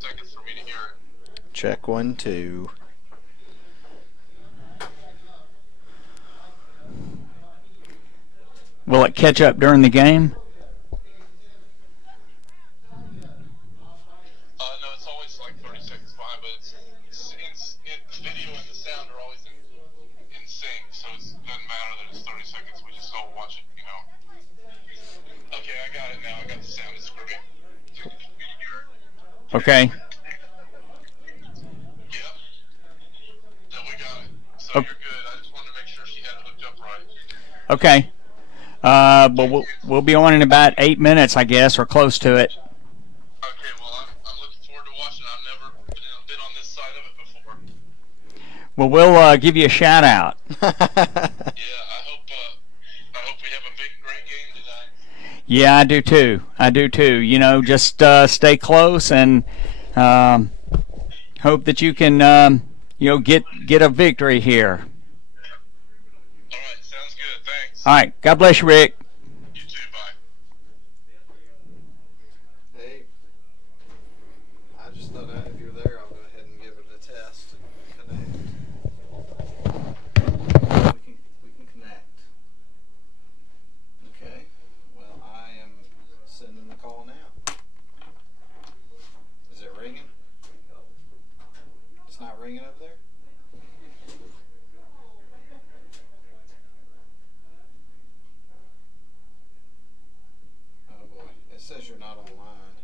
Seconds for me to hear it. Check 1, 2. Will it catch up during the game? No, it's always like 30 seconds behind, but the video and the sound are always in sync, so it doesn't matter that it's 30 seconds. We just all watch it, you know. Okay, I got it now. I got the sound. It's great. Okay. Yep. No, we got it. So Okay. you're good. I just wanted to make sure she had it hooked up right. Okay. But we'll be on in about 8 minutes, I guess, or close to it. Okay, well, I'm looking forward to watching. I've never been on this side of it before. Well, we'll give you a shout out. Yeah, I hope we have a great game tonight. Yeah, I do too. I do too. You know, just stay close and hope that you can, get a victory here. All right, sounds good. Thanks. All right. God bless you, Rick. You too. Bye. Hey, I just thought if you're there, I'll go ahead and give it a test and connect. We can connect. Okay. Well, I am sending the call now. Is it ringing? It's not ringing up there? Oh boy, it says you're not online.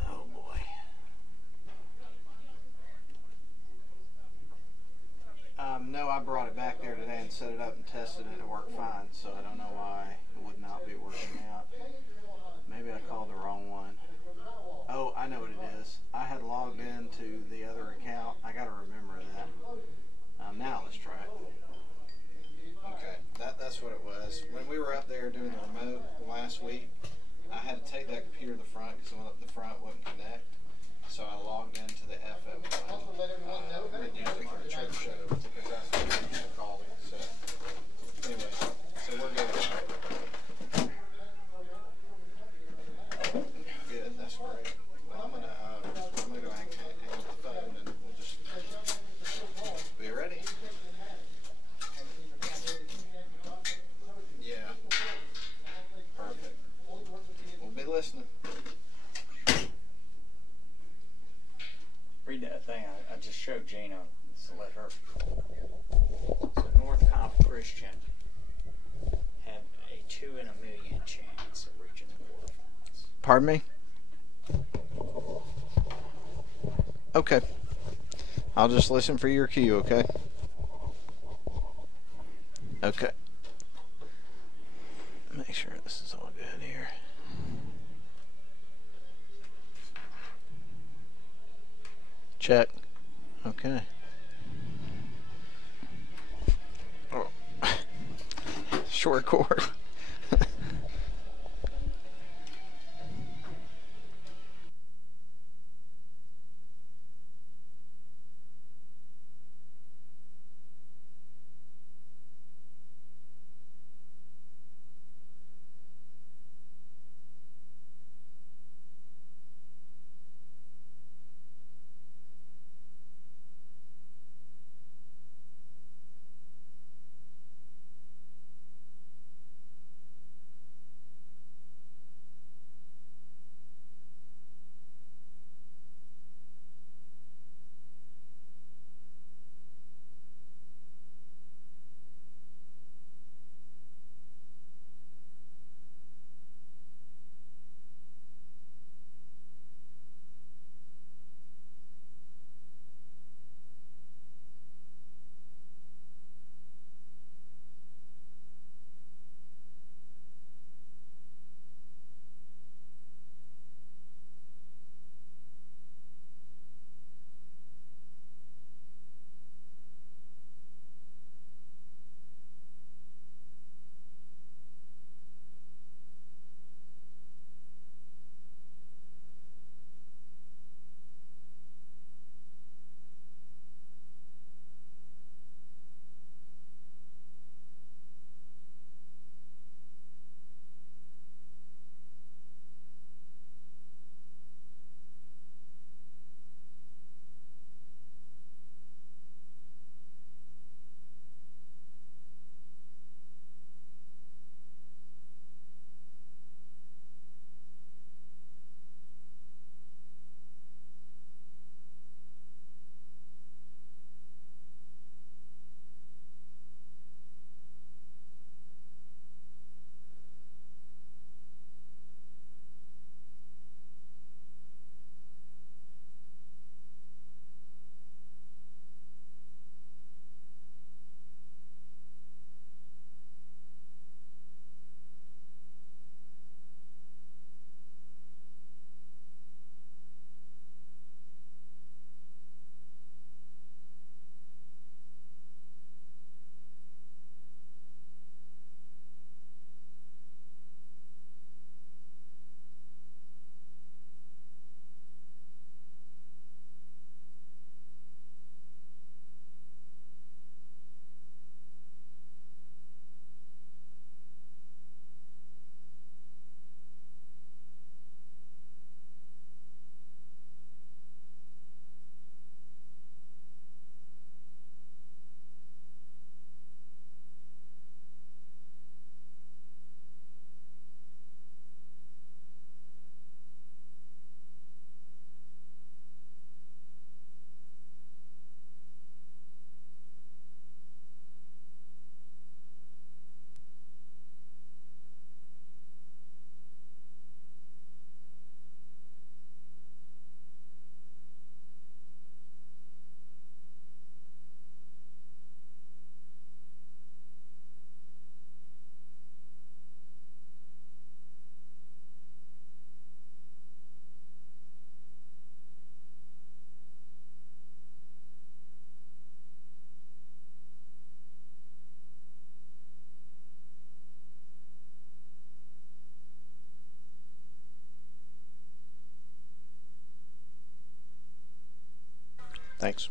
Oh boy. No, I brought it back there today and set it up and tested it and it worked fine, so I don't know why it would not be working out. Maybe I called the wrong one. Oh, I know what it is. I had logged into the other account. I gotta remember that. Now let's try it. Okay, that's what it was. When we were up there doing the remote last week, I had to take that computer to the front because the one up the front wouldn't connect. So I logged into the FM one. Been using for the church show because that's what I called it. So anyway, so we're good. Good, that's great. Well, I'm gonna go hang up the phone and we'll just be ready. Yeah. Perfect. We'll be listening. Read that thing I just showed Gina. So let her. So North Comp Christian had a 2 in a million chance of reaching the quarterfinals. Pardon me? Okay. I'll just listen for your cue, okay? Okay. Make sure this is all good here. Check. Okay. Oh. Short cord. Thanks.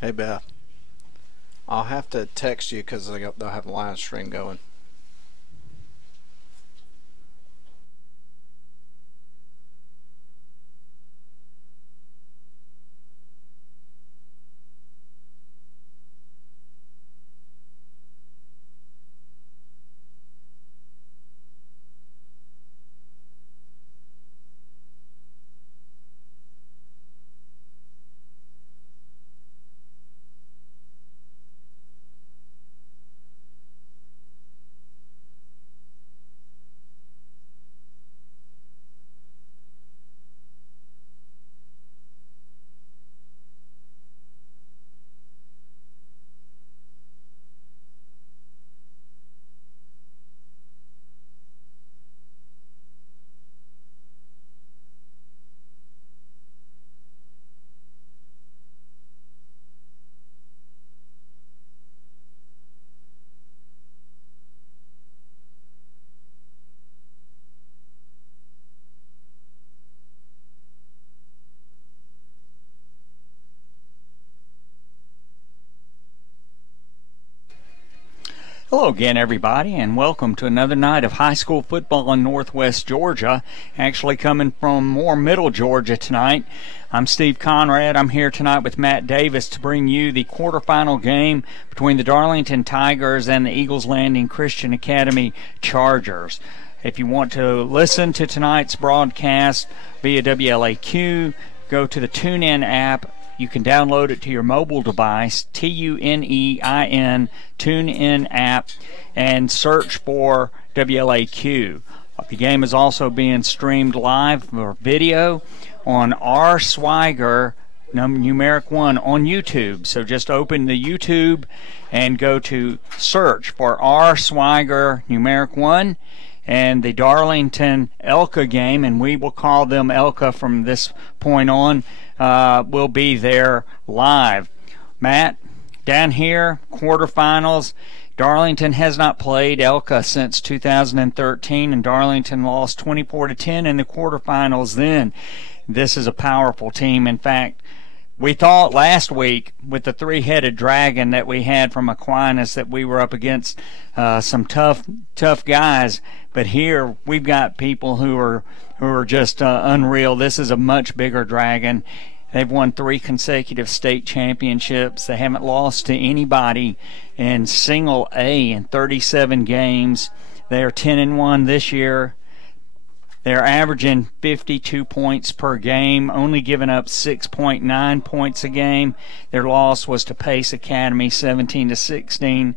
Hey, Beth. I'll have to text you because they'll have a live stream going. Hello again, everybody, and welcome to another night of high school football in Northwest Georgia. Actually coming from more middle Georgia tonight. I'm Steve Conrad. I'm here tonight with Matt Davis to bring you the quarterfinal game between the Darlington Tigers and the Eagles Landing Christian Academy Chargers. If you want to listen to tonight's broadcast via WLAQ, go to the TuneIn app. You can download it to your mobile device, TUNEIN, TuneIn app, and search for WLAQ. The game is also being streamed live for video on R. Swiger, numeric 1, on YouTube. So just open the YouTube and go to search for R. Swiger, numeric 1, and the Darlington ELCA game, and we will call them ELCA from this point on, will be there live. Matt, down here, quarterfinals. Darlington has not played ELCA since 2013, and Darlington lost 24-10 in the quarterfinals then. This is a powerful team. In fact, we thought last week with the three-headed dragon that we had from Aquinas that we were up against some tough guys, but here we've got people who are just unreal. This is a much bigger dragon. They've won 3 consecutive state championships. They haven't lost to anybody in single A in 37 games. They are 10-1 this year. They're averaging 52 points per game, only giving up 6.9 points a game. Their loss was to Pace Academy, 17-16.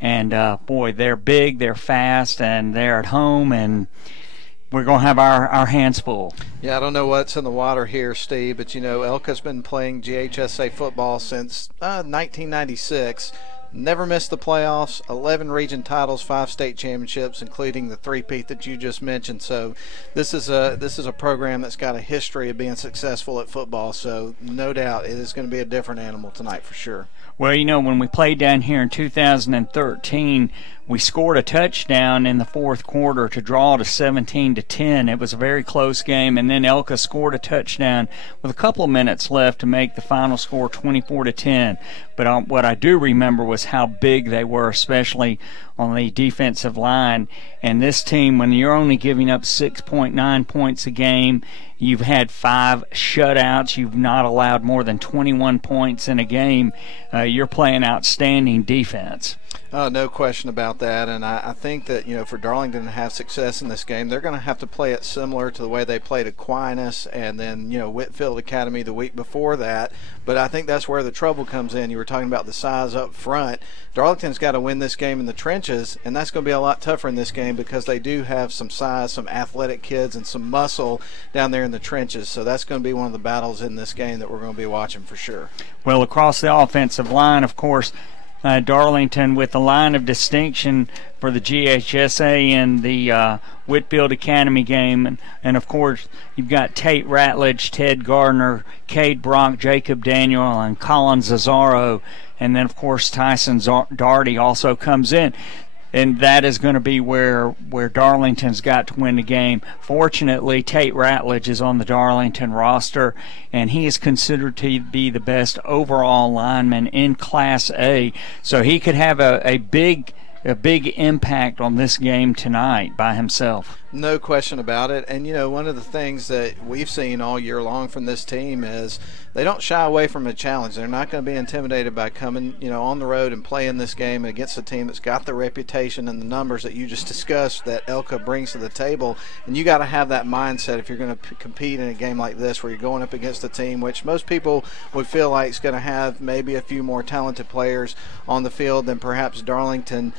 And boy, they're big, they're fast, and they're at home, and we're going to have our hands full. Yeah, I don't know what's in the water here, Steve, but you know, ELCA's been playing GHSA football since 1996. Never missed the playoffs, 11 region titles, 5 state championships, including the three-peat that you just mentioned. So this is a program that's got a history of being successful at football. So no doubt it is going to be a different animal tonight for sure. Well, you know, when we played down here in 2013, we scored a touchdown in the fourth quarter to draw to 17-10. It was a very close game, and then ELCA scored a touchdown with a couple of minutes left to make the final score 24-10. But what I do remember was how big they were, especially on the defensive line. And this team, when you're only giving up 6.9 points a game, you've had 5 shutouts, you've not allowed more than 21 points in a game, you're playing outstanding defense. No question about that, and I think that, you know, for Darlington to have success in this game, they're going to have to play it similar to the way they played Aquinas and then, you know, Whitfield Academy the week before that. But I think that's where the trouble comes in. You were talking about the size up front. Darlington's got to win this game in the trenches, and that's going to be a lot tougher in this game because they do have some size, some athletic kids, and some muscle down there in the trenches. So that's going to be one of the battles in this game that we're going to be watching for sure. Well, across the offensive line, of course, Darlington with the line of distinction for the GHSA and the Whitfield Academy game. And of course, you've got Tate Ratledge, Ted Gardner, Cade Brock, Jacob Daniel, and Colin Zazzaro. And then, of course, Tyson Darty also comes in. And that is going to be where Darlington's got to win the game. Fortunately, Tate Ratledge is on the Darlington roster, and he is considered to be the best overall lineman in Class A. So he could have a big impact on this game tonight by himself. No question about it. And, one of the things that we've seen all year long from this team is they don't shy away from a challenge. They're not going to be intimidated by coming, on the road and playing this game against a team that's got the reputation and the numbers that you just discussed that ELCA brings to the table. And you got to have that mindset if you're going to compete in a game like this where you're going up against a team which most people would feel like is going to have maybe a few more talented players on the field than perhaps Darlington,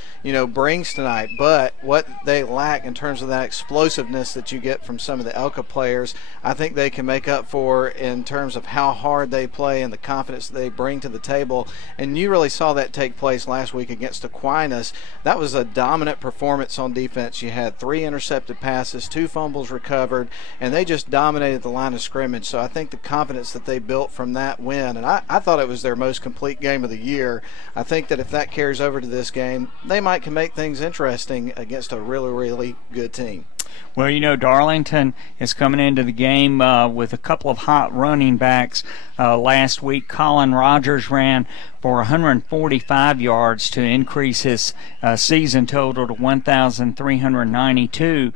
brings tonight. But what they lack in terms of that explosiveness that you get from some of the ELCA players, I think they can make up for in terms of how hard they play and the confidence that they bring to the table. And you really saw that take place last week against Aquinas. That was a dominant performance on defense. You had 3 intercepted passes, 2 fumbles recovered, and they just dominated the line of scrimmage. So I think the confidence that they built from that win, and I thought it was their most complete game of the year. I think that if that carries over to this game, they might can make things interesting against a really, really good team. Well, Darlington is coming into the game with a couple of hot running backs. Last week, Colin Rogers ran for 145 yards to increase his season total to 1,392.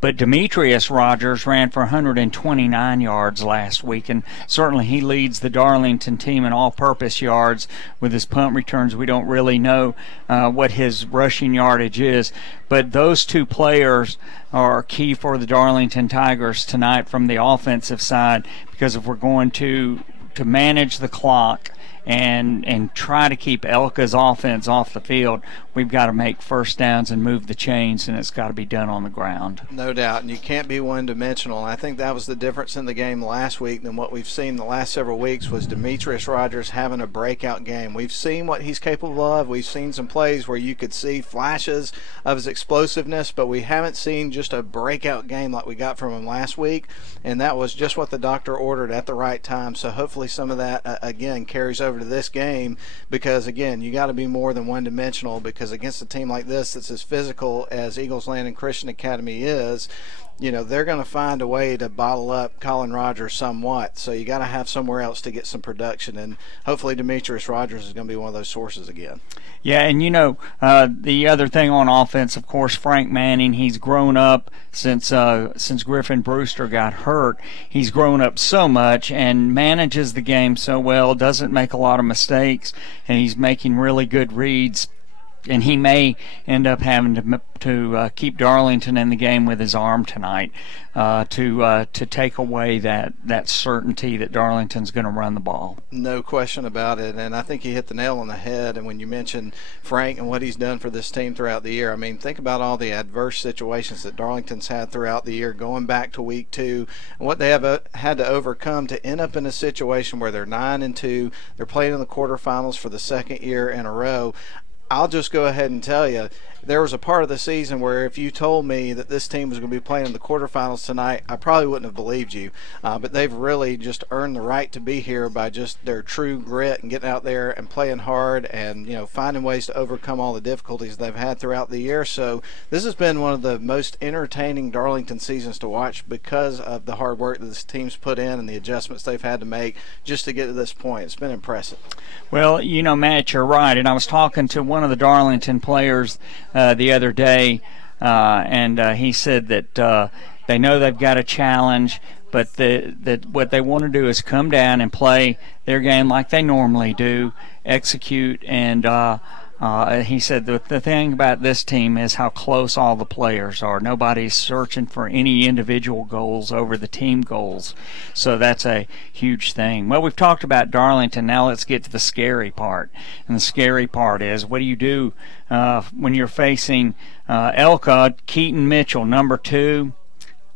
But Demetrius Rogers ran for 129 yards last week, and certainly he leads the Darlington team in all-purpose yards. With his punt returns, we don't really know what his rushing yardage is. But those 2 players are key for the Darlington Tigers tonight from the offensive side, because if we're going to manage the clock and try to keep ELCA's offense off the field, we've got to make first downs and move the chains, and it's got to be done on the ground. No doubt, and you can't be one-dimensional. And I think that was the difference in the game last week than what we've seen the last several weeks was Demetrius Rogers having a breakout game. We've seen what he's capable of. We've seen some plays where you could see flashes of his explosiveness, but we haven't seen just a breakout game like we got from him last week, and that was just what the doctor ordered at the right time. So hopefully some of that, again, carries over to this game, because again, you got to be more than one-dimensional, because against a team like this that's as physical as Eagles Landing Christian Academy is, they're going to find a way to bottle up Colin Rogers somewhat. So you got to have somewhere else to get some production, and hopefully Demetrius Rogers is going to be one of those sources again. Yeah, and the other thing on offense, of course, Frank Manning, he's grown up since Griffin Brewster got hurt. He's grown up so much and manages the game so well, doesn't make a lot of mistakes, and he's making really good reads. And he may end up having to keep Darlington in the game with his arm tonight to take away that certainty that Darlington's going to run the ball. No question about it, and I think he hit the nail on the head. And when you mention Frank and what he's done for this team throughout the year, I mean, think about all the adverse situations that Darlington's had throughout the year, going back to week 2, and what they have had to overcome to end up in a situation where they're 9-2, they're playing in the quarterfinals for the 2nd year in a row. I'll just go ahead and tell you, there was a part of the season where if you told me that this team was going to be playing in the quarterfinals tonight, I probably wouldn't have believed you. But they've really just earned the right to be here by just their true grit and getting out there and playing hard and, finding ways to overcome all the difficulties they've had throughout the year. So this has been one of the most entertaining Darlington seasons to watch because of the hard work that this team's put in and the adjustments they've had to make just to get to this point. It's been impressive. Well, Matt, you're right. And I was talking to one of the Darlington players the other day, and he said that they know they've got a challenge, but that what they want to do is come down and play their game like they normally do, execute, and he said that the thing about this team is how close all the players are. Nobody's searching for any individual goals over the team goals. So that's a huge thing. Well, we've talked about Darlington. Now let's get to the scary part. And the scary part is, what do you do when you're facing ELCA? Keaton Mitchell, number 2.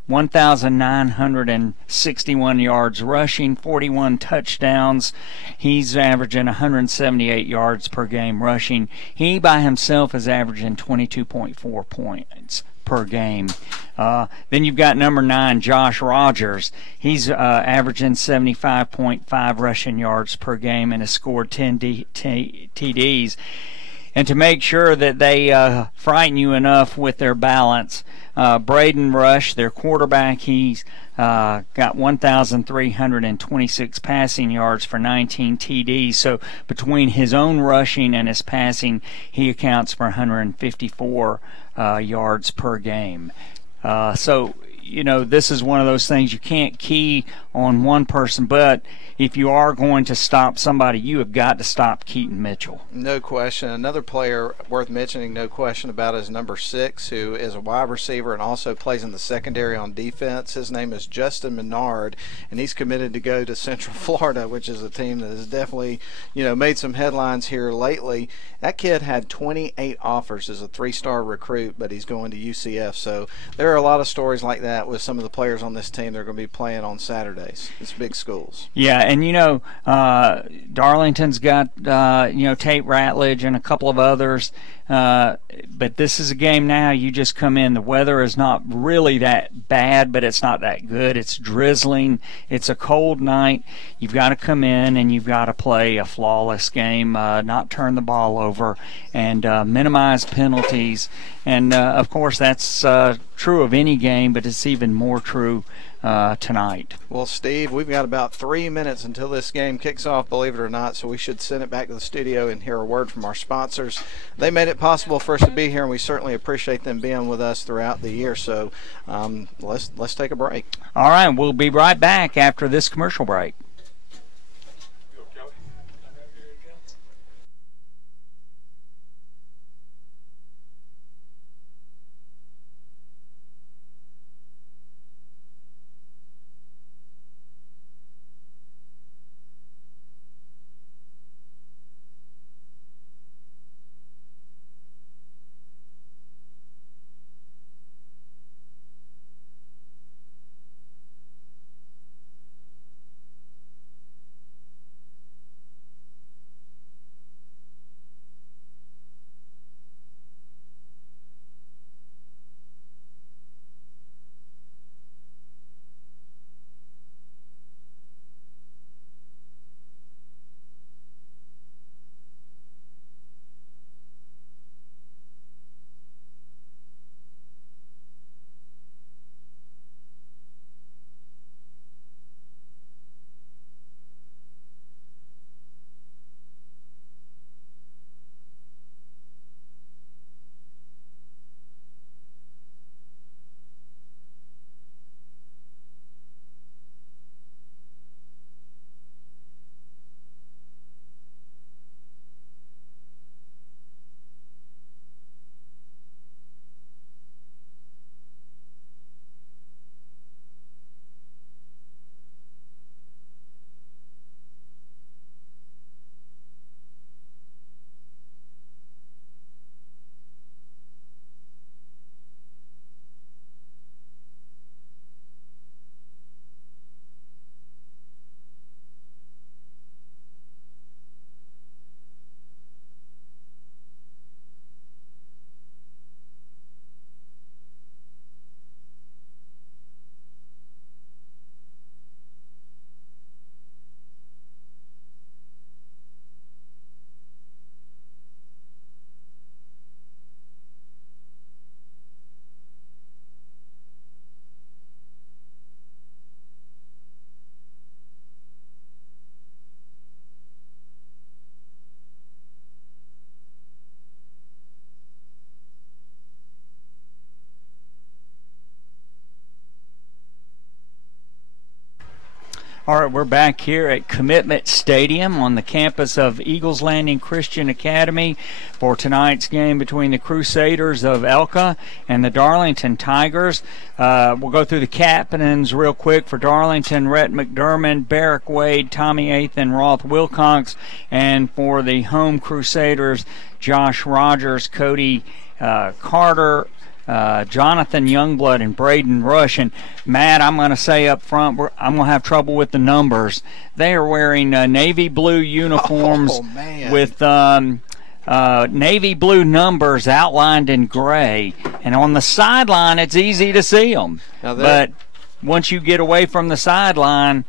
1,961 yards rushing, 41 touchdowns. He's averaging 178 yards per game rushing. He by himself is averaging 22.4 points per game. Then you've got number 9, Josh Rogers. He's averaging 75.5 rushing yards per game and has scored 10 TDs. And to make sure that they frighten you enough with their balance, Braden Rush, their quarterback, he's got 1,326 passing yards for 19 TDs. So between his own rushing and his passing, he accounts for 154 yards per game. So, you know, this is one of those things you can't key on one person, but if you are going to stop somebody, you have got to stop Keaton Mitchell. No question. Another player worth mentioning, no question about, is number 6, who is a wide receiver and also plays in the secondary on defense. His name is Justin Menard, and he's committed to go to Central Florida, which is a team that has definitely, you know, made some headlines here lately. That kid had 28 offers as a 3-star recruit, but he's going to UCF. So there are a lot of stories like that with some of the players on this team that are going to be playing on Saturdays. It's big schools. Yeah, and you know, Darlington's got you know, Tate Ratledge and a couple of others. But this is a game now. You just come in. The weather is not really that bad, but it's not that good. It's drizzling. It's a cold night. You've got to come in and you've got to play a flawless game, not turn the ball over, and minimize penalties. And, of course, that's true of any game, but it's even more true tonight. Well, Steve, we've got about 3 minutes until this game kicks off, believe it or not, so we should send it back to the studio and hear a word from our sponsors. They made it possible for us to be here, and we certainly appreciate them being with us throughout the year. So let's take a break. All right, we'll be right back after this commercial break. All right, we're back here at Commitment Stadium on the campus of Eagles Landing Christian Academy for tonight's game between the Crusaders of ELCA and the Darlington Tigers. We'll go through the captains real quick. For Darlington, Rhett McDermott, Barrick Wade, Tommy Athan, Roth Wilcox, and for the home Crusaders, Josh Rogers, Cody Carter, Jonathan Youngblood and Braden Rush. And Matt, I'm going to say up front, I'm going to have trouble with the numbers. They are wearing navy blue uniforms with navy blue numbers outlined in gray. And on the sideline, it's easy to see them. But once you get away from the sideline,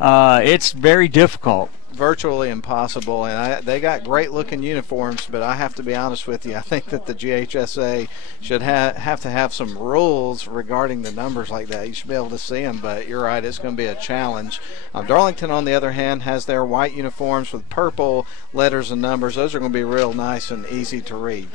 it's very difficult. Virtually impossible, and they got great looking uniforms, but I have to be honest with you, I think that the GHSA should have to have some rules regarding the numbers like that. You should be able to see them, but you're right, it's going to be a challenge. Darlington, on the other hand, has their white uniforms with purple letters and numbers. Those are going to be real nice and easy to read.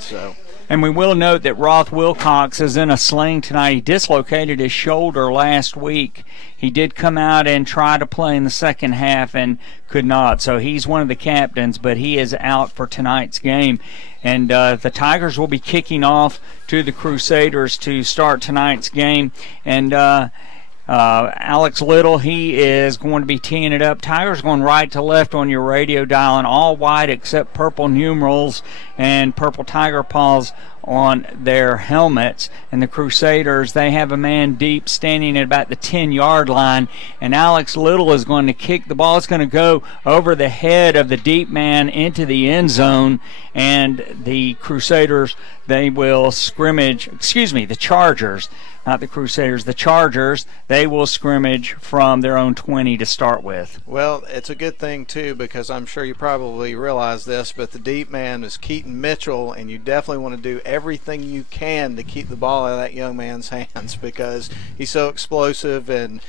And we will note that Roth Wilcox is in a sling tonight. He dislocated his shoulder last week. He did come out and try to play in the second half and could not. So he's one of the captains, but he is out for tonight's game. And the Tigers will be kicking off to the Crusaders to start tonight's game. And Alex Little, he is going to be teeing it up. Tigers going right to left on your radio dial, and all white except purple numerals and purple tiger paws on their helmets. And the Crusaders, they have a man deep standing at about the 10-yard line, and Alex Little is going to kick the ball. It's going to go over the head of the deep man into the end zone, and the Crusaders, they will scrimmage, the Chargers, not the Crusaders, the Chargers, they will scrimmage from their own 20 to start with. Well, it's a good thing, too, because I'm sure you probably realize this, but the deep man is Keaton Mitchell, and you definitely want to do everything you can to keep the ball out of that young man's hands because he's so explosive, and,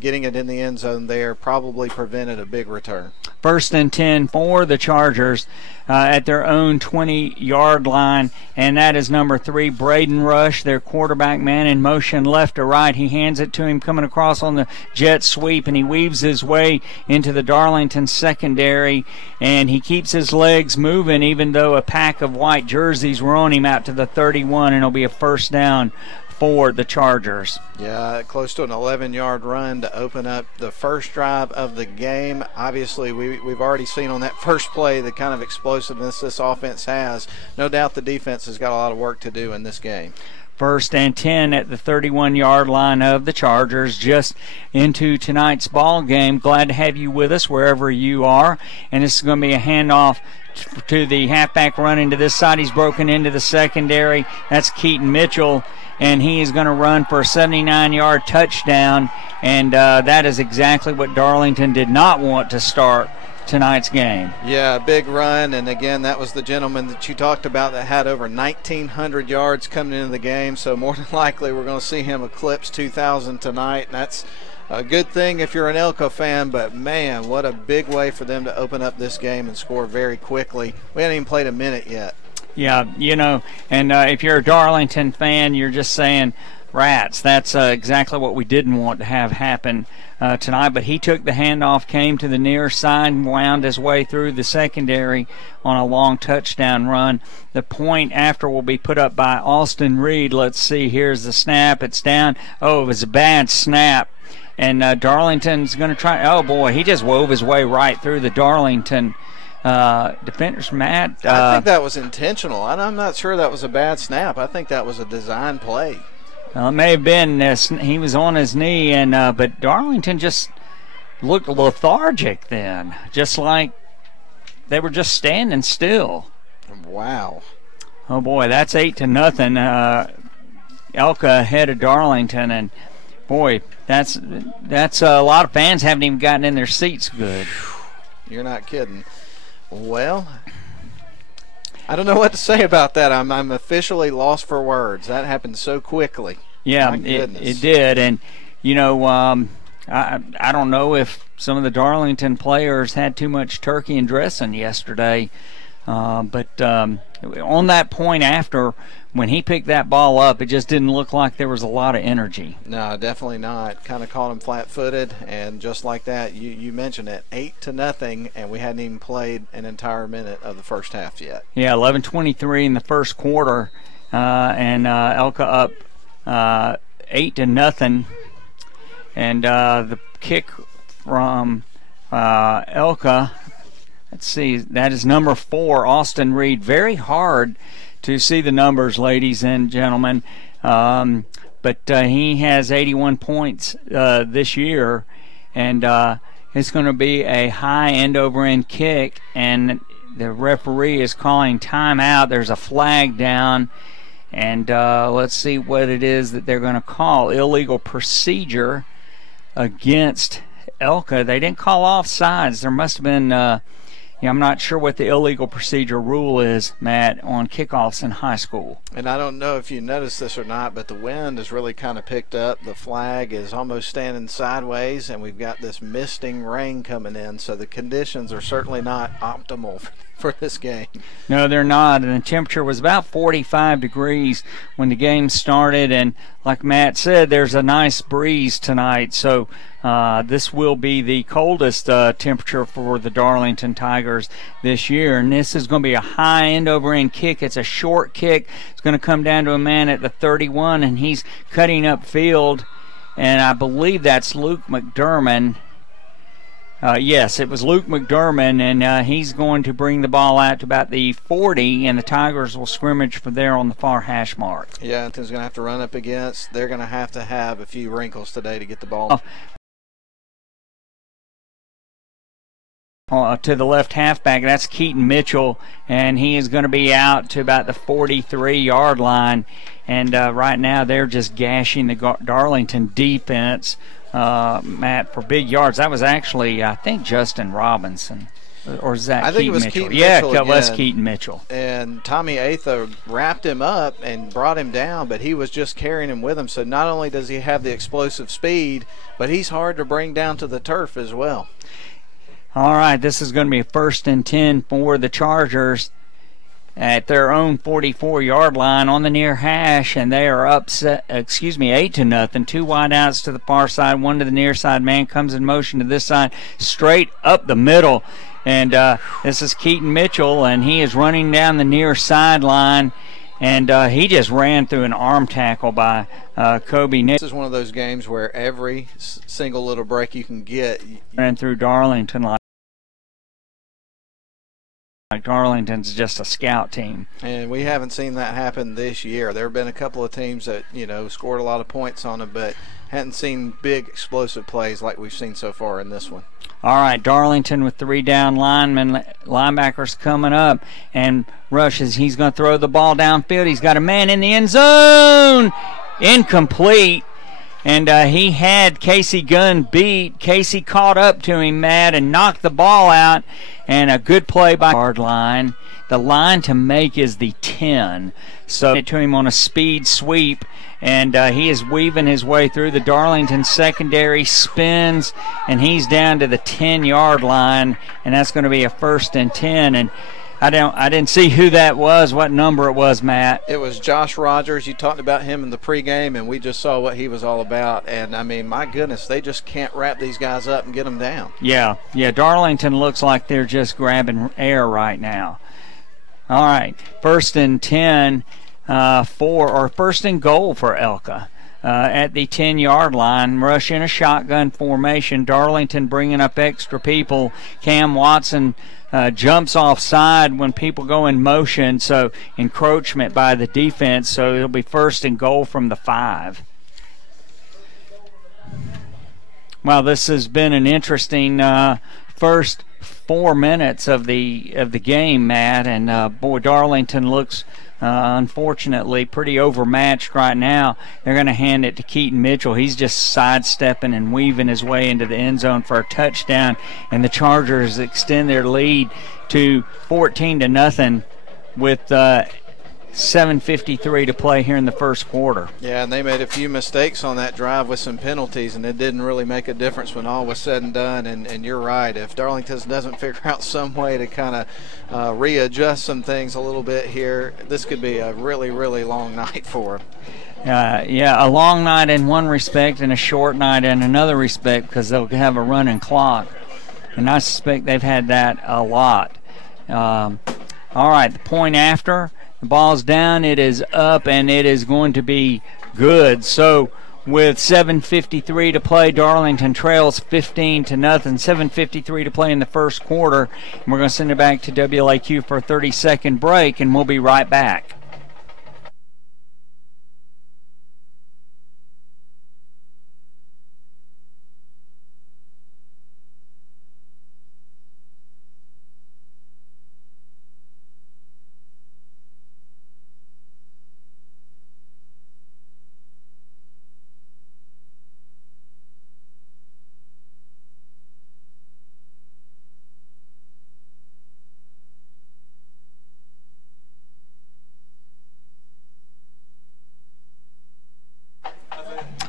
getting it in the end zone there probably prevented a big return. 1st and 10 for the Chargers at their own 20-yard line, and that is number 3, Braden Rush, their quarterback man in motion left to right. He hands it to him coming across on the jet sweep, and he weaves his way into the Darlington secondary, and he keeps his legs moving even though a pack of white jerseys were on him out to the 31, and it'll be a first down for the Chargers. Yeah, close to an 11-yard run to open up the first drive of the game. Obviously, we've already seen on that first play the kind of explosiveness this offense has. No doubt the defense has got a lot of work to do in this game. 1st and 10 at the 31-yard line of the Chargers, just into tonight's ball game. Glad to have you with us wherever you are. And this is going to be a handoff to the halfback running to this side. He's broken into the secondary. That's Keaton Mitchell, and he is going to run for a 79-yard touchdown. And that is exactly what Darlington did not want to start tonight's game. Yeah, big run, and again, that was the gentleman that you talked about that had over 1,900 yards coming into the game, so more than likely we're going to see him eclipse 2,000 tonight, and that's a good thing if you're an ELCA fan, but man, what a big way for them to open up this game and score very quickly. We haven't even played a minute yet. Yeah, and if you're a Darlington fan, you're just saying, rats, that's exactly what we didn't want to have happen tonight. But he took the handoff, came to the near side, and wound his way through the secondary on a long touchdown run. The point after will be put up by Austin Reed. Let's see, here's the snap. It's down. Oh, it was a bad snap. And Darlington's going to try. Oh, boy, he just wove his way right through the Darlington defenders. Matt? I think that was intentional. I'm not sure that was a bad snap. I think that was a design play. Well, it may have been. He was on his knee, and but Darlington just looked lethargic then, just like they were just standing still. Wow. Oh, boy, that's 8-0. ELCA ahead of Darlington, and, boy, that's a lot of fans haven't even gotten in their seats good. You're not kidding. Well, I don't know what to say about that. I'm officially lost for words. That happened so quickly. Yeah, it did. And, I don't know if some of the Darlington players had too much turkey and dressing yesterday. But on that point after, when he picked that ball up, it just didn't look like there was a lot of energy. No, definitely not. Kind of caught him flat-footed, and just like that, you mentioned it, 8-0, and we hadn't even played an entire minute of the first half yet. Yeah, 11:23 in the first quarter, and ELCA up 8-0, and the kick from ELCA. Let's see, that is number 4, Austin Reed. Very hard to see the numbers, ladies and gentlemen. But he has 81 points this year, and it's going to be a high end-over-end kick, and the referee is calling timeout. There's a flag down, and let's see what it is that they're going to call. Illegal procedure against ELCA. They didn't call offsides. There must have been, I'm not sure what the illegal procedure rule is, Matt, on kickoffs in high school. And I don't know if you noticed this or not, but the wind has really kind of picked up. The flag is almost standing sideways, and we've got this misting rain coming in, so the conditions are certainly not optimal for this game. No, they're not, and the temperature was about 45 degrees when the game started, and like Matt said, there's a nice breeze tonight, so this will be the coldest temperature for the Darlington Tigers this year, and this is going to be a high end-over-end kick. It's a short kick. It's going to come down to a man at the 31, and he's cutting upfield, and I believe that's Luke McDermott. Yes, it was Luke McDermott, and he's going to bring the ball out to about the 40, and the Tigers will scrimmage from there on the far hash mark. Yeah, Anthony's going to have to run up against. They're going to have a few wrinkles today to get the ball. To the left halfback, that's Keaton Mitchell, and he is going to be out to about the 43-yard line. And right now they're just gashing the Darlington defense, Matt, for big yards. That was actually, I think, Justin Robinson. Or is that Keaton Mitchell? Keaton Mitchell. Yeah, it was Keaton Mitchell. And Tommy Atha wrapped him up and brought him down, but he was just carrying him with him. So not only does he have the explosive speed, but he's hard to bring down to the turf as well. All right, this is going to be a 1st and 10 for the Chargers at their own 44-yard line on the near hash, and they are up 8-0. 2 wide outs to the far side, 1 to the near side. Man comes in motion to this side, straight up the middle, and this is Keaton Mitchell, and he is running down the near sideline, and he just ran through an arm tackle by Kobe Nick. This is one of those games where every single little break you can get. Ran through Darlington like Darlington's just a scout team. And we haven't seen that happen this year. There have been a couple of teams that, scored a lot of points on them, but hadn't seen big explosive plays like we've seen so far in this one. All right, Darlington with 3 down linebackers coming up and rushes. He's going to throw the ball downfield. He's got a man in the end zone. Incomplete. And he had Casey Gunn beat. Casey caught up to him, Matt, and knocked the ball out. And a good play by yard line. The line to make is the 10. So it to him on a speed sweep, and he is weaving his way through the Darlington secondary, spins, and he's down to the 10-yard line, and that's going to be a 1st and 10. And I didn't see who that was, what number it was, Matt. It was Josh Rogers. You talked about him in the pregame, and we just saw what he was all about. And, I mean, my goodness, they just can't wrap these guys up and get them down. Yeah, Darlington looks like they're just grabbing air right now. All right, 1st and 10 1st and goal for ELCA. At the 10-yard line, rush in a shotgun formation. Darlington bringing up extra people. Cam Watson jumps offside when people go in motion, so encroachment by the defense, so it'll be 1st and goal from the 5. Well, this has been an interesting first 4 minutes of the game, Matt, and boy, Darlington looks unfortunately pretty overmatched right now. They're going to hand it to Keaton Mitchell. He's just sidestepping and weaving his way into the end zone for a touchdown, and the Chargers extend their lead to 14-0 with 7:53 to play here in the first quarter. Yeah, and they made a few mistakes on that drive with some penalties, and it didn't really make a difference when all was said and done. And you're right. If Darlington doesn't figure out some way to kind of readjust some things a little bit here, this could be a really, really long night for them. Yeah, a long night in one respect and a short night in another respect, because they'll have a running clock. And I suspect they've had that a lot. All right, the point after. The ball's down, it is up, and it is going to be good. So with 7:53 to play, Darlington trails 15-0. 7:53 to play in the first quarter. And we're going to send it back to WLAQ for a 30-second break, and we'll be right back.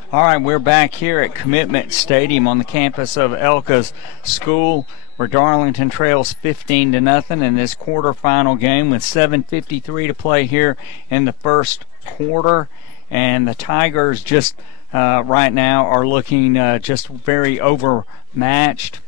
All right, we're back here at Commitment Stadium on the campus of ELCA's school, where Darlington trails 15-0 in this quarterfinal game with 7:53 to play here in the first quarter. And the Tigers just right now are looking just very overmatched.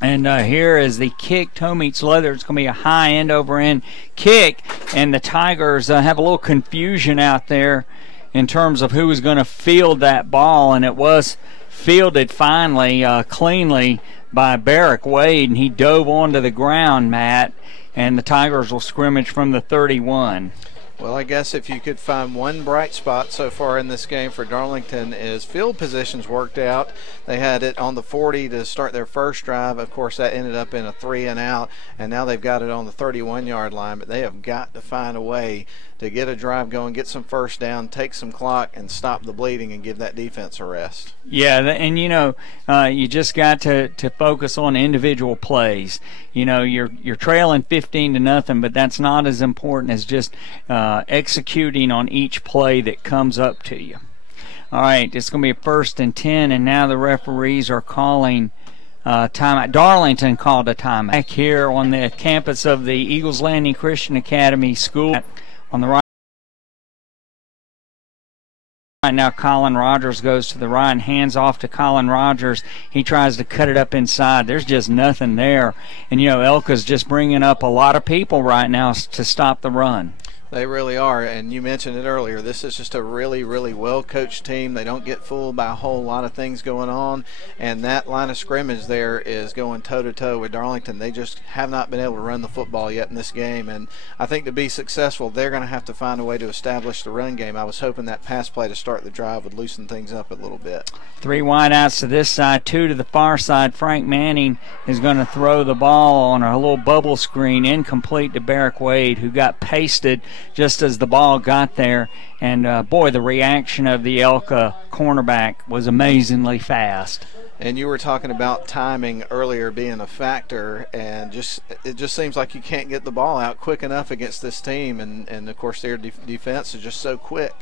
And here is the kick. Toe meets leather. It's going to be a high end over end kick. And the Tigers have a little confusion out there in terms of who was going to field that ball. And it was fielded finally, cleanly by Barrick Wade. And he dove onto the ground, Matt. And the Tigers will scrimmage from the 31. Well, I guess if you could find one bright spot so far in this game for Darlington is field positions worked out. They had it on the 40 to start their first drive. Of course, that ended up in a 3-and-out, and now they've got it on the 31-yard line. But they have got to find a way to get a drive going, get some first down, take some clock, and stop the bleeding and give that defense a rest. Yeah, and you just got to focus on individual plays. You're trailing 15-0, but that's not as important as just executing on each play that comes up to you. All right, it's going to be a 1st and 10, and now the referees are calling timeout. Darlington called a timeout. Back here on the campus of the Eagles Landing Christian Academy School. On the right now, Colin Rogers goes to the right and hands off to Colin Rogers. He tries to cut it up inside. There's just nothing there. And, ELCA's just bringing up a lot of people right now to stop the run. They really are, and you mentioned it earlier. This is just a really, really well-coached team. They don't get fooled by a whole lot of things going on, and that line of scrimmage there is going toe-to-toe with Darlington. They just have not been able to run the football yet in this game, and I think to be successful, they're going to have to find a way to establish the run game. I was hoping that pass play to start the drive would loosen things up a little bit. 3 wideouts to this side, 2 to the far side. Frank Manning is going to throw the ball on a little bubble screen, incomplete to Barrick Wade, who got pasted just as the ball got there. And, boy, the reaction of the ELCA cornerback was amazingly fast. And you were talking about timing earlier being a factor, and it just seems like you can't get the ball out quick enough against this team, and of course their defense is just so quick.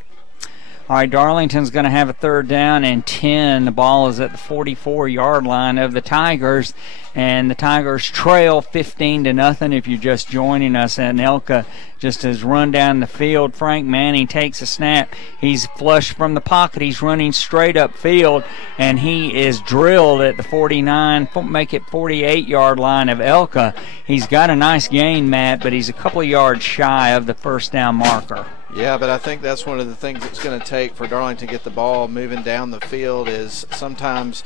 All right, Darlington's going to have a 3rd down and 10. The ball is at the 44-yard line of the Tigers, and the Tigers trail 15-0 if you're just joining us. And ELCA just has run down the field. Frank Manning takes a snap. He's flush from the pocket. He's running straight up field, and he is drilled at the 49, make it 48-yard line of ELCA. He's got a nice gain, Matt, but he's a couple of yards shy of the first down marker. Yeah, but I think that's one of the things it's going to take for Darlington to get the ball moving down the field is sometimes,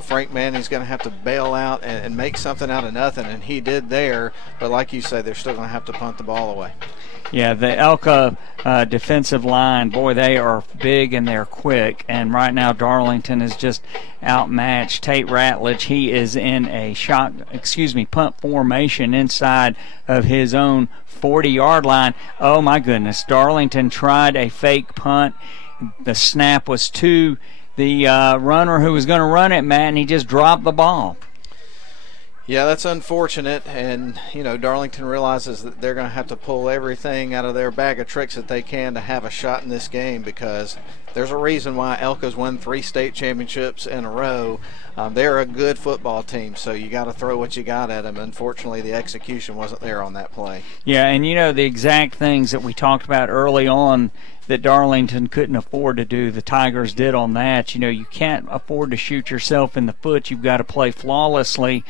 Frank Manning's going to have to bail out and make something out of nothing, and he did there. But like you say, they're still going to have to punt the ball away. Yeah, the ELCA defensive line, boy, they are big and they're quick. And right now Darlington is just outmatched. Tate Ratledge, he is in a punt formation inside of his own 40-yard line. Oh, my goodness. Darlington tried a fake punt. The snap was to the runner who was going to run it, Matt, and he just dropped the ball. Yeah, that's unfortunate, and Darlington realizes that they're going to have to pull everything out of their bag of tricks that they can to have a shot in this game, because there's a reason why ELCA's won 3 state championships in a row. They're a good football team, so you got to throw what you got at them. Unfortunately, the execution wasn't there on that play. Yeah, and the exact things that we talked about early on that Darlington couldn't afford to do, the Tigers did on that. You can't afford to shoot yourself in the foot. You've got to play flawlessly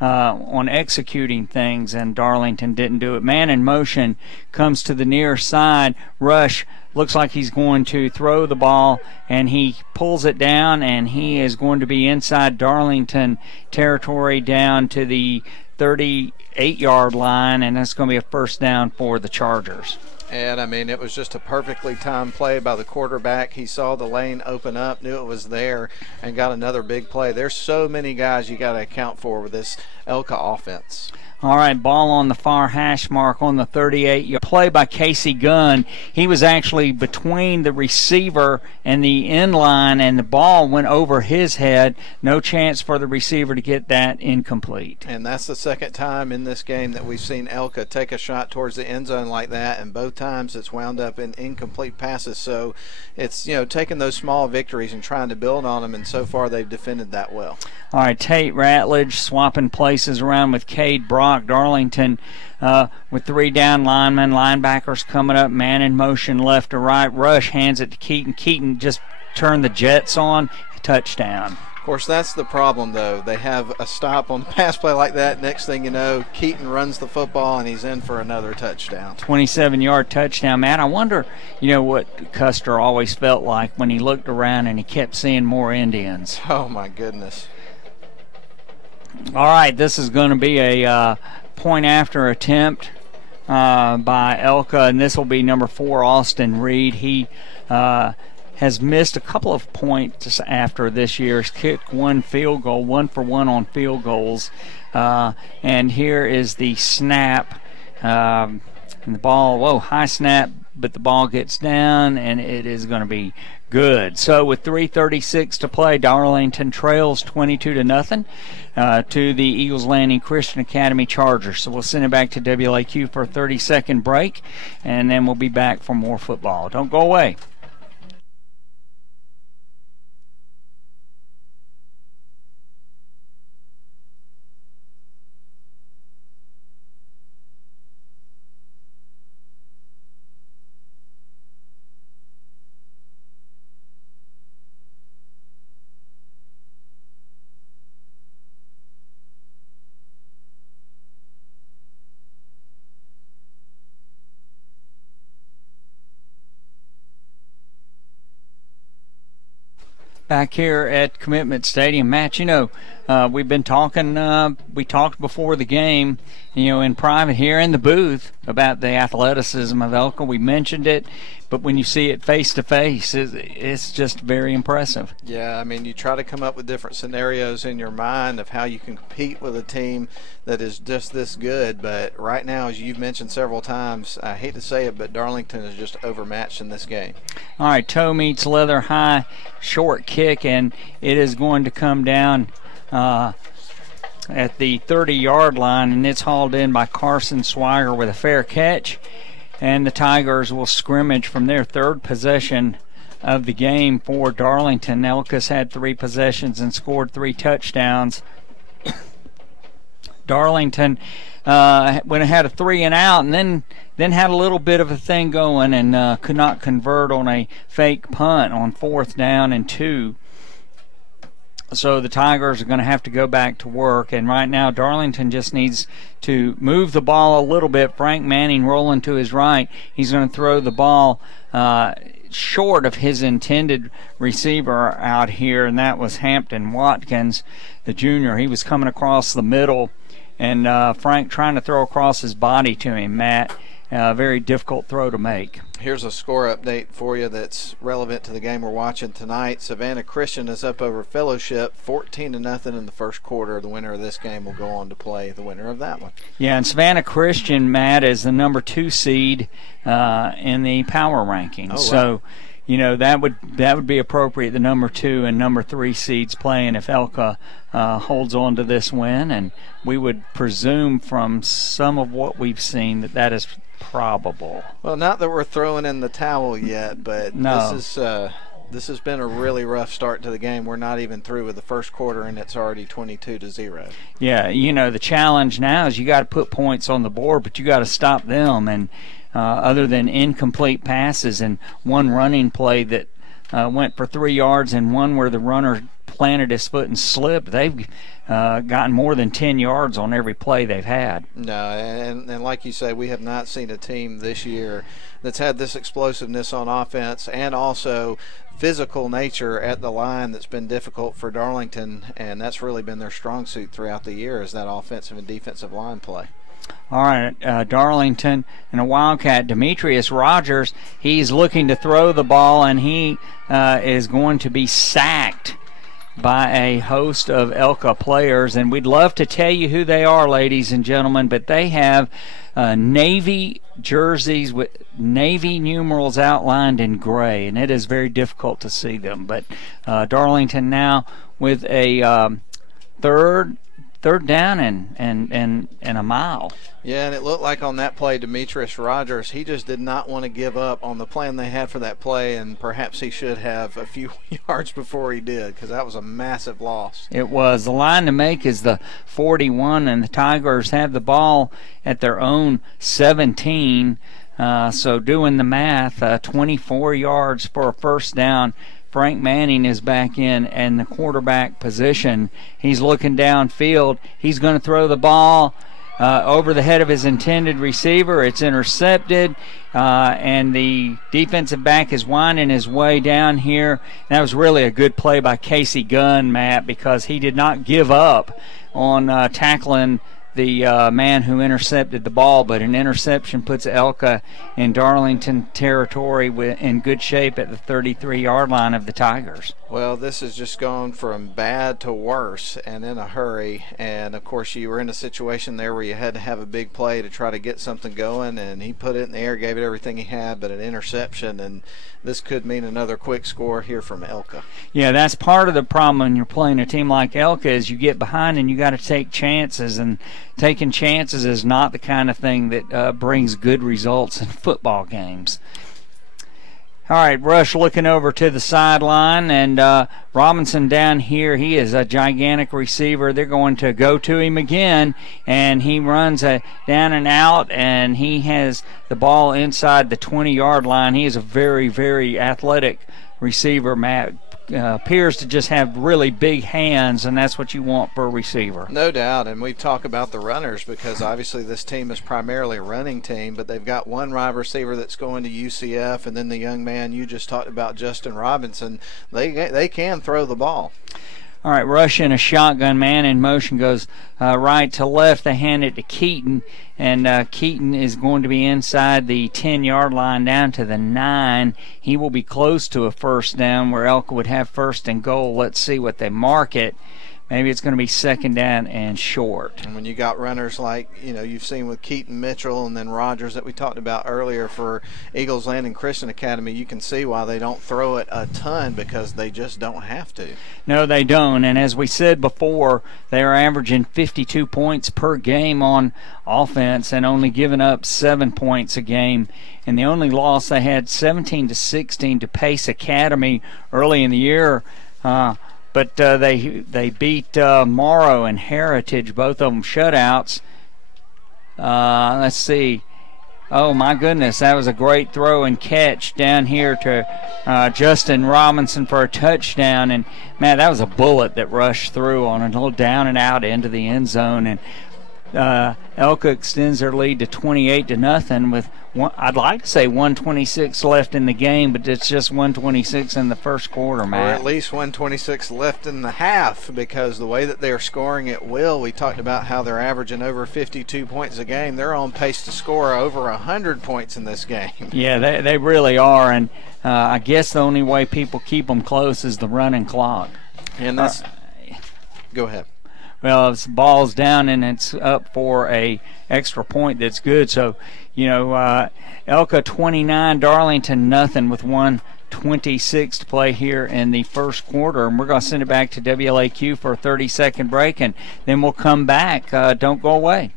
on executing things, and Darlington didn't do it. Man in motion comes to the near side. Rush looks like he's going to throw the ball, and he pulls it down, and he is going to be inside Darlington territory down to the 38-yard line, and that's going to be a 1st down for the Chargers. And, it was just a perfectly timed play by the quarterback. He saw the lane open up, knew it was there, and got another big play. There's so many guys you got to account for with this ELCA offense. All right, ball on the far hash mark on the 38. Play by Casey Gunn. He was actually between the receiver and the end line, and the ball went over his head. No chance for the receiver to get that incomplete. And that's the second time in this game that we've seen ELCA take a shot towards the end zone like that, and both times it's wound up in incomplete passes. So it's, taking those small victories and trying to build on them, and so far they've defended that well. All right, Tate Ratledge swapping places around with Cade Brock. Darlington with 3 down linemen, linebackers coming up, man in motion left to right. Rush hands it to Keaton. Keaton just turned the jets on. Touchdown. Of course, that's the problem, though. They have a stop on the pass play like that. Next thing you know, Keaton runs the football, and he's in for another touchdown. 27-yard touchdown. Matt, I wonder, what Custer always felt like when he looked around and he kept seeing more Indians. Oh, my goodness. All right, this is going to be a point after attempt by ELCA, and this will be number 4, Austin Reed. He has missed a couple of points after this year's kicked 1 field goal, 1 for 1 on field goals. And here is the snap. And the ball, high snap, but the ball gets down, and it is going to be good. So with 3:36 to play, Darlington trails 22-0 to the Eagles Landing Christian Academy Chargers. So we'll send it back to WLAQ for a 30-second break, and then we'll be back for more football. Don't go away. Back here at Commitment Stadium. Matt, we've been talking, we talked before the game, in private here in the booth about the athleticism of ELCA. We mentioned it, but when you see it face to face, it's just very impressive. Yeah, you try to come up with different scenarios in your mind of how you can compete with a team that is just this good, but right now, as you've mentioned several times, I hate to say it, but Darlington is just overmatched in this game. All right, toe meets leather, high, short kick, and it is going to come down at the 30-yard line, and it's hauled in by Carson Swigert with a fair catch, and the Tigers will scrimmage from their 3rd possession of the game for Darlington. ELCA's had 3 possessions and scored 3 touchdowns. Darlington when it had a 3 and out, and then had a little bit of a thing going and could not convert on a fake punt on 4th down and 2. So the Tigers are going to have to go back to work, and right now Darlington just needs to move the ball a little bit. Frank Manning rolling to his right. He's going to throw the ball short of his intended receiver out here, and that was Hampton Watkins, the junior. He was coming across the middle, and Frank trying to throw across his body to him, Matt. Very difficult throw to make. Here's a score update for you that's relevant to the game we're watching tonight. Savannah Christian is up over Fellowship 14-0 in the first quarter. The winner of this game will go on to play the winner of that one. Yeah, and Savannah Christian, Matt, is the number 2 seed in the power rankings. Oh, wow. So, that would be appropriate. The number 2 and number 3 seeds playing if ELCA holds on to this win, and we would presume from some of what we've seen that is probable. Well, not that we're throwing in the towel yet, but no. This has been a really rough start to the game. We're not even through with the first quarter, and it's already 22-0. Yeah, the challenge now is you got to put points on the board, but you got to stop them. And other than incomplete passes and one running play that went for 3 yards and one where the runner planted his foot and slipped, they've gotten more than 10 yards on every play they've had. No, and like you say, we have not seen a team this year that's had this explosiveness on offense and also physical nature at the line that's been difficult for Darlington, and that's really been their strong suit throughout the year, is that offensive and defensive line play. All right, Darlington and a Wildcat, Demetrius Rogers, he's looking to throw the ball, and he is going to be sacked by a host of ELCA players, and we'd love to tell you who they are, ladies and gentlemen, but they have Navy jerseys with Navy numerals outlined in gray, and it is very difficult to see them. But Darlington now with a third down and a mile. Yeah, and it looked like on that play, Demetrius Rogers, he just did not want to give up on the plan they had for that play, and perhaps he should have a few yards before he did, because that was a massive loss. It was. The line to make is the 41, and the Tigers have the ball at their own 17. So doing the math, 24 yards for a first down. Frank Manning is back in the quarterback position. He's looking downfield. He's going to throw the ball over the head of his intended receiver. It's intercepted, and the defensive back is winding his way down here. That was really a good play by Casey Gunn, Matt, because he did not give up on tackling the man who intercepted the ball, but an interception puts ELCA in Darlington territory in good shape at the 33-yard line of the Tigers. Well, this has just gone from bad to worse and in a hurry. And, of course, you were in a situation there where you had to have a big play to try to get something going, and he put it in the air, gave it everything he had, but an interception, and this could mean another quick score here from ELCA. Yeah, that's part of the problem when you're playing a team like ELCA is you get behind and you got to take chances, and taking chances is not the kind of thing that brings good results in football games. All right, Rush looking over to the sideline, and Robinson down here, he is a gigantic receiver. They're going to go to him again, and he runs a down and out, and he has the ball inside the 20-yard line. He is a very, very athletic receiver, Matt. Appears to just have really big hands, and that's what you want for a receiver. No doubt, and we talk about the runners because obviously this team is primarily a running team, but they've got one wide receiver that's going to UCF, and then the young man you just talked about, Justin Robinson. They can throw the ball. All right, Rush in a shotgun, man in motion, goes right to left. They hand it to Keaton, and Keaton is going to be inside the 10-yard line down to the 9. He will be close to a first down where ELCA would have first and goal. Let's see what they mark it. Maybe it's going to be second down and short. And when you got runners like, you've seen with Keaton Mitchell and then Rogers that we talked about earlier for Eagles Landing Christian Academy, you can see why they don't throw it a ton, because they just don't have to. No, they don't. And as we said before, they are averaging 52 points per game on offense and only giving up 7 points a game. And the only loss they had 17-16 to Pace Academy early in the year. But they beat Morrow and Heritage, both of them shutouts. Let's see. Oh, my goodness, that was a great throw and catch down here to Justin Robinson for a touchdown. And, man, that was a bullet that rushed through on a little down and out into the end zone. And ELCA extends their lead to 28-0 with I'd like to say 126 left in the game, but it's just 126 in the first quarter, Matt. Or at least 126 left in the half, because the way that they're scoring at will, we talked about how they're averaging over 52 points a game. They're on pace to score over 100 points in this game. Yeah, they really are, and I guess the only way people keep them close is the running clock. And that's go ahead. Well, it's ball's down and it's up for a extra point that's good. So, ELCA 29, Darlington nothing with 1:26 to play here in the first quarter. And we're going to send it back to WLAQ for a 30-second break, and then we'll come back. Don't go away.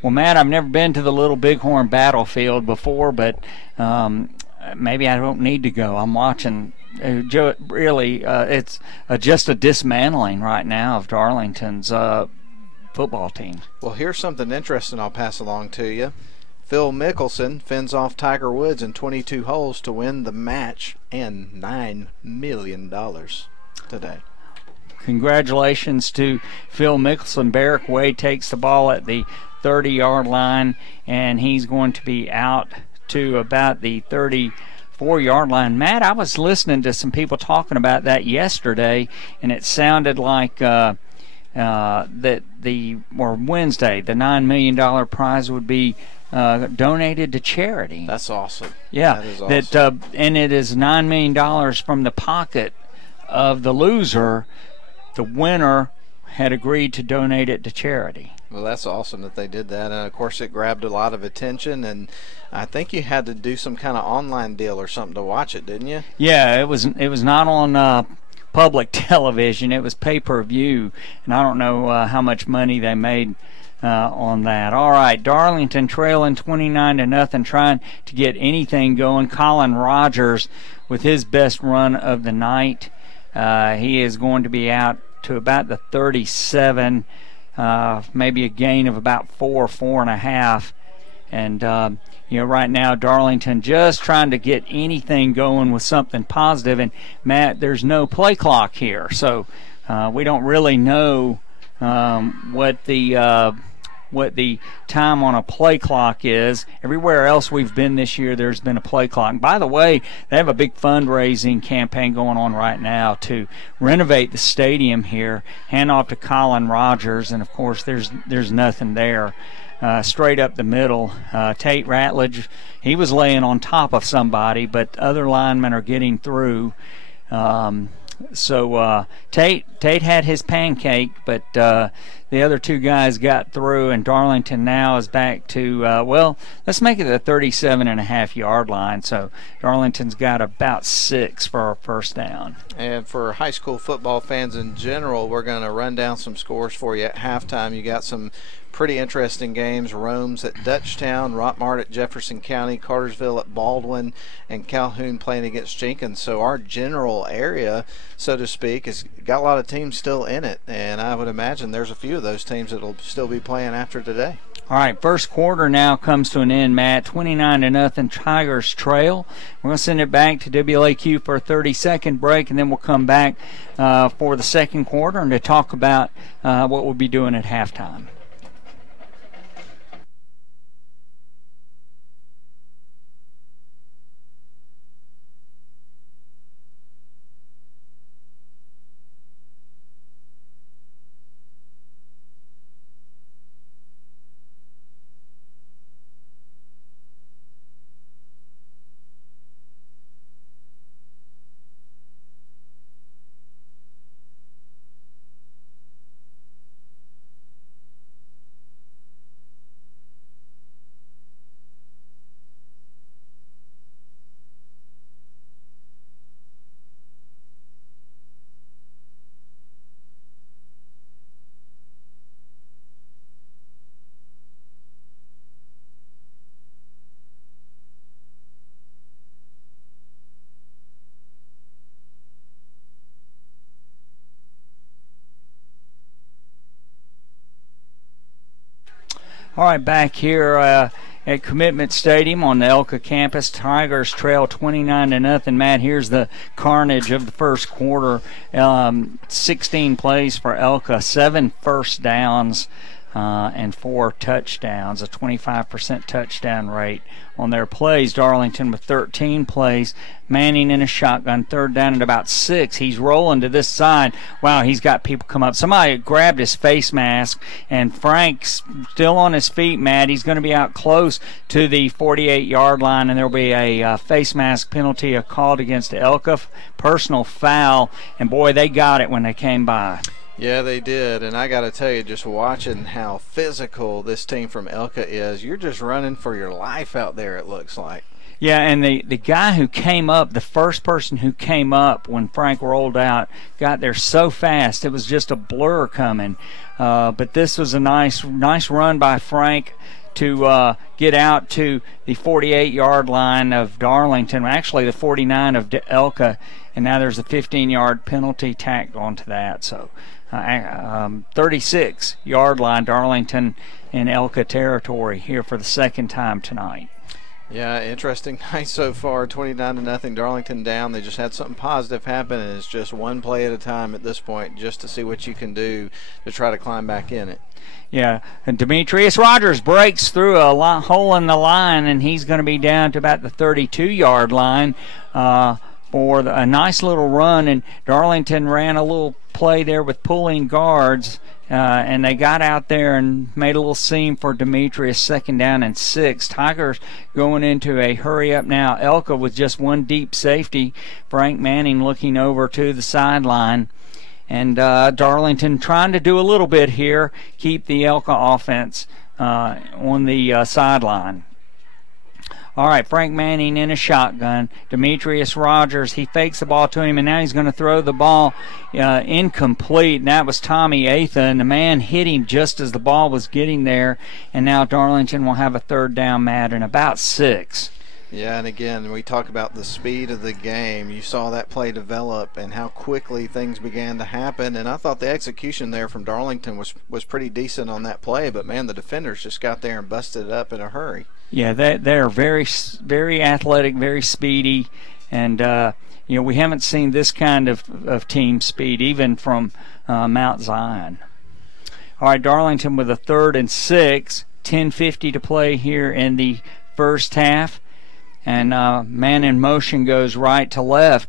Well, Matt, I've never been to the Little Bighorn battlefield before, but maybe I don't need to go. I'm watching. Really, it's just a dismantling right now of Darlington's football team. Well, here's something interesting I'll pass along to you. Phil Mickelson fends off Tiger Woods in 22 holes to win the match and $9 million today. congratulations to Phil Mickelson. Barrick Way takes the ball at the 30-yard line, and he's going to be out to about the 34-yard line. Matt, I was listening to some people talking about that yesterday, and it sounded like that Wednesday, the $9 million prize would be donated to charity. That's awesome. Yeah, that is awesome. And it is $9 million from the pocket of the loser. The winner had agreed to donate it to charity. Well, that's awesome that they did that, and of course it grabbed a lot of attention, and I think you had to do some kind of online deal or something to watch it, didn't you? Yeah, it was not on public television. It was pay-per-view, and I don't know how much money they made on that. All right, Darlington trailing 29-0, trying to get anything going. Colin Rogers with his best run of the night. He is going to be out to about the 37, maybe a gain of about 4.5. And right now Darlington just trying to get anything going with something positive. And Matt, there's no play clock here, so we don't really know what the time on a play clock is. Everywhere else we've been this year, there's been a play clock. And by the way, they have a big fundraising campaign going on right now to renovate the stadium here. Hand off to Colin Rogers, and of course there's nothing there. Straight up the middle, Tate Ratledge, he was laying on top of somebody, but other linemen are getting through. So Tate had his pancake, but the other two guys got through, and Darlington now is back to, let's make it the 37.5-yard line. So Darlington's got about 6 for a first down. And for high school football fans in general, we're going to run down some scores for you at halftime. You got some pretty interesting games. Rome's at Dutchtown, Rottmart at Jefferson County, Cartersville at Baldwin, and Calhoun playing against Jenkins. So our general area, so to speak, has got a lot of teams still in it, and I would imagine there's a few of those teams that will still be playing after today. All right, first quarter now comes to an end, Matt. 29-0, Tigers trail. We're going to send it back to WLAQ for a 30-second break, and then we'll come back for the second quarter and to talk about what we'll be doing at halftime. All right, back here at Commitment Stadium on the ELCA campus, Tigers trail 29-0. Matt, here's the carnage of the first quarter. 16 plays for ELCA, 7 first downs and 4 touchdowns, a 25% touchdown rate on their plays. Darlington with 13 plays. Manning in a shotgun, third down at about 6. He's rolling to this side. Wow, he's got people come up. Somebody grabbed his face mask, and Frank's still on his feet, Matt. He's going to be out close to the 48-yard line, and there will be a face mask penalty called against ELCA. Personal foul, and boy, they got it when they came by. Yeah, they did, and I got to tell you, just watching how physical this team from ELCA is, you're just running for your life out there, it looks like. Yeah, and the guy who came up, the first person who came up when Frank rolled out, got there so fast it was just a blur coming. But this was a nice run by Frank to get out to the 48-yard line of Darlington, actually the 49 of ELCA, and now there's a 15-yard penalty tacked onto that. So 36-yard line, Darlington in ELCA territory here for the second time tonight. Yeah, interesting night so far. 29-0, Darlington down. They just had something positive happen, and it's just one play at a time at this point, just to see what you can do to try to climb back in it. Yeah, and Demetrius Rogers breaks through a hole in the line, and he's going to be down to about the 32-yard line for a nice little run. And Darlington ran a little play there with pulling guards, and they got out there and made a little seam for Demetrius, 2nd down and 6. Tigers going into a hurry-up now. ELCA with just one deep safety. Frank Manning looking over to the sideline. And Darlington trying to do a little bit here, keep the ELCA offense on the sideline. All right, Frank Manning in a shotgun. Demetrius Rogers, he fakes the ball to him, and now he's going to throw the ball incomplete. And that was Tommy Atha, and the man hit him just as the ball was getting there. And now Darlington will have a 3rd down, Matt, and about 6. Yeah, and again, we talk about the speed of the game. You saw that play develop and how quickly things began to happen. And I thought the execution there from Darlington was pretty decent on that play. But, man, the defenders just got there and busted it up in a hurry. Yeah, they're very, very athletic, very speedy. And, we haven't seen this kind of team speed, even from Mount Zion. All right, Darlington with a 3rd and 6, 10:50 to play here in the first half. And man in motion goes right to left.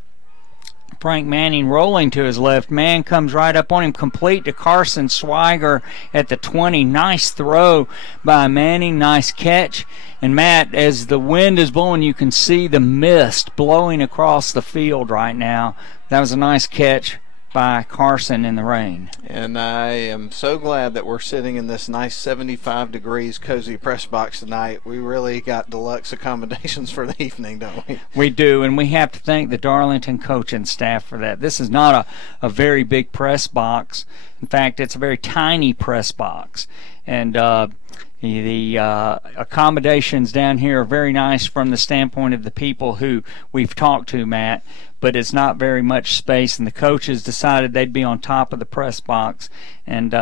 Frank Manning rolling to his left. Man comes right up on him, complete to Carson Swiger at the 20. Nice throw by Manning. Nice catch. And, Matt, as the wind is blowing, you can see the mist blowing across the field right now. That was a nice catch by Carson in the rain. And I am so glad that we're sitting in this nice 75 degrees cozy press box tonight. We really got deluxe accommodations for the evening, don't we? We do, and we have to thank the Darlington coaching staff for that. This is not a very big press box. In fact, it's a very tiny press box. And the accommodations down here are very nice from the standpoint of the people who we've talked to, Matt, but it's not very much space, and the coaches decided they'd be on top of the press box and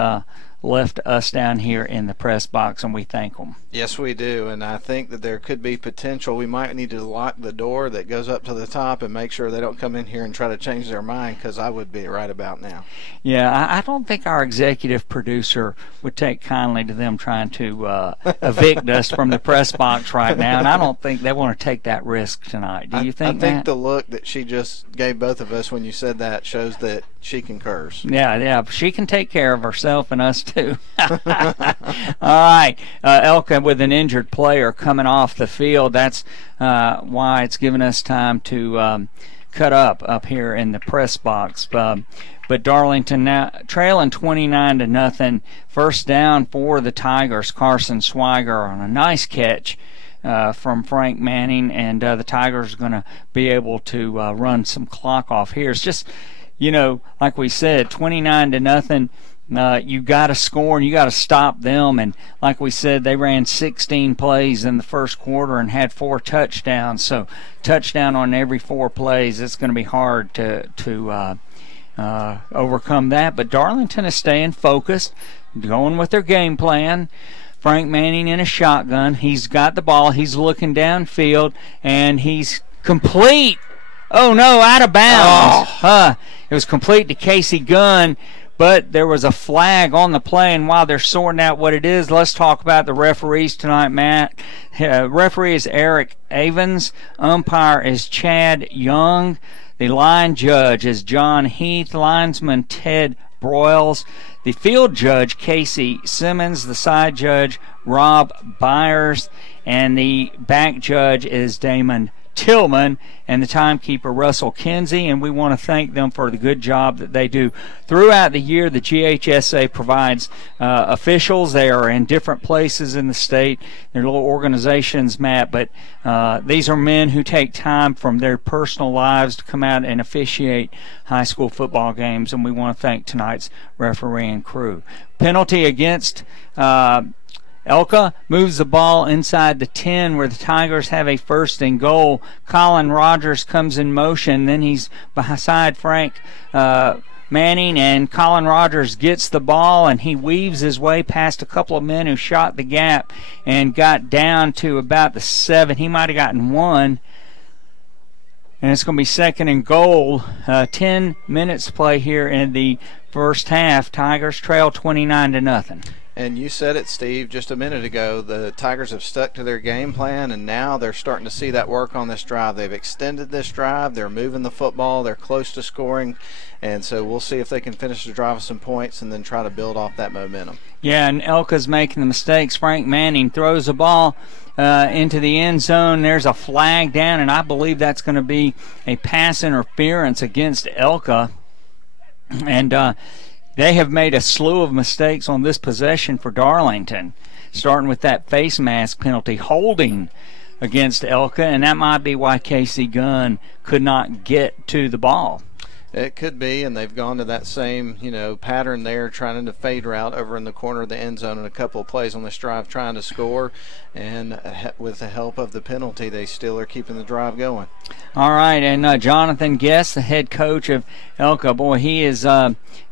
left us down here in the press box, and we thank them. Yes, we do, and I think that there could be potential. We might need to lock the door that goes up to the top and make sure they don't come in here and try to change their mind, because I would be right about now. Yeah, I don't think our executive producer would take kindly to them trying to evict us from the press box right now, and I don't think they want to take that risk tonight. Do you think, I think Matt? the look that she just gave both of us when you said that shows that she concurs. Yeah, she can take care of herself and us too. All right, ELCA with an injured player coming off the field. That's why it's given us time to cut up here in the press box. But Darlington now trailing 29-0. 1st down for the Tigers. Carson Swiger on a nice catch from Frank Manning, and the Tigers are going to be able to run some clock off here. It's just, like we said, 29-0. You got to score and you got to stop them. And like we said, they ran 16 plays in the first quarter and had 4 touchdowns. So touchdown on every 4 plays. It's going to be hard to overcome that. But Darlington is staying focused, going with their game plan. Frank Manning in a shotgun. He's got the ball. He's looking downfield, and he's complete. Oh, no, out of bounds. It was complete to Casey Gunn, but there was a flag on the play, and while they're sorting out what it is, let's talk about the referees tonight, Matt. Referee is Eric Avens. Umpire is Chad Young. The line judge is John Heath. Linesman Ted Broyles. The field judge, Casey Simmons. The side judge, Rob Byers. And the back judge is Damon Tillman, and the timekeeper, Russell Kinsey. And we want to thank them for the good job that they do throughout the year. The GHSA provides officials. They are in different places in the state. They're little organizations, Matt, but these are men who take time from their personal lives to come out and officiate high school football games, and we want to thank tonight's refereeing crew. Penalty against ELCA moves the ball inside the 10 where the Tigers have a 1st and goal. Colin Rogers comes in motion. Then he's beside Frank Manning, and Colin Rogers gets the ball, and he weaves his way past a couple of men who shot the gap and got down to about the 7. He might have gotten 1. And it's going to be 2nd and goal. 10 minutes to play here in the first half. Tigers trail 29-0. And you said it, Steve, just a minute ago. The Tigers have stuck to their game plan, and now they're starting to see that work on this drive. They've extended this drive. They're moving the football. They're close to scoring. And so we'll see if they can finish the drive with some points and then try to build off that momentum. Yeah, and ELCA's making the mistakes. Frank Manning throws the ball into the end zone. There's a flag down, and I believe that's going to be a pass interference against ELCA. And they have made a slew of mistakes on this possession for Darlington, starting with that face mask penalty, holding against ELCA, and that might be why Casey Gunn could not get to the ball. It could be, and they've gone to that same, pattern there, trying to fade route over in the corner of the end zone in a couple of plays on this drive, trying to score. And with the help of the penalty, they still are keeping the drive going. All right, and Jonathan Guest, the head coach of ELCA, boy, he is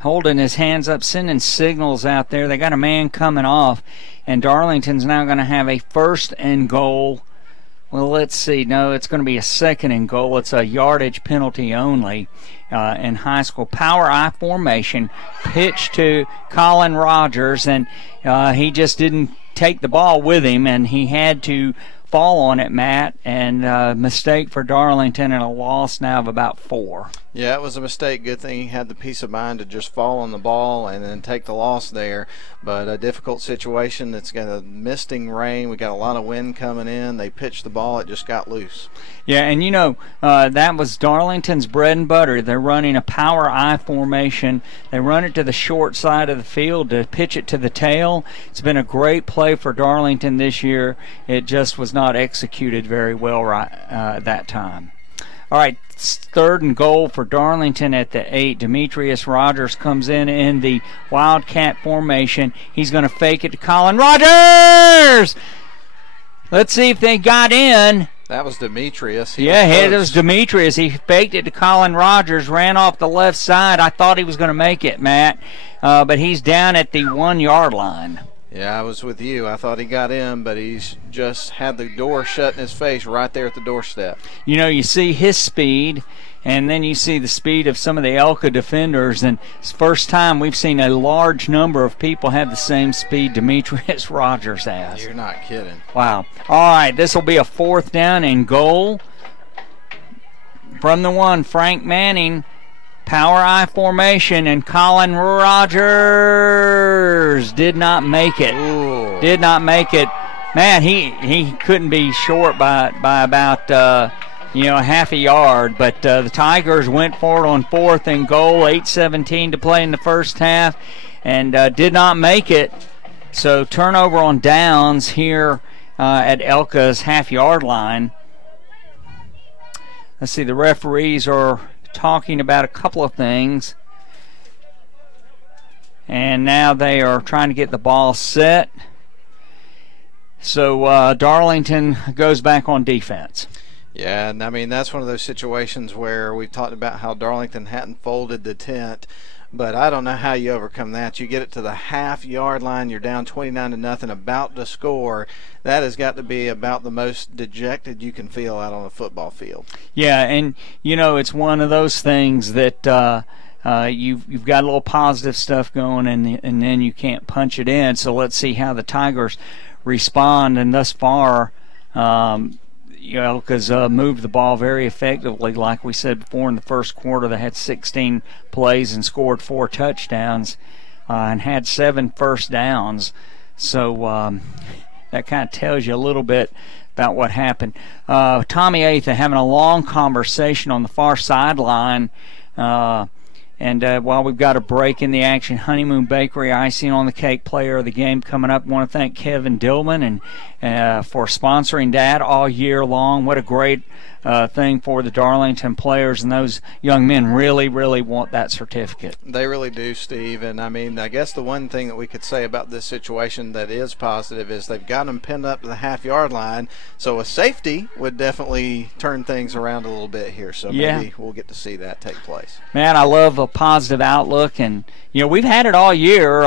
holding his hands up, sending signals out there. They got a man coming off, and Darlington's now going to have a 1st and goal. Well, let's see. No, it's going to be a 2nd and goal. It's a yardage penalty only in high school. Power I formation, pitch to Colin Rogers, and he just didn't take the ball with him, and he had to fall on it, Matt, and mistake for Darlington, and a loss now of about 4. Yeah, it was a mistake. Good thing he had the peace of mind to just fall on the ball and then take the loss there. But a difficult situation. It's got a misting rain. We got a lot of wind coming in. They pitched the ball. It just got loose. Yeah, and that was Darlington's bread and butter. They're running a power I formation. They run it to the short side of the field to pitch it to the tail. It's been a great play for Darlington this year. It just was not executed very well that time. All right, 3rd and goal for Darlington at the 8. Demetrius Rogers comes in the Wildcat formation. He's going to fake it to Colin Rogers. Let's see if they got in. That was Demetrius. It was Demetrius. He faked it to Colin Rogers, ran off the left side. I thought he was going to make it, Matt, but he's down at the 1-yard line. Yeah, I was with you. I thought he got in, but he's just had the door shut in his face right there at the doorstep. You see his speed, and then you see the speed of some of the ELCA defenders, and it's the first time we've seen a large number of people have the same speed Demetrius Rogers has. You're not kidding. Wow. All right, this will be a 4th down and goal. From the 1, Frank Manning. Power I formation, and Colin Rogers did not make it. Ooh. Did not make it. Man, he couldn't be short by about half a yard, but the Tigers went for it on 4th and goal, 8:17 to play in the first half, and did not make it. So turnover on downs here at ELCA's half-yard line. Let's see, the referees are talking about a couple of things, and now they are trying to get the ball set. So Darlington goes back on defense. Yeah, and I mean that's one of those situations where we've talked about how Darlington hadn't folded the tent, but I don't know how you overcome that. You get it to the half-yard line, you're down 29-0, about to score. That has got to be about the most dejected you can feel out on a football field. Yeah, and it's one of those things that you've got a little positive stuff going, and then you can't punch it in. So let's see how the Tigers respond. And thus far, ELCA's moved the ball very effectively. Like we said before, in the first quarter, they had 16 plays and scored 4 touchdowns and had 7 first downs. So that kind of tells you a little bit about what happened. Tommy Atha having a long conversation on the far sideline. And while we've got a break in the action, Honeymoon Bakery, icing on the cake player of the game coming up. I want to thank Kevin Dillman and for sponsoring that all year long. What a great thing for the Darlington players, and those young men really, really want that certificate. They really do, Steve. And, I mean, I guess the one thing that we could say about this situation that is positive is they've got them pinned up to the half-yard line, so a safety would definitely turn things around a little bit here. So maybe we'll get to see that take place. Man, I love a positive outlook, and, you know, we've had it all year.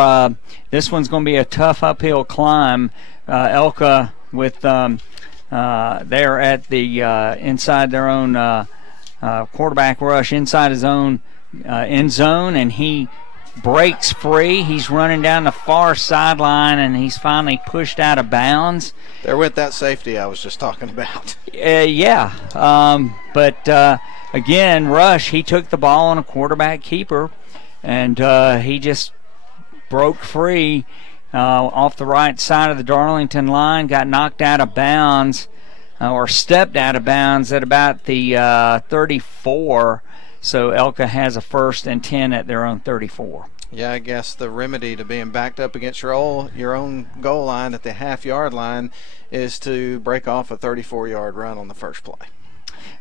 This one's going to be a tough uphill climb. ELCA with they're at the inside their own quarterback rush, inside his own end zone, and he breaks free. He's running down the far sideline, and he's finally pushed out of bounds. There went that safety I was just talking about. But again, Rush, he took the ball on a quarterback keeper, and he just broke free off the right side of the Darlington line, got knocked out of bounds, or stepped out of bounds at about the 34. So ELCA has a 1st and 10 at their own 34. Yeah, I guess the remedy to being backed up against your own goal line at the half-yard line is to break off a 34-yard run on the first play.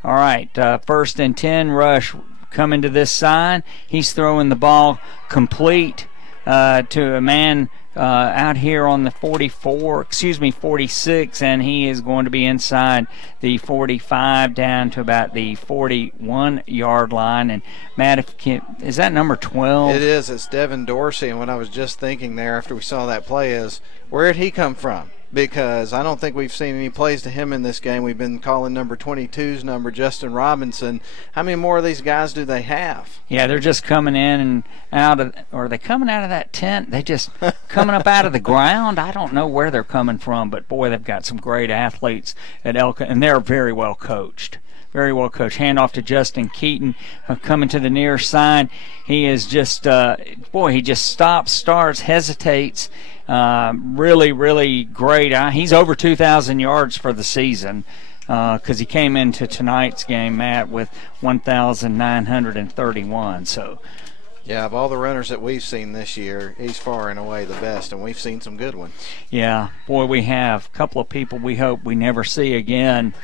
All right, 1st and 10, Rush coming to this side. He's throwing the ball complete to a man out here on the 46, and he is going to be inside the 45 down to about the 41-yard line. And Matt, is that number 12? It is. It's Devin Dorsey. And what I was just thinking there after we saw that play is, where did he come from? Because I don't think we've seen any plays to him in this game. We've been calling number 22's number, Justin Robinson. How many more of these guys do they have? Yeah, they're just coming in and out of, or are they coming out of that tent? They just coming up out of the ground? I don't know where they're coming from, but boy, they've got some great athletes at ELCA, and they're very well coached. Very well coached. Hand off to Justin Keaton, coming to the near side. He is just, he just stops, starts, hesitates. Really, really great. He's over 2,000 yards for the season because he came into tonight's game, Matt, with 1,931. So, yeah, of all the runners that we've seen this year, he's far and away the best, and we've seen some good ones. Yeah, boy, we have. A couple of people we hope we never see again.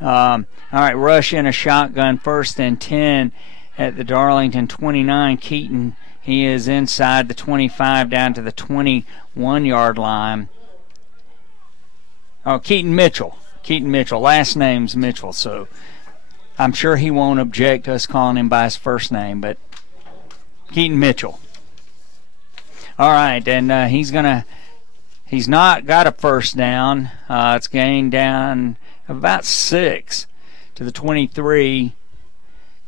All right, Rush in a shotgun, 1st and 10 at the Darlington 29. Keaton, he is inside the 25 down to the 21-yard line. Oh, Keaton Mitchell. Keaton Mitchell. Last name's Mitchell, so I'm sure he won't object to us calling him by his first name, but Keaton Mitchell. All right, and he's not got a first down. It's gained down about 6 to the 23.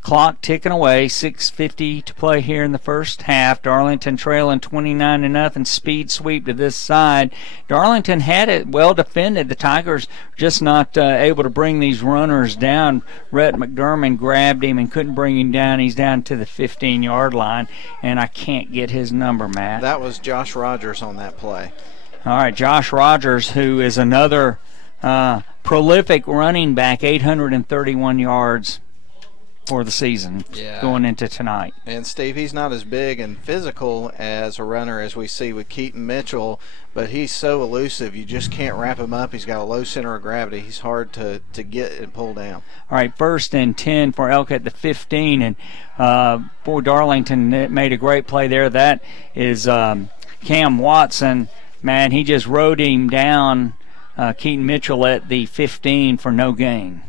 Clock ticking away, 6:50 to play here in the first half. Darlington trailing 29-0. Speed sweep to this side. Darlington had it well defended. The Tigers just not able to bring these runners down. Rhett McDermott grabbed him and couldn't bring him down. He's down to the 15-yard line, and I can't get his number, Matt. That was Josh Rogers on that play. All right, Josh Rogers, who is another prolific running back, 831 yards for the season going into tonight. And Steve, he's not as big and physical as a runner as we see with Keaton Mitchell, but he's so elusive you just can't wrap him up. He's got a low center of gravity. He's hard to get and pull down. All right, 1st and 10 for ELCA at the 15, and Darlington made a great play there. That is Cam Watson. Man, he just rode him down, Keaton Mitchell at the 15 for no gain.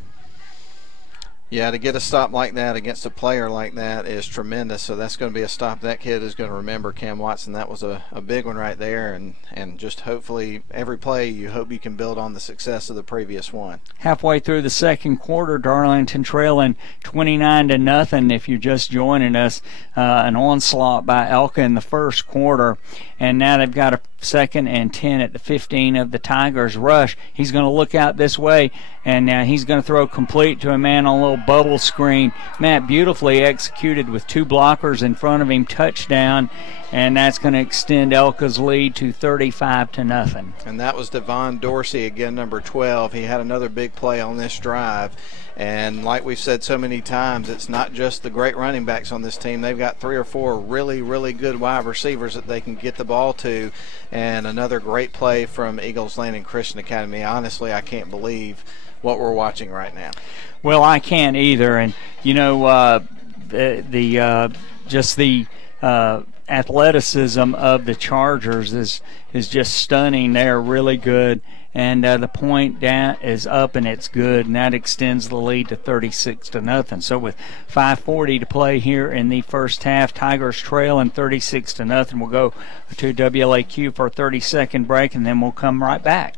Yeah, to get a stop like that against a player like that is tremendous. So that's going to be a stop that kid is going to remember. Cam Watson, that was a big one right there. And just hopefully every play you hope you can build on the success of the previous one. Halfway through the second quarter, Darlington trailing 29-0. If you're just joining us, an onslaught by ELCA in the first quarter. And now they've got a 2nd and 10 at the 15 of the Tigers. Rush, he's going to look out this way, and now he's going to throw complete to a man on a little bubble screen. Matt, beautifully executed with 2 blockers in front of him, touchdown, and that's going to extend ELCA's lead to 35-0. And that was Devon Dorsey, again, number 12. He had another big play on this drive. And like we've said so many times, it's not just the great running backs on this team. They've got 3 or 4 really, really good wide receivers that they can get the ball to. And another great play from Eagles Landing Christian Academy. Honestly, I can't believe what we're watching right now. Well, I can't either, and you know, just the athleticism of the Chargers is just stunning. They're really good, and the point down is up and it's good, and that extends the lead to 36-0. So with 5:40 to play here in the first half, Tigers trailing 36-0. We'll go to WLAQ for a 30-second break, and then we'll come right back.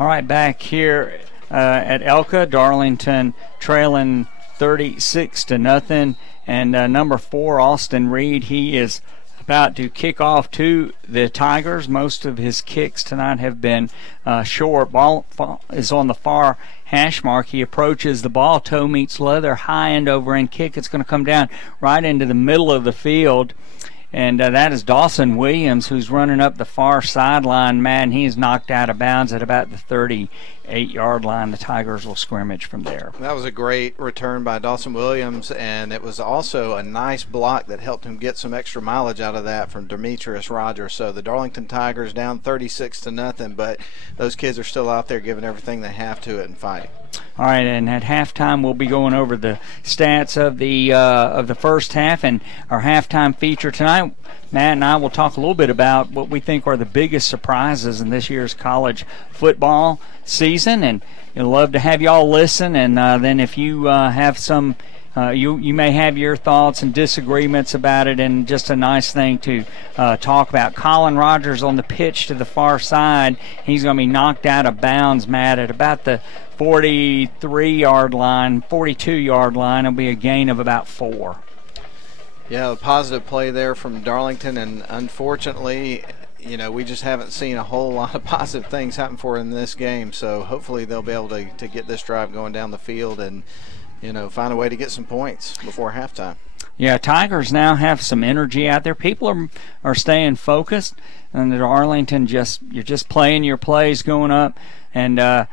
All right, back here at ELCA, Darlington trailing 36-0, and number 4, Austin Reed, he is about to kick off to the Tigers. Most of his kicks tonight have been short. Ball is on the far hash mark. He approaches the ball, toe meets leather, high end over end kick. It's going to come down right into the middle of the field. And that is Dawson Williams, who's running up the far sideline. Man, he is knocked out of bounds at about the 38-yard line. The Tigers will scrimmage from there. That was a great return by Dawson Williams, and it was also a nice block that helped him get some extra mileage out of that from Demetrius Rogers. So the Darlington Tigers down 36-0, but those kids are still out there giving everything they have to it and fighting. All right, and at halftime we'll be going over the stats of the first half and our halftime feature tonight. Matt and I will talk a little bit about what we think are the biggest surprises in this year's college football season, and we'd love to have y'all listen. And then if you have some, you may have your thoughts and disagreements about it, and just a nice thing to talk about. Colin Rogers on the pitch to the far side. He's going to be knocked out of bounds, Matt, at about the 43-yard line, 42-yard line. It'll be a gain of about 4. Yeah, a positive play there from Darlington, and unfortunately, you know, we just haven't seen a whole lot of positive things happen for in this game. So hopefully they'll be able to get this drive going down the field and, you know, find a way to get some points before halftime. Yeah, Tigers now have some energy out there. People are staying focused, and the Darlington you're just playing your plays going up, and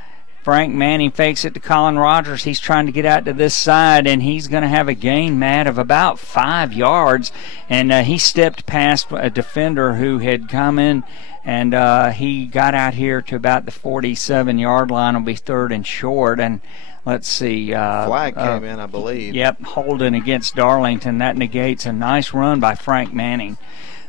Frank Manning fakes it to Colin Rogers. He's trying to get out to this side, and he's going to have a gain, Matt, of about 5 yards. And he stepped past a defender who had come in, and he got out here to about the 47-yard line. It'll be 3rd and short. And let's see. Flag came in, I believe. Yep, holding against Darlington. That negates a nice run by Frank Manning.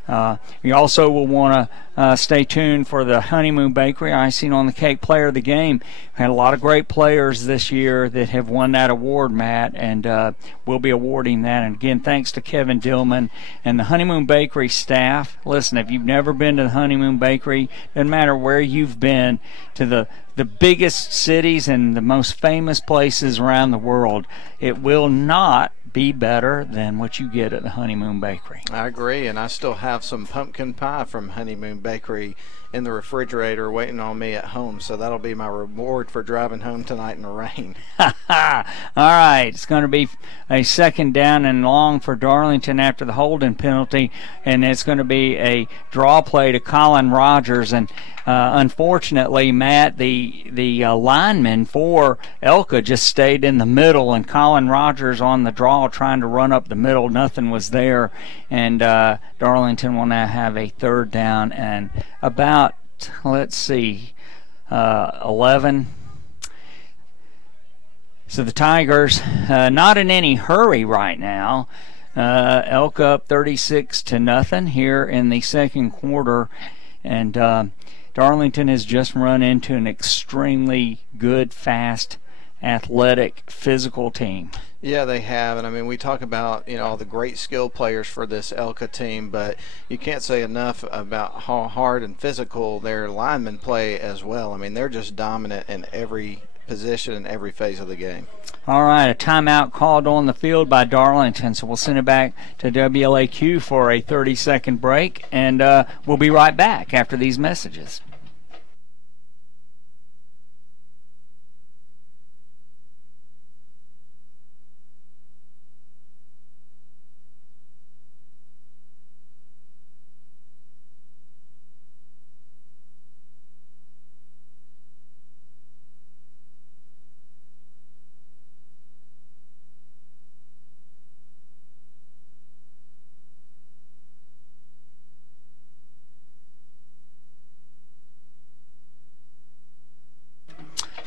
You also will want to stay tuned for the Honeymoon Bakery Icing on the Cake Player of the Game. We had a lot of great players this year that have won that award, Matt, and we'll be awarding that. And again, thanks to Kevin Dillman and the Honeymoon Bakery staff. Listen, if you've never been to the Honeymoon Bakery, doesn't matter where you've been, to the biggest cities and the most famous places around the world, it will not be better than what you get at the Honeymoon Bakery. I agree, and I still have some pumpkin pie from Honeymoon Bakery in the refrigerator waiting on me at home, so that'll be my reward for driving home tonight in the rain. All right, it's going to be a 2nd down and long for Darlington after the holding penalty, and it's going to be a draw play to Colin Rogers. And unfortunately, Matt, the lineman for ELCA just stayed in the middle, and Colin Rogers on the draw trying to run up the middle. Nothing was there, and Darlington will now have a 3rd down and about, let's see, 11. So the Tigers not in any hurry right now. ELCA up 36-0 here in the 2nd quarter, and Darlington has just run into an extremely good, fast, athletic, physical team. Yeah, they have, and I mean, we talk about, you know, all the great skill players for this ELCA team, but you can't say enough about how hard and physical their linemen play as well. I mean, they're just dominant in every position in every phase of the game. All right, a timeout called on the field by Darlington, so we'll send it back to WLAQ for a 30-second break, and we'll be right back after these messages.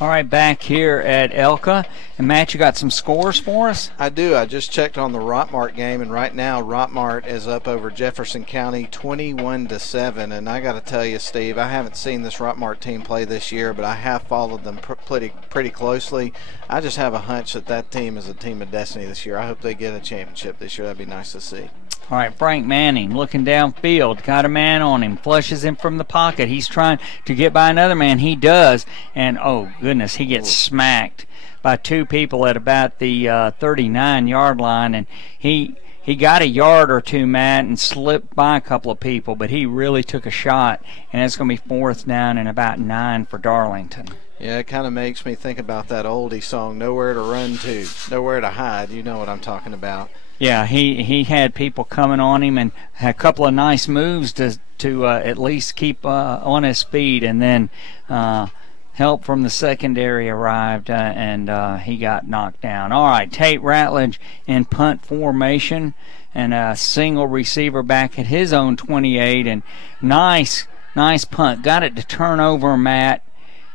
All right, back here at ELCA. And, Matt, you got some scores for us? I do. I just checked on the Rockmart game, and right now Rockmart is up over Jefferson County 21-7. And I got to tell you, Steve, I haven't seen this Rockmart team play this year, but I have followed them pretty closely. I just have a hunch that team is a team of destiny this year. I hope they get a championship this year. That'd be nice to see. All right, Frank Manning looking downfield, got a man on him, flushes him from the pocket. He's trying to get by another man. He does, and oh goodness, he gets smacked by two people at about the 39-yard line, and he got a yard or two, Matt, and slipped by a couple of people, but he really took a shot, and it's going to be 4th down and about 9 for Darlington. Yeah, it kind of makes me think about that oldie song, Nowhere to Run To, Nowhere to Hide. You know what I'm talking about. Yeah, he had people coming on him and had a couple of nice moves to at least keep on his feet, and then help from the secondary arrived and he got knocked down. All right, Tate Ratledge in punt formation and a single receiver back at his own 28, and nice punt. Got it to turn over, Matt.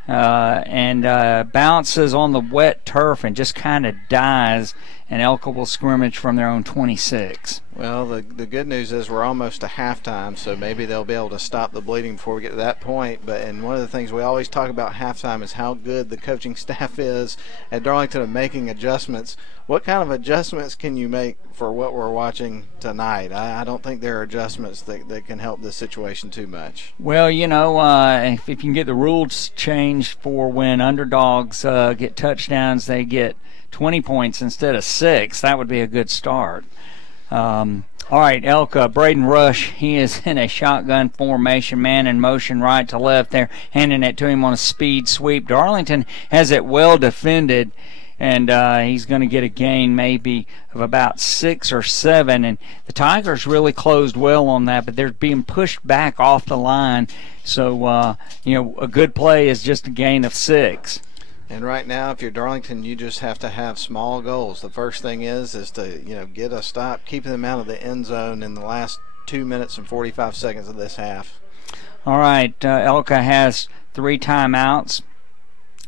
And bounces on the wet turf and just kind of dies, and ELCA will scrimmage from their own 26. Well, the good news is we're almost to halftime, so maybe they'll be able to stop the bleeding before we get to that point. And one of the things we always talk about halftime is how good the coaching staff is at Darlington of making adjustments. What kind of adjustments can you make for what we're watching tonight? I don't think there are adjustments that can help this situation too much. Well, you know, if you can get the rules changed for when underdogs get touchdowns, they get 20 points instead of 6, that would be a good start. All right, ELCA, Braden Rush, he is in a shotgun formation, man in motion right to left there, handing it to him on a speed sweep. Darlington has it well defended, and he's going to get a gain maybe of about 6 or 7, and the Tigers really closed well on that, but they're being pushed back off the line, so you know, a good play is just a gain of 6. And right now, if you're Darlington, you just have to have small goals. The first thing is to, you know, get a stop, keeping them out of the end zone in the last 2 minutes and 45 seconds of this half. All right, ELCA has 3 timeouts,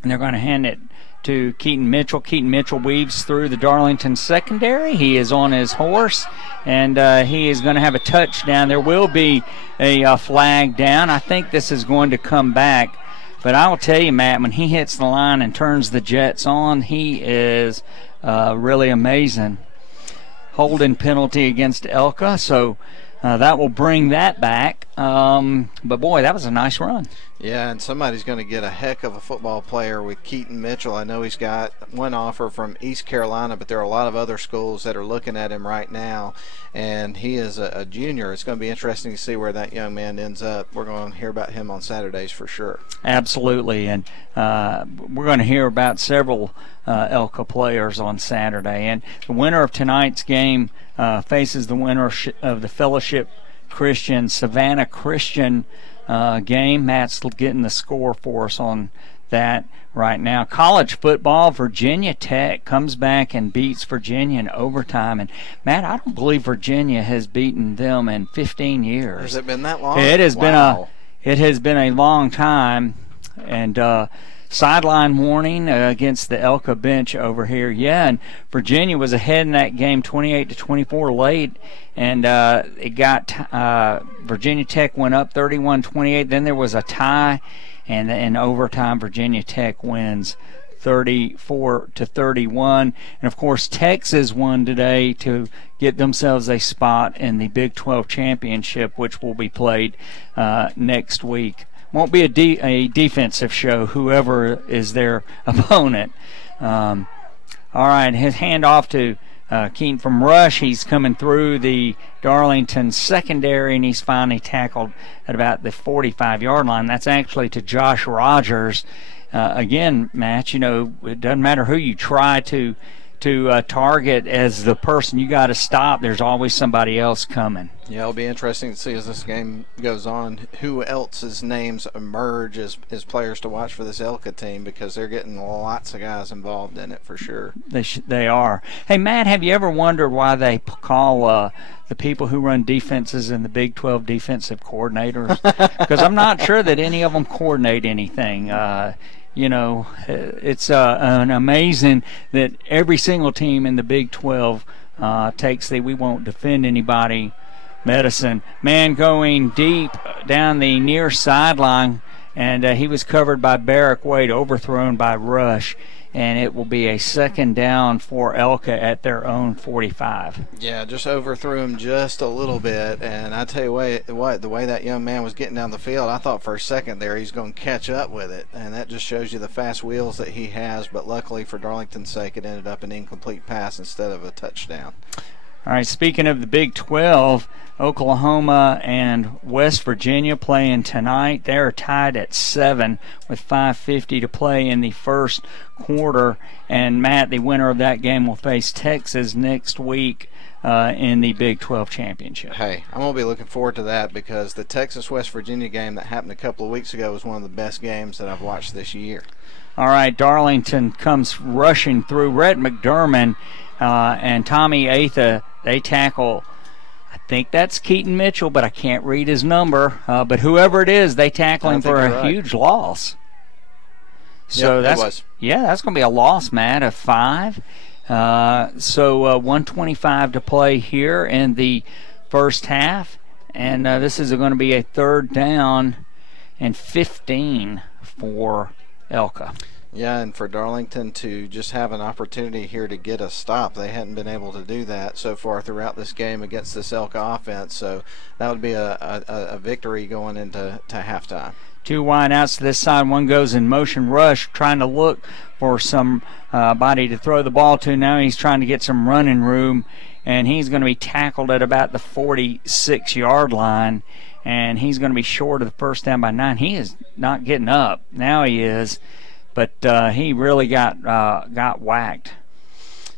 and they're going to hand it to Keaton Mitchell. Keaton Mitchell weaves through the Darlington secondary. He is on his horse, and he is going to have a touchdown. There will be a flag down. I think this is going to come back. But I will tell you, Matt, when he hits the line and turns the Jets on, he is really amazing. Holding penalty against ELCA, so that will bring that back. But, boy, that was a nice run. Yeah, and somebody's going to get a heck of a football player with Keaton Mitchell. I know he's got one offer from East Carolina, but there are a lot of other schools that are looking at him right now, and he is a junior. It's going to be interesting to see where that young man ends up. We're going to hear about him on Saturdays for sure. Absolutely, and we're going to hear about several ELCA players on Saturday. And the winner of tonight's game faces the winner of the Fellowship Christian Savannah Christian game. Matt's getting the score for us on that right now. College football, Virginia Tech comes back and beats Virginia in overtime. And, Matt, I don't believe Virginia has beaten them in 15 years. Has it been that long? It has been a long time. And sideline warning against the ELCA bench over here. Yeah, and Virginia was ahead in that game 28-24 late, and it got Virginia Tech went up 31-28. Then there was a tie, and in overtime Virginia Tech wins 34-31. And of course Texas won today to get themselves a spot in the Big 12 championship, which will be played next week. Won't be a defensive show, whoever is their opponent. All right, his handoff to Keaton from Rush. He's coming through the Darlington secondary, and he's finally tackled at about the 45-yard line. That's actually to Josh Rogers. Again, Matt, you know, it doesn't matter who you try to target as the person you got to stop. There's always somebody else coming. Yeah, it'll be interesting to see as this game goes on who else's names emerge as players to watch for this ELCA team, because they're getting lots of guys involved in it for sure. They are. Hey, Matt, have you ever wondered why they call the people who run defenses in the Big 12 defensive coordinators? Because I'm not sure that any of them coordinate anything. You know, it's an amazing that every single team in the Big 12 takes the "we won't defend anybody" medicine. Man going deep down the near sideline, and he was covered by Barrick Wade, overthrown by Rush. And it will be a second down for ELCA at their own 45. Yeah, just overthrew him just a little bit. And I tell you what, the way that young man was getting down the field, I thought for a second there he's going to catch up with it. And that just shows you the fast wheels that he has. But luckily for Darlington's sake, it ended up an incomplete pass instead of a touchdown. All right, speaking of the Big 12, Oklahoma and West Virginia playing tonight. They're tied at 7 with 5:50 to play in the first quarter. And, Matt, the winner of that game will face Texas next week in the Big 12 championship. Hey, I'm going to be looking forward to that because the Texas-West Virginia game that happened a couple of weeks ago was one of the best games that I've watched this year. All right, Darlington comes rushing through. Rhett McDermott and Tommy Atha, they tackle, I think that's Keaton Mitchell, but I can't read his number. But whoever it is, they tackle him for a huge loss. So yep, that's going to be a loss, Matt, of 5. So 1:25 to play here in the first half, and this is going to be a 3rd down and 15 for ELCA. Yeah, and for Darlington to just have an opportunity here to get a stop, they hadn't been able to do that so far throughout this game against this ELCA offense. So that would be a victory going into halftime. 2 wide outs to this side. One goes in motion rush, trying to look for some body to throw the ball to. Now he's trying to get some running room, and he's going to be tackled at about the 46-yard line, and he's going to be short of the first down by 9. He is not getting up. Now he is. But he really got whacked.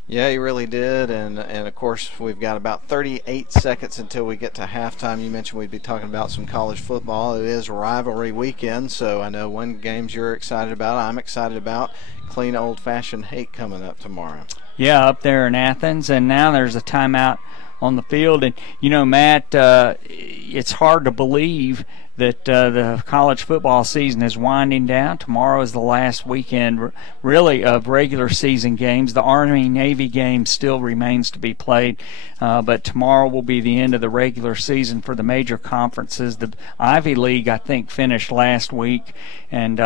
Yeah, he really did, and of course we've got about 38 seconds until we get to halftime. You mentioned we'd be talking about some college football. It is rivalry weekend, so I know one games you're excited about, I'm excited about. Clean old-fashioned hate coming up tomorrow. Yeah, up there in Athens, and now there's a timeout on the field. And, you know, Matt, it's hard to believe that the college football season is winding down. Tomorrow is the last weekend, really, of regular season games. The Army-Navy game still remains to be played, but tomorrow will be the end of the regular season for the major conferences. The Ivy League, I think, finished last week, and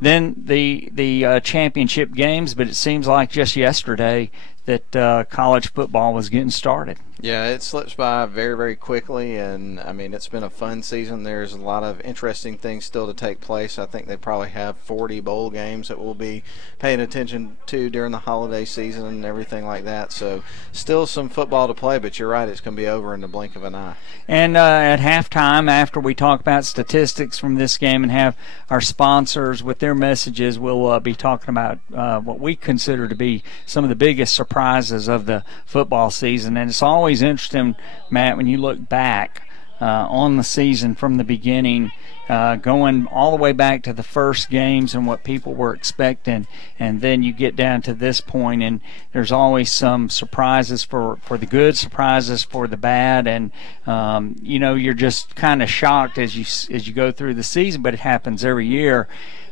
then the championship games, but it seems like just yesterday that college football was getting started. Yeah, it slips by very, very quickly, and I mean, it's been a fun season. There's a lot of interesting things still to take place. I think they probably have 40 bowl games that we'll be paying attention to during the holiday season and everything like that. So still some football to play, but you're right, it's going to be over in the blink of an eye. And at halftime, after we talk about statistics from this game and have our sponsors with their messages, we'll be talking about what we consider to be some of the biggest surprises of the football season. And it's always interesting, Matt, when you look back on the season from the beginning, going all the way back to the first games and what people were expecting, and then you get down to this point, and there's always some surprises for the good, surprises for the bad, and you know, you're just kind of shocked as you go through the season, but it happens every year.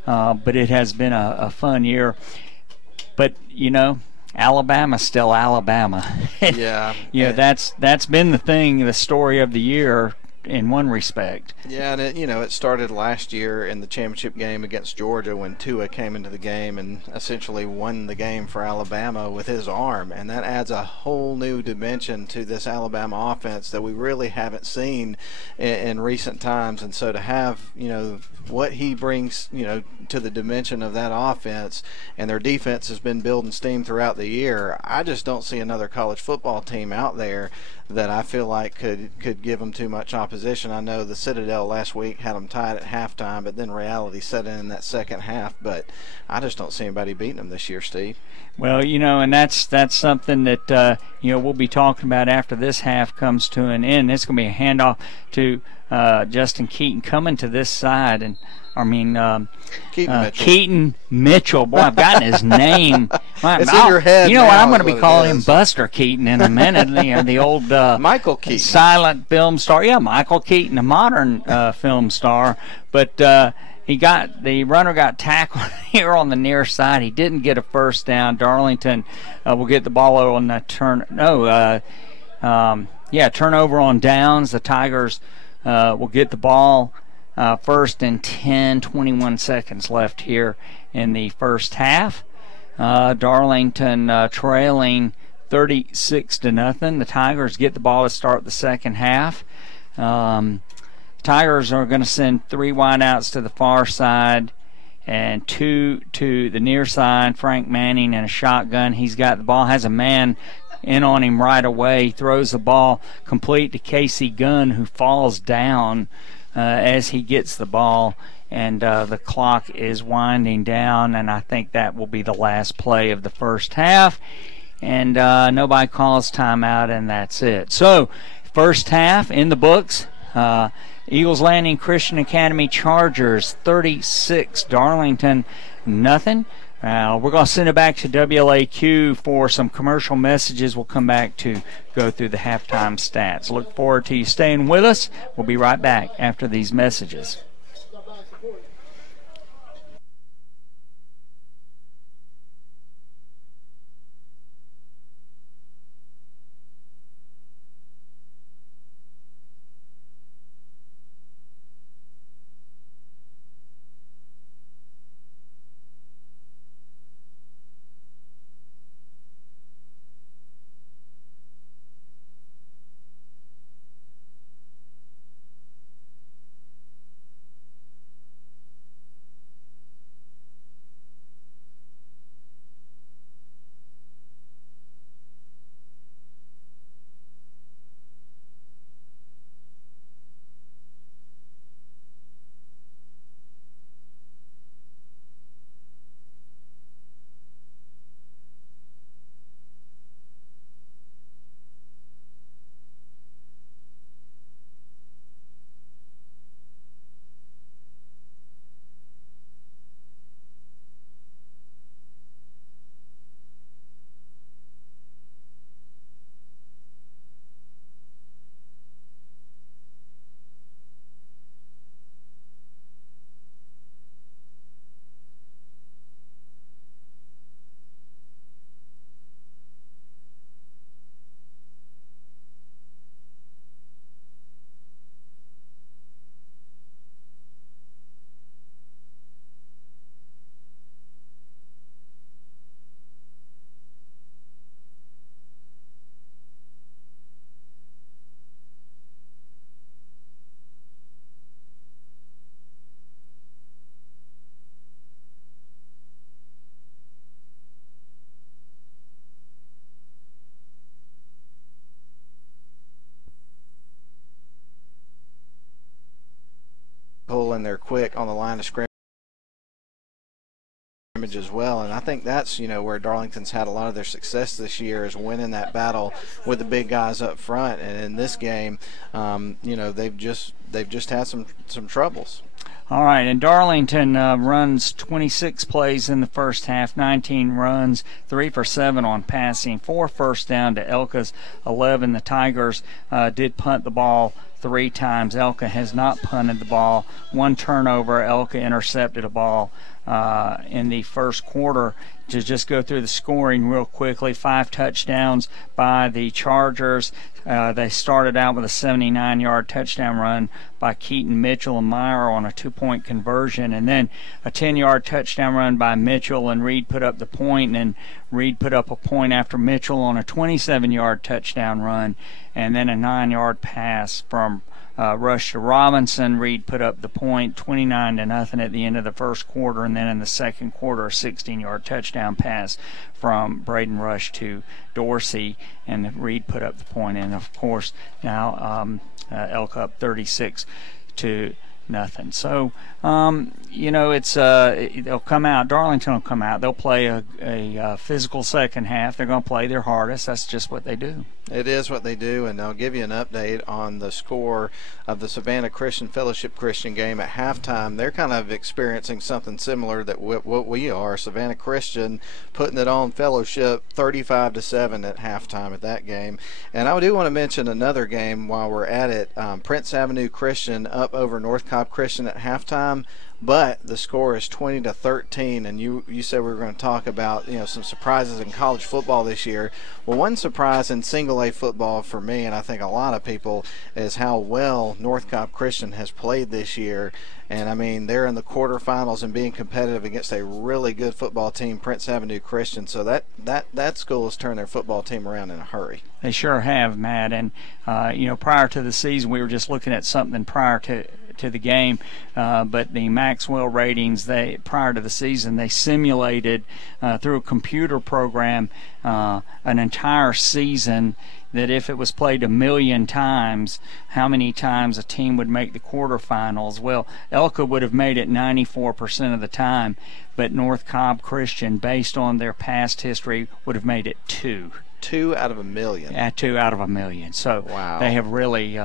But it has been a fun year. But you know, Alabama's still Alabama. Yeah. Yeah, that's been the story of the year in one respect. Yeah, and it started last year in the championship game against Georgia when Tua came into the game and essentially won the game for Alabama with his arm, and that adds a whole new dimension to this Alabama offense that we really haven't seen in recent times. And so to have, what he brings, to the dimension of that offense, and their defense has been building steam throughout the year, I just don't see another college football team out there that I feel like could give them too much opposition. I know the Citadel last week had them tied at halftime, but then reality set in that second half. But I just don't see anybody beating them this year, Steve. Well, and that's something that we'll be talking about after this half comes to an end. It's going to be a handoff to Justin Keaton coming to this side, and Keaton Mitchell. Boy, I've gotten his name. It's in your head. You know what? I'm going to be calling him Buster Keaton in a minute. The old Michael Keaton, silent film star. Yeah, Michael Keaton, a modern film star. But the runner got tackled here on the near side. He didn't get a first down. Darlington will get the ball on the turnover on downs. The Tigers will get the ball first and 10, 21 seconds left here in the first half. Darlington trailing 36-0. The Tigers get the ball to start the second half. Tigers are going to send 3 wideouts to the far side and 2 to the near side. Frank Manning in a shotgun. He's got the ball, has a man in on him right away. Throws the ball complete to Casey Gunn, who falls down as he gets the ball. And the clock is winding down, and I think that will be the last play of the first half. And nobody calls timeout, and that's it. So, first half in the books. Eagles Landing Christian Academy Chargers 36, Darlington nothing. We're going to send it back to WLAQ for some commercial messages. We'll come back to go through the halftime stats. Look forward to you staying with us. We'll be right back after these messages. And they're quick on the line of scrimmage as well, and I think that's where Darlington's had a lot of their success this year, is winning that battle with the big guys up front. And in this game, they've just had some troubles. All right, and Darlington runs 26 plays in the first half, 19 runs, 3 for 7 on passing, 4 first down to ELCA's 11. The Tigers did punt the ball 3 times. ELCA has not punted the ball. 1 turnover. ELCA intercepted a ball in the first quarter. To just go through the scoring real quickly, 5 touchdowns by the Chargers. They started out with a 79-yard touchdown run by Keaton Mitchell and Meyer on a 2-point conversion, and then a 10-yard touchdown run by Mitchell, and Reed put up the point, and then Reed put up a point after Mitchell on a 27-yard touchdown run, and then a 9-yard pass from Rush to Robinson. Reed put up the point, 29-0 at the end of the first quarter, and then in the second quarter, a 16-yard touchdown pass from Braden Rush to Dorsey, and Reed put up the point. And of course, now ELCA up 36-0. So it's they'll come out. Darlington will come out. They'll play a physical second half. They're going to play their hardest. That's just what they do. It is what they do, and I'll give you an update on the score of the Savannah Christian Fellowship Christian game at halftime. They're kind of experiencing something similar that what we are. Savannah Christian putting it on Fellowship 35-7 at halftime at that game. And I do want to mention another game while we're at it. Prince Avenue Christian up over North Cobb Cobb Christian at halftime, but the score is 20-13. And you said we were going to talk about some surprises in college football this year. Well, one surprise in single A football for me, and I think a lot of people, is how well North Cobb Christian has played this year. And I mean, they're in the quarterfinals and being competitive against a really good football team, Prince Avenue Christian. So that school has turned their football team around in a hurry. They sure have, Matt. And prior to the season, we were just looking at something prior to the game, but the Maxwell ratings, prior to the season, they simulated through a computer program an entire season, that if it was played 1 million times, how many times a team would make the quarterfinals. Well, ELCA would have made it 94% of the time, but North Cobb Christian, based on their past history, would have made it 2. 2 out of 1 million. Yeah, 2 out of 1 million. So wow. They have really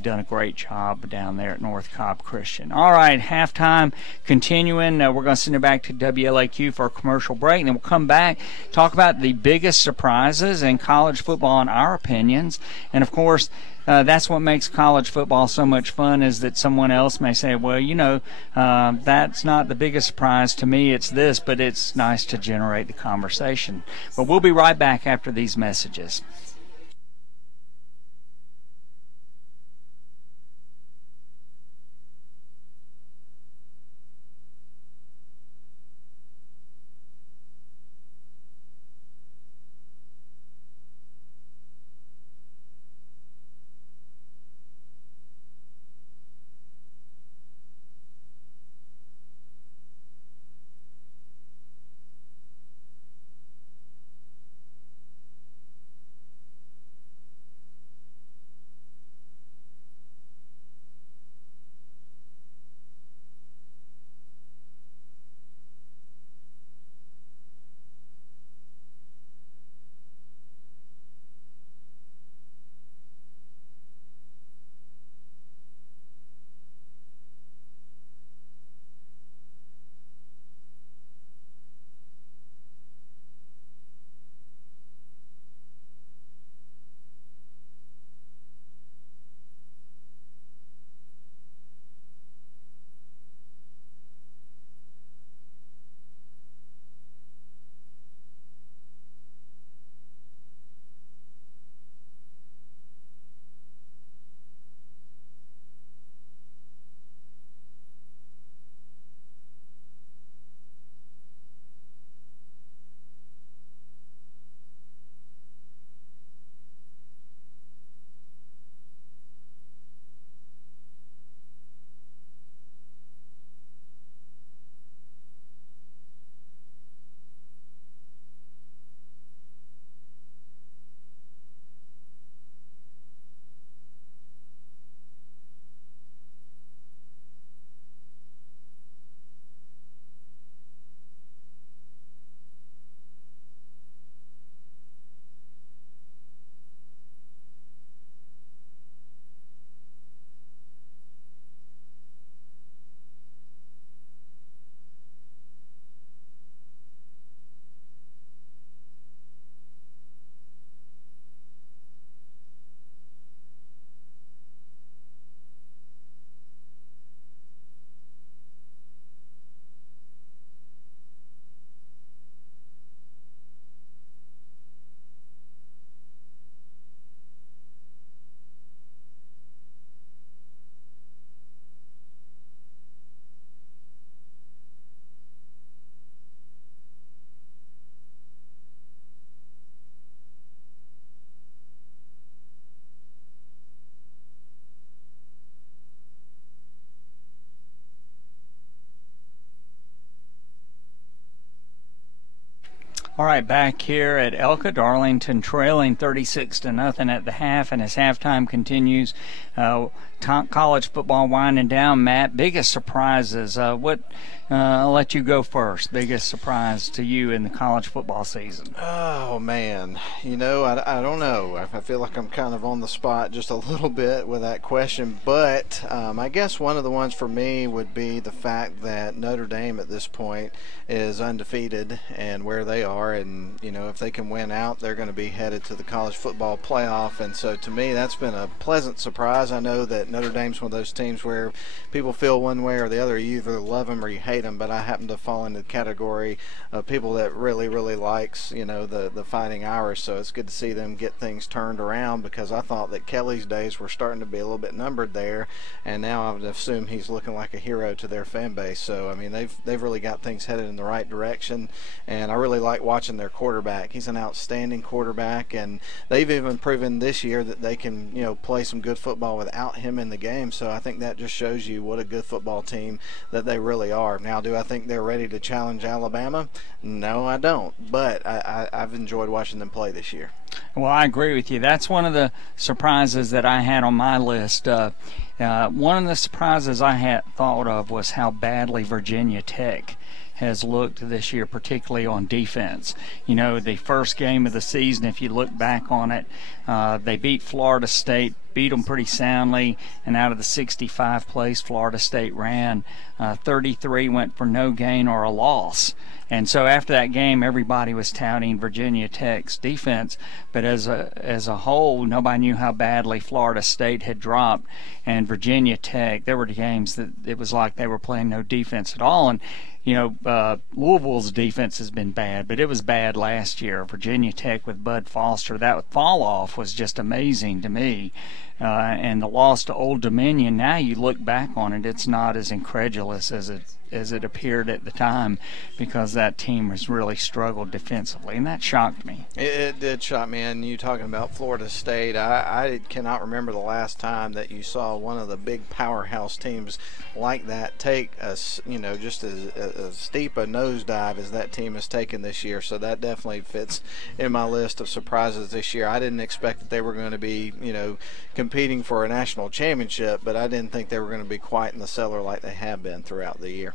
done a great job down there at North Cobb Christian. All right, halftime continuing. We're going to send it back to WLAQ for a commercial break, and then we'll come back, talk about the biggest surprises in college football in our opinions. And, of course, that's what makes college football so much fun, is that someone else may say, well, that's not the biggest surprise to me, it's this, but it's nice to generate the conversation. But we'll be right back after these messages. All right, back here at ELCA, Darlington trailing 36-0 at the half, and as halftime continues, college football winding down. Matt, biggest surprises. What I'll let you go first. Biggest surprise to you in the college football season? Oh, man. I don't know. I feel like I'm kind of on the spot just a little bit with that question. But I guess one of the ones for me would be the fact that Notre Dame at this point is undefeated and where they are. And, if they can win out, they're going to be headed to the college football playoff. And so to me, that's been a pleasant surprise. I know that Notre Dame's one of those teams where people feel one way or the other. You either love them or you hate them, but I happen to fall into the category of people that really, really likes, the Fighting Irish. So it's good to see them get things turned around, because I thought that Kelly's days were starting to be a little bit numbered there, and now I would assume he's looking like a hero to their fan base. So I mean, they've really got things headed in the right direction, and I really like watching their quarterback. He's an outstanding quarterback, and they've even proven this year that they can, play some good football without him in the game. So I think that just shows you what a good football team that they really are. Now, do I think they're ready to challenge Alabama? No, I don't. But I've enjoyed watching them play this year. Well, I agree with you. That's one of the surprises that I had on my list. One of the surprises I had thought of was how badly Virginia Tech has looked this year, particularly on defense. The first game of the season, if you look back on it, they beat Florida State, beat them pretty soundly, and out of the 65 plays Florida State ran, 33 went for no gain or a loss. And so after that game, everybody was touting Virginia Tech's defense, but as a whole, nobody knew how badly Florida State had dropped. And Virginia Tech, there were games that it was like they were playing no defense at all. And Louisville's defense has been bad, but it was bad last year. Virginia Tech with Bud Foster, that fall off was just amazing to me. And the loss to Old Dominion, now you look back on it, it's not as incredulous as it appeared at the time, because that team has really struggled defensively, and that shocked me. It did shock me. And you talking about Florida State, I cannot remember the last time that you saw one of the big powerhouse teams like that take just as steep a nosedive as that team has taken this year. So that definitely fits in my list of surprises this year. I didn't expect that they were going to be competing for a national championship, but I didn't think they were going to be quite in the cellar like they have been throughout the year.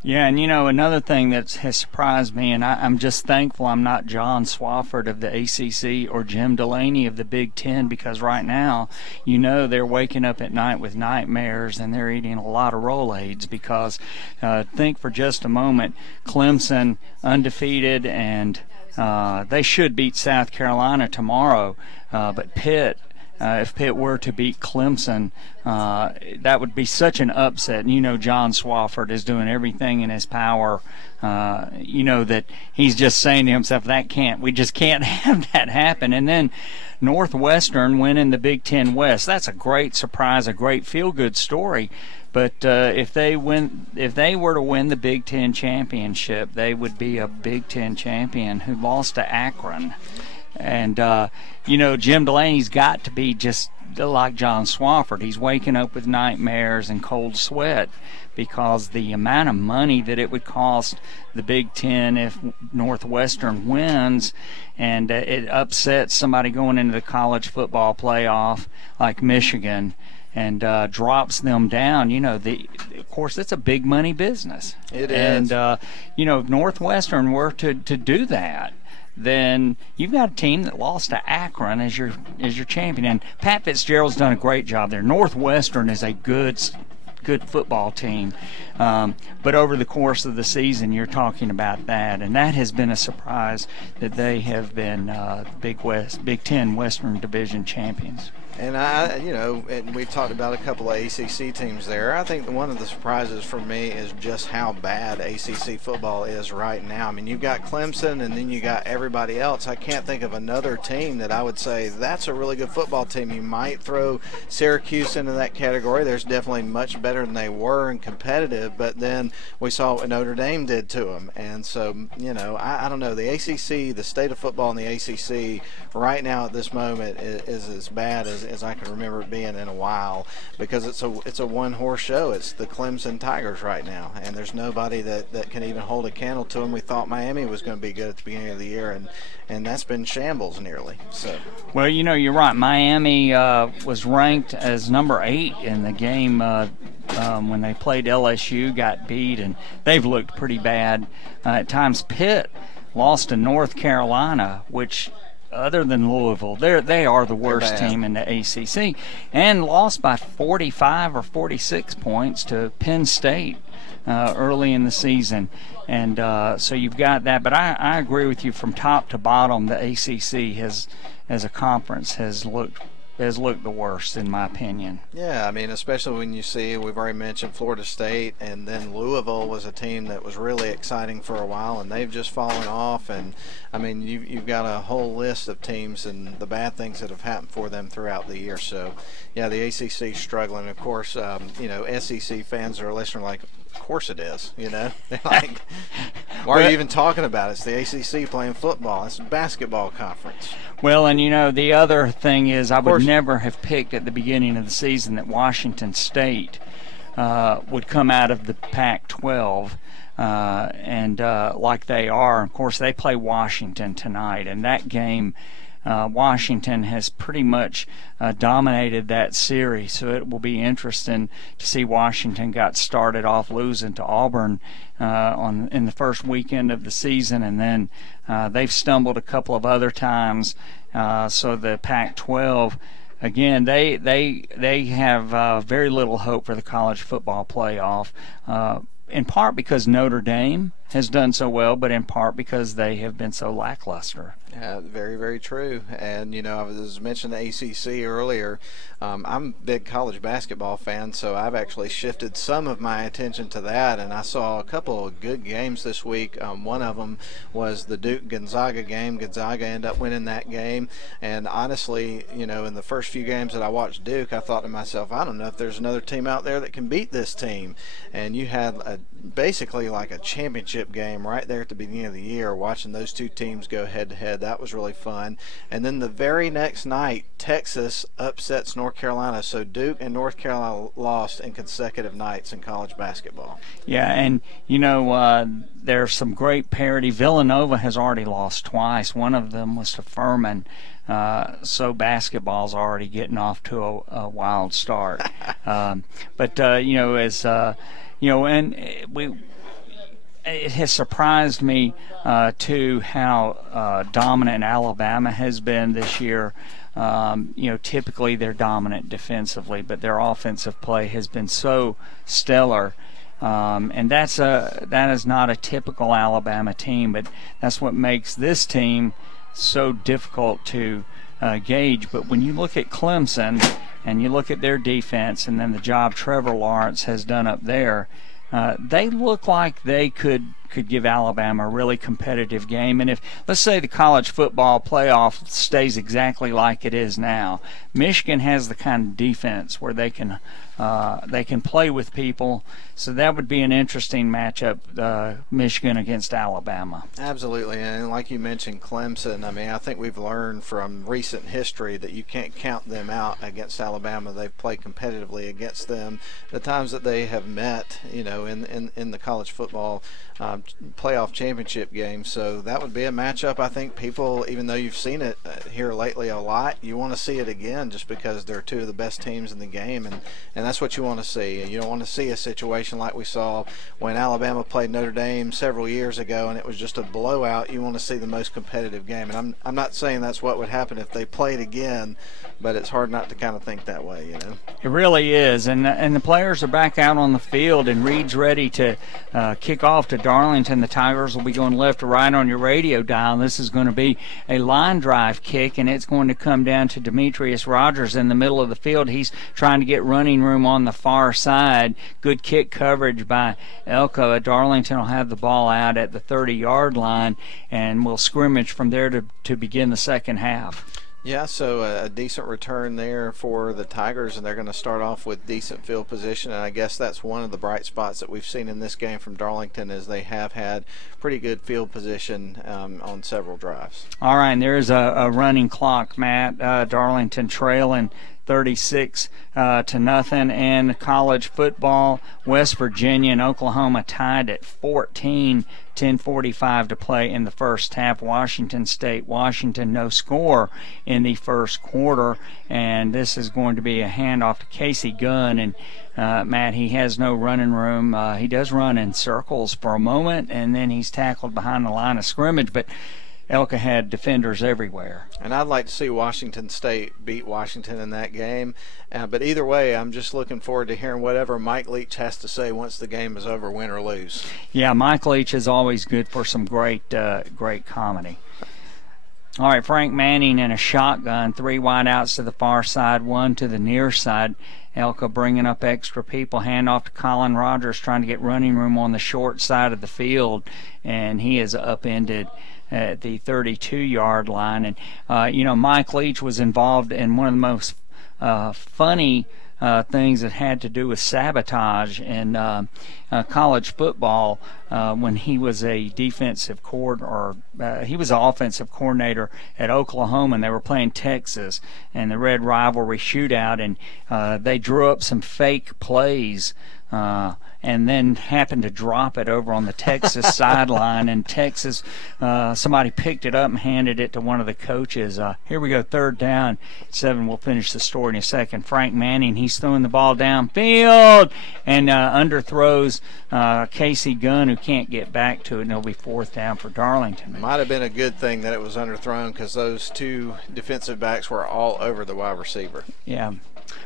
Yeah, and another thing that has surprised me, and I'm just thankful I'm not John Swafford of the ACC or Jim Delaney of the Big Ten, because right now, they're waking up at night with nightmares and they're eating a lot of Rolaids, because think for just a moment, Clemson undefeated, and they should beat South Carolina tomorrow, but Pitt, if Pitt were to beat Clemson, that would be such an upset. And John Swafford is doing everything in his power. That he's just saying to himself, we just can't have that happen. And then Northwestern winning the Big Ten West. That's a great surprise, a great feel-good story. But if they were to win the Big Ten championship, they would be a Big Ten champion who lost to Akron. And, Jim Delaney's got to be just like John Swafford. He's waking up with nightmares and cold sweat, because the amount of money that it would cost the Big Ten if Northwestern wins, and it upsets somebody going into the college football playoff like Michigan, and drops them down. Of course, it's a big money business. It is. And, if Northwestern were to do that, then you've got a team that lost to Akron as your champion. And Pat Fitzgerald's done a great job there. Northwestern is a good football team. But over the course of the season, you're talking about that. And that has been a surprise that they have been Big Ten Western Division champions. And and we talked about a couple of ACC teams there. I think one of the surprises for me is just how bad ACC football is right now. I mean, you've got Clemson, and then you got everybody else. I can't think of another team that I would say that's a really good football team. You might throw Syracuse into that category. There's definitely much better than they were and competitive, but then we saw what Notre Dame did to them. And so, I don't know. The ACC, the state of football in the ACC right now at this moment is as bad as I can remember it being in a while, because it's a one-horse show. It's the Clemson Tigers right now, and there's nobody that can even hold a candle to them. We thought Miami was going to be good at the beginning of the year, and that's been shambles nearly. So, well, you're right. Miami was ranked as number 8 in the game when they played LSU, got beat, and they've looked pretty bad at times. Pitt lost to North Carolina, which, other than Louisville, they are the worst team in the ACC, and lost by 45 or 46 points to Penn State early in the season. And so you've got that. But I agree with you, from top to bottom, the ACC as a conference has looked the worst, in my opinion. Yeah, I mean, especially when you see, we've already mentioned Florida State, and then Louisville was a team that was really exciting for a while, and they've just fallen off. And I mean, you've got a whole list of teams and the bad things that have happened for them throughout the year. So yeah, the ACC is struggling. Of course, SEC fans are listening like, of course it is. They're like, why are you even talking about it? It's the ACC playing football. It's a basketball conference. Well, and the other thing is, I would never have picked at the beginning of the season that Washington State would come out of the Pac-12 and like they are. Of course, they play Washington tonight, and that game, Washington has pretty much dominated that series, so it will be interesting to see. Washington got started off losing to Auburn in the first weekend of the season, and then they've stumbled a couple of other times. So the Pac-12, again, they have very little hope for the college football playoff. In part because Notre Dame has done so well, but in part because they have been so lackluster. Very, very true. And, I was mentioning the ACC earlier. I'm a big college basketball fan, so I've actually shifted some of my attention to that, and I saw a couple of good games this week. One of them was the Duke-Gonzaga game. Gonzaga ended up winning that game, and honestly, in the first few games that I watched Duke, I thought to myself, I don't know if there's another team out there that can beat this team. And you had basically like a championship game right there at the beginning of the year, watching those two teams go head-to-head. That was really fun. And then the very next night, Texas upsets North Carolina. So Duke and North Carolina lost in consecutive nights in college basketball. Yeah, and there's some great parity. Villanova has already lost twice. One of them was to Furman. So basketball's already getting off to a wild start. It has surprised me too how dominant Alabama has been this year. Typically they're dominant defensively, but their offensive play has been so stellar. And that is not a typical Alabama team, but that's what makes this team so difficult to gauge. But when you look at Clemson and you look at their defense and then the job Trevor Lawrence has done up there, they look like they could give Alabama a really competitive game. And if, let's say, the college football playoff stays exactly like it is now, Michigan has the kind of defense where they can play with people. So that would be an interesting matchup, Michigan against Alabama. Absolutely, and like you mentioned, Clemson, I think we've learned from recent history that you can't count them out against Alabama. They've played competitively against them. The times that they have met, in the college football playoff championship game. So that would be a matchup I think people, even though you've seen it here lately a lot, you want to see it again just because they're two of the best teams in the game, and that's what you want to see. You don't want to see a situation like we saw when Alabama played Notre Dame several years ago and it was just a blowout. You want to see the most competitive game, and I'm not saying that's what would happen if they played again, but it's hard not to kind of think that way, It really is, and the players are back out on the field, and Reed's ready to kick off to Darlington. The Tigers will be going left to right on your radio dial. This is going to be a line drive kick, and it's going to come down to Demetrius Rogers in the middle of the field. He's trying to get running room on the far side. Good kick coverage by ELCA. Darlington will have the ball out at the 30-yard line, and will scrimmage from there to begin the second half. Yeah, so a decent return there for the Tigers, and they're going to start off with decent field position, and I guess that's one of the bright spots that we've seen in this game from Darlington, is they have had pretty good field position on several drives. All right, and there's a running clock, Matt. Darlington trailing 36 to nothing. And college football, West Virginia and Oklahoma tied at 14. 10:45 to play in the first half. Washington no score in the first quarter, and this is going to be a handoff to Casey Gunn. And Matt, he has no running room. He does run in circles for a moment, and then he's tackled behind the line of scrimmage, but ELCA had defenders everywhere. And I'd like to see Washington State beat Washington in that game. But either way, I'm just looking forward to hearing whatever Mike Leach has to say once the game is over, win or lose. Yeah, Mike Leach is always good for some great comedy. All right, Frank Manning in a shotgun, 3 wide outs to the far side, 1 to the near side. ELCA bringing up extra people, handoff to Colin Rogers, trying to get running room on the short side of the field, and he is upended at the 32-yard line. And Mike Leach was involved in one of the most funny things that had to do with sabotage in college football when he was a defensive he was an offensive coordinator at Oklahoma, and they were playing Texas and the Red Rivalry shootout, and they drew up some fake plays and then happened to drop it over on the Texas sideline, and Texas, somebody picked it up and handed it to one of the coaches. Here we go, 3rd down, 7. We'll finish the story in a second. Frank Manning, he's throwing the ball downfield and underthrows Casey Gunn, who can't get back to it, and it'll be 4th down for Darlington. Might have been a good thing that it was underthrown, because those 2 defensive backs were all over the wide receiver. Yeah.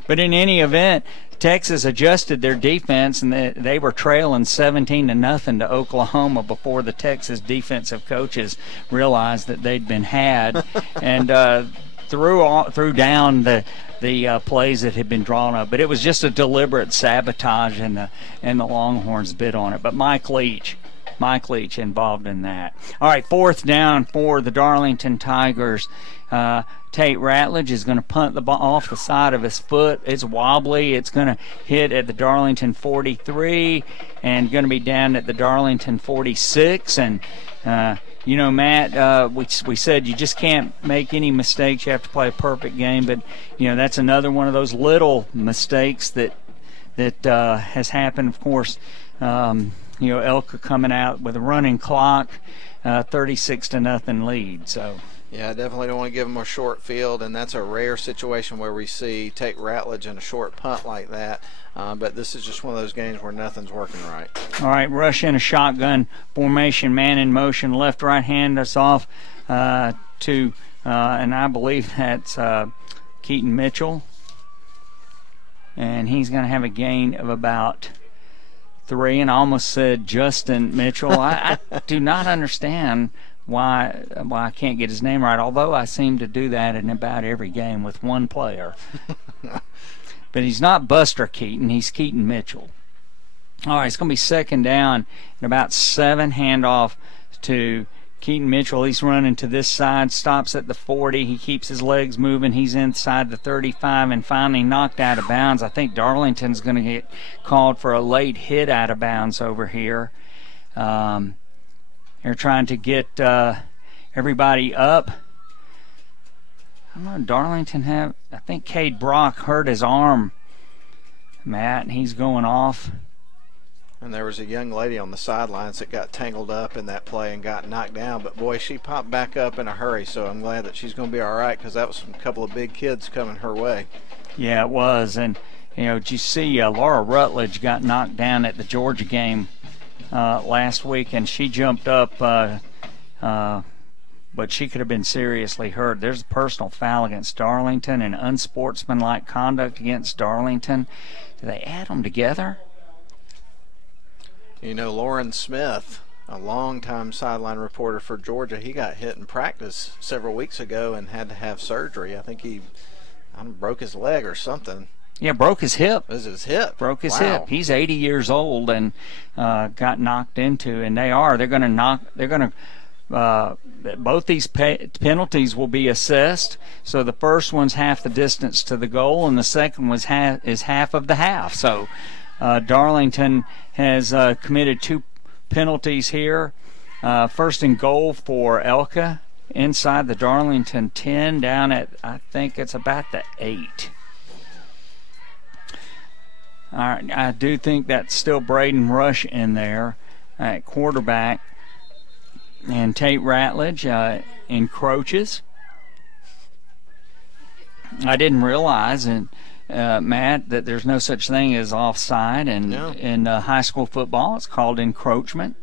But in any event, Texas adjusted their defense, and they were trailing 17 to nothing to Oklahoma before the Texas defensive coaches realized that they'd been had, and threw down the plays that had been drawn up. But it was just a deliberate sabotage, and the Longhorns bid on it. But Mike Leach involved in that. All right, 4th down for the Darlington Tigers. Tate Ratledge is going to punt the ball off the side of his foot. It's wobbly. It's going to hit at the Darlington 43 and going to be down at the Darlington 46. And, Matt, we said you just can't make any mistakes. You have to play a perfect game. But, that's another one of those little mistakes that has happened, of course. ELCA coming out with a running clock, 36 to nothing lead. So. Yeah, I definitely don't want to give them a short field, and that's a rare situation where we see Tate Ratledge in a short punt like that. But this is just one of those games where nothing's working right. All right, rush in a shotgun formation, man in motion, left, right hand us off to, and I believe that's Keaton Mitchell. And he's going to have a gain of about 3, and I almost said Justin Mitchell. I do not understand why I can't get his name right, although I seem to do that in about every game with one player. But he's not Buster Keaton, he's Keaton Mitchell. All right, it's going to be 2nd down and about 7, handoff to Keaton Mitchell. He's running to this side, stops at the 40. He keeps his legs moving. He's inside the 35 and finally knocked out of bounds. I think Darlington's going to get called for a late hit out of bounds over here. They're trying to get everybody up. I don't know, Darlington I think Cade Brock hurt his arm, Matt, and he's going off. And there was a young lady on the sidelines that got tangled up in that play and got knocked down. But, boy, she popped back up in a hurry, so I'm glad that she's going to be all right, because that was a couple of big kids coming her way. Yeah, it was. And, did you see Laura Rutledge got knocked down at the Georgia game last week, and she jumped up, but she could have been seriously hurt. There's a personal foul against Darlington and unsportsmanlike conduct against Darlington. Do they add them together? Lauren Smith, a longtime sideline reporter for Georgia, he got hit in practice several weeks ago and had to have surgery. I think he broke his leg or something. Yeah, broke his hip. It was his hip. Broke his hip. He's 80 years old and got knocked into, and they're going to both these penalties will be assessed. So the first one's half the distance to the goal, and the second was half of the half. So Darlington has committed 2 penalties here. First and goal for ELCA inside the Darlington 10, down at, I think it's about the 8. I do think that's still Braden Rush in there at quarterback. And Tate Ratledge encroaches. I didn't realize, Matt, that there's no such thing as offside in high school football. It's called encroachment.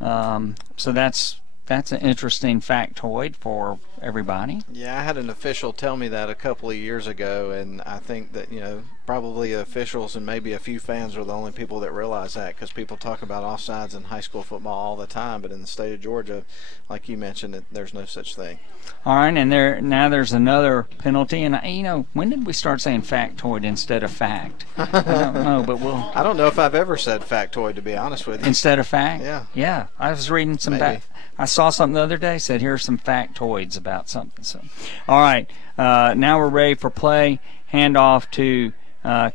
So that's an interesting factoid for everybody. Yeah, I had an official tell me that a couple of years ago, and I think that, probably officials and maybe a few fans are the only people that realize that, because people talk about offsides in high school football all the time, but in the state of Georgia, like you mentioned, there's no such thing. All right, and there's another penalty, and when did we start saying factoid instead of fact? I don't know, but I don't know if I've ever said factoid, to be honest with you. Instead of fact? Yeah. I was reading some I saw something the other day, said here's some factoids about something. So, all right, now we're ready for play. Hand off to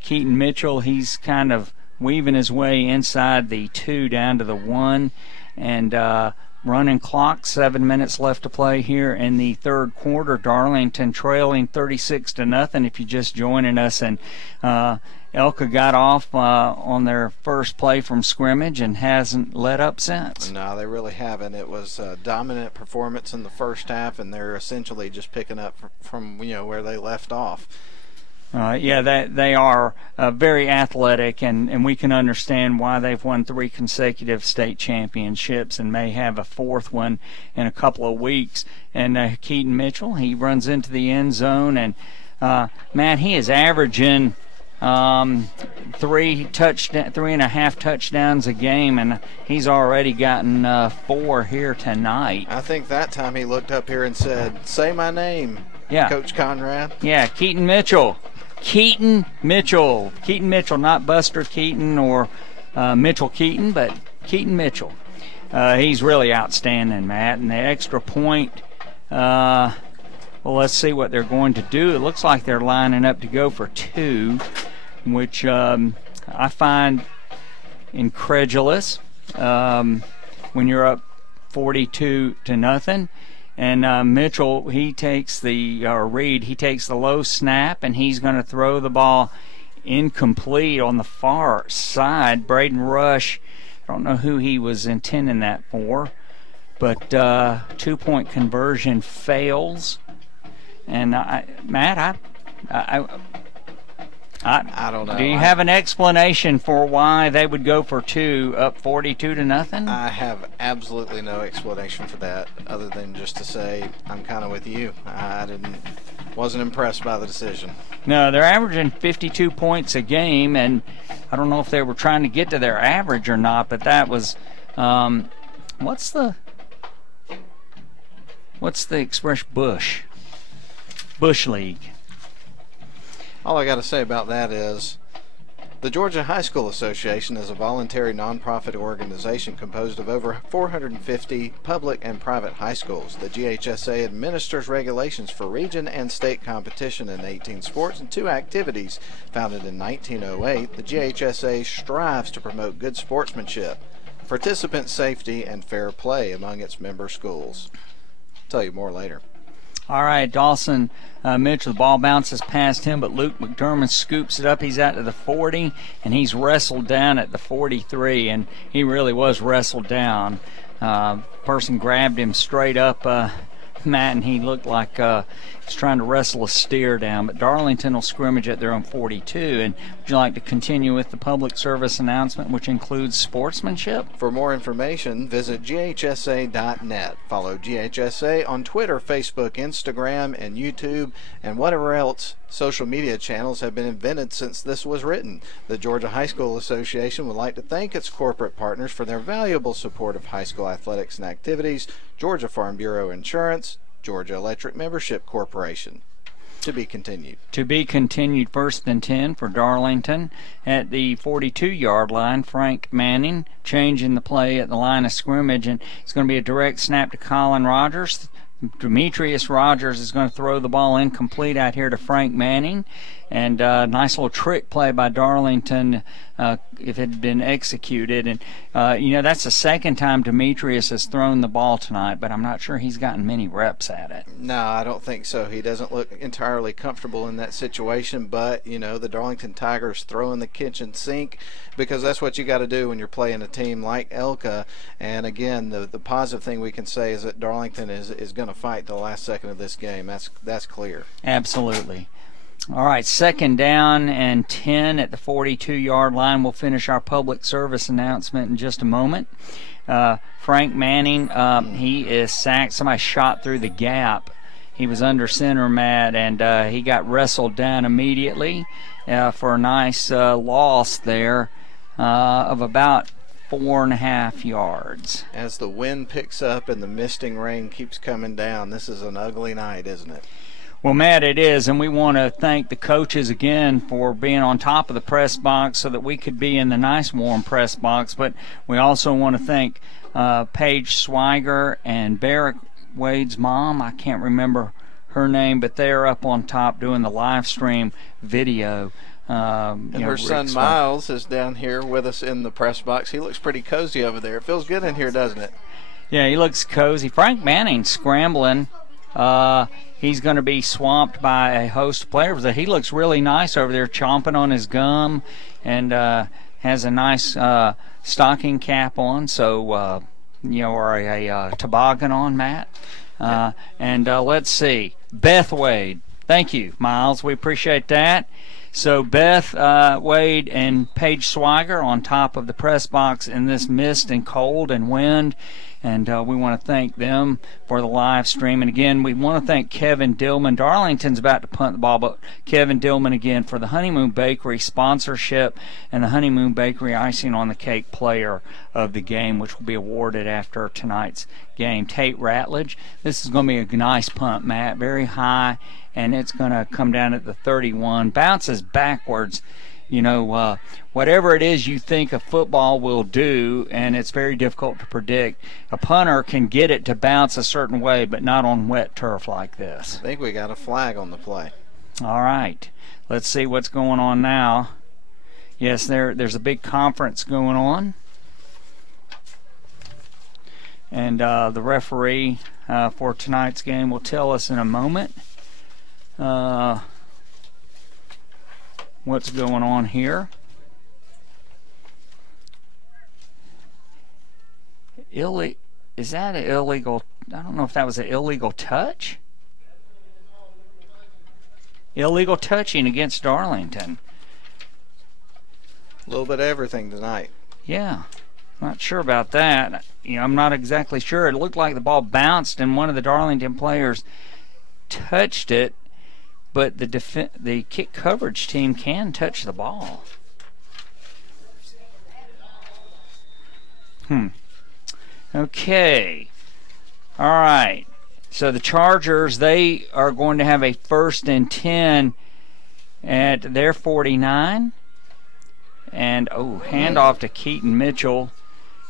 Keaton Mitchell. He's kind of weaving his way inside the 2 down to the 1, and running clock. 7 minutes left to play here in the third quarter. Darlington trailing 36-0. If you're just joining us, and ELCA got off on their first play from scrimmage and hasn't let up since. No, they really haven't. It was a dominant performance in the first half, and they're essentially just picking up from where they left off. They are very athletic, and we can understand why they've won 3 consecutive state championships and may have a 4th one in a couple of weeks. And Keaton Mitchell, he runs into the end zone, and Matt, he is averaging 3.5 touchdowns a game, and he's already gotten 4 here tonight. I think that time he looked up here and said, "Say my name, Coach Conrad." Yeah, Keaton Mitchell. Keaton Mitchell, not Buster Keaton or Mitchell Keaton, but Keaton Mitchell. He's really outstanding, Matt. And the extra point, well, let's see what they're going to do. It looks like they're lining up to go for 2, which I find incredulous when you're up 42-0. And Mitchell, he takes the low snap, and he's going to throw the ball incomplete on the far side. Braden Rush, I don't know who he was intending that for, but 2-point conversion fails. And Matt, I don't know. Do you have an explanation for why they would go for 2 up 42-0? I have absolutely no explanation for that, other than just to say I'm kind of with you. I wasn't impressed by the decision. No, they're averaging 52 points a game, and I don't know if they were trying to get to their average or not, but that was what's the expression? Bush League. All I got to say about that is the Georgia High School Association is a voluntary nonprofit organization composed of over 450 public and private high schools. The GHSA administers regulations for region and state competition in 18 sports and 2 activities. Founded in 1908, the GHSA strives to promote good sportsmanship, participant safety, and fair play among its member schools. I'll tell you more later. All right, Dawson Mitchell, the ball bounces past him, but Luke McDermott scoops it up. He's out to the 40, and he's wrestled down at the 43, and he really was wrestled down. Person grabbed him straight up, Matt, and he looked like he's trying to wrestle a steer down. But Darlington will scrimmage at their own 42. And would you like to continue with the public service announcement, which includes sportsmanship? For more information, visit ghsa.net. Follow GHSA on Twitter, Facebook, Instagram, and YouTube, and whatever else social media channels have been invented since this was written. The Georgia High School Association would like to thank its corporate partners for their valuable support of high school athletics and activities: Georgia Farm Bureau Insurance, Georgia Electric Membership Corporation. To be continued. To be continued. 1st and 10 for Darlington at the 42-yard line. Frank Manning changing the play at the line of scrimmage, and it's going to be a direct snap to Colin Rogers. Demetrius Rogers is going to throw the ball incomplete out here to Frank Manning, and nice little trick play by Darlington if it had been executed. And that's the second time Demetrius has thrown the ball tonight, but I'm not sure he's gotten many reps at it. No, I don't think so. He doesn't look entirely comfortable in that situation, but the Darlington Tigers throw in the kitchen sink, because that's what you got to do when you're playing a team like ELCA. And again, the positive thing we can say is that Darlington is going to fight the last second of this game. That's clear. Absolutely. All right, 2nd down and 10 at the 42-yard line. We'll finish our public service announcement in just a moment. Frank Manning, he is sacked. Somebody shot through the gap. He was under center, Matt, and he got wrestled down immediately for a nice loss there of about 4.5 yards. As the wind picks up and the misting rain keeps coming down, this is an ugly night, isn't it? Well, Matt, it is, and we want to thank the coaches again for being on top of the press box so that we could be in the nice warm press box. But we also want to thank Paige Swiger and Barrick Wade's mom. I can't remember her name, but they're up on top doing the live stream video. And her son Miles is down here with us in the press box. He looks pretty cozy over there. It feels good in here, doesn't it? Yeah, he looks cozy. Frank Manning scrambling. He's going to be swamped by a host of players. He looks really nice over there, chomping on his gum, and has a nice stocking cap on, so or a toboggan on, Matt. And let's see, Beth Wade. Thank you, Miles. We appreciate that. So Beth Wade and Paige Swiger on top of the press box in this mist and cold and wind. And we want to thank them for the live stream. And again, we want to thank Kevin Dillman. Darlington's about to punt the ball, but Kevin Dillman again for the Honeymoon Bakery sponsorship and the Honeymoon Bakery icing on the cake player of the game, which will be awarded after tonight's game. Tate Ratledge. This is going to be a nice punt, Matt. Very high, and it's going to come down at the 31. Bounces backwards. Whatever it is you think a football will do, and it's very difficult to predict, a punter can get it to bounce a certain way, but not on wet turf like this. I think we got a flag on the play. All right. Let's see what's going on now. Yes, there's a big conference going on. And the referee for tonight's game will tell us in a moment what's going on here. Is that an illegal? I don't know if that was an illegal touch. Illegal touching against Darlington. A little bit of everything tonight. Yeah, not sure about that. I'm not exactly sure. It looked like the ball bounced and one of the Darlington players touched it, but the kick coverage team can touch the ball. Okay. All right. So the Chargers, they are going to have a 1st and 10 at their 49. And, handoff to Keaton Mitchell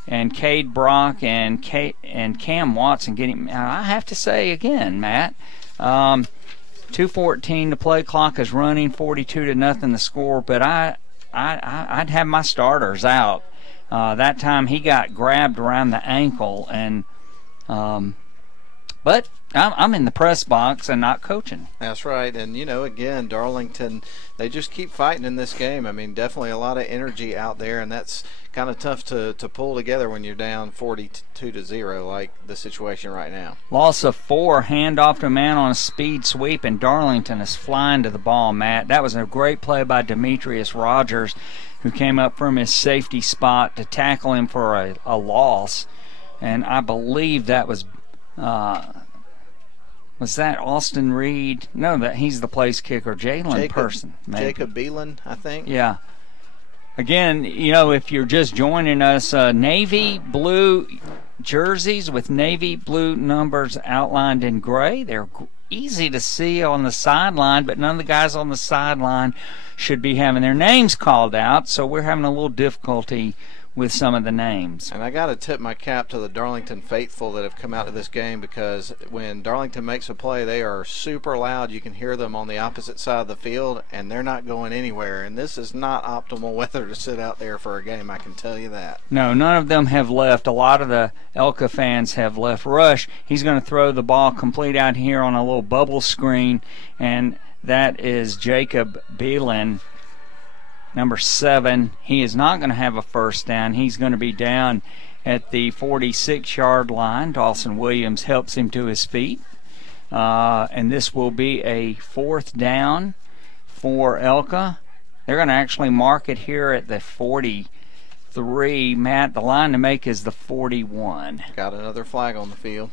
and Cade Brock and Cam Watson getting. I have to say again, Matt, 2:14 to play, clock is running, 42-0 the score. But I'd have my starters out. That time he got grabbed around the ankle, and but I'm in the press box and not coaching. That's right. And, again, Darlington, they just keep fighting in this game. I mean, definitely a lot of energy out there, and that's kind of tough to pull together when you're down 42-0 like the situation right now. Loss of 4, handoff to a man on a speed sweep, and Darlington is flying to the ball, Matt. That was a great play by Demetrius Rogers, who came up from his safety spot to tackle him for a loss. And I believe that was that Austin Reed? No, he's the place kicker. Jalen Person. Maybe. Jacob Beelan, I think. Yeah. Again, if you're just joining us, navy blue jerseys with navy blue numbers outlined in gray. They're easy to see on the sideline, but none of the guys on the sideline should be having their names called out, so we're having a little difficulty with some of the names. And I got to tip my cap to the Darlington faithful that have come out to this game, because when Darlington makes a play, they are super loud. You can hear them on the opposite side of the field, and they're not going anywhere. And this is not optimal weather to sit out there for a game, I can tell you that. No, none of them have left. A lot of the ELCA fans have left. Rush, he's going to throw the ball complete out here on a little bubble screen, and that is Jacob Beelan, number 7. He is not going to have a first down. He's going to be down at the 46-yard line. Dawson Williams helps him to his feet. And this will be a 4th down for ELCA. They're going to actually mark it here at the 43. Matt, the line to make is the 41. Got another flag on the field.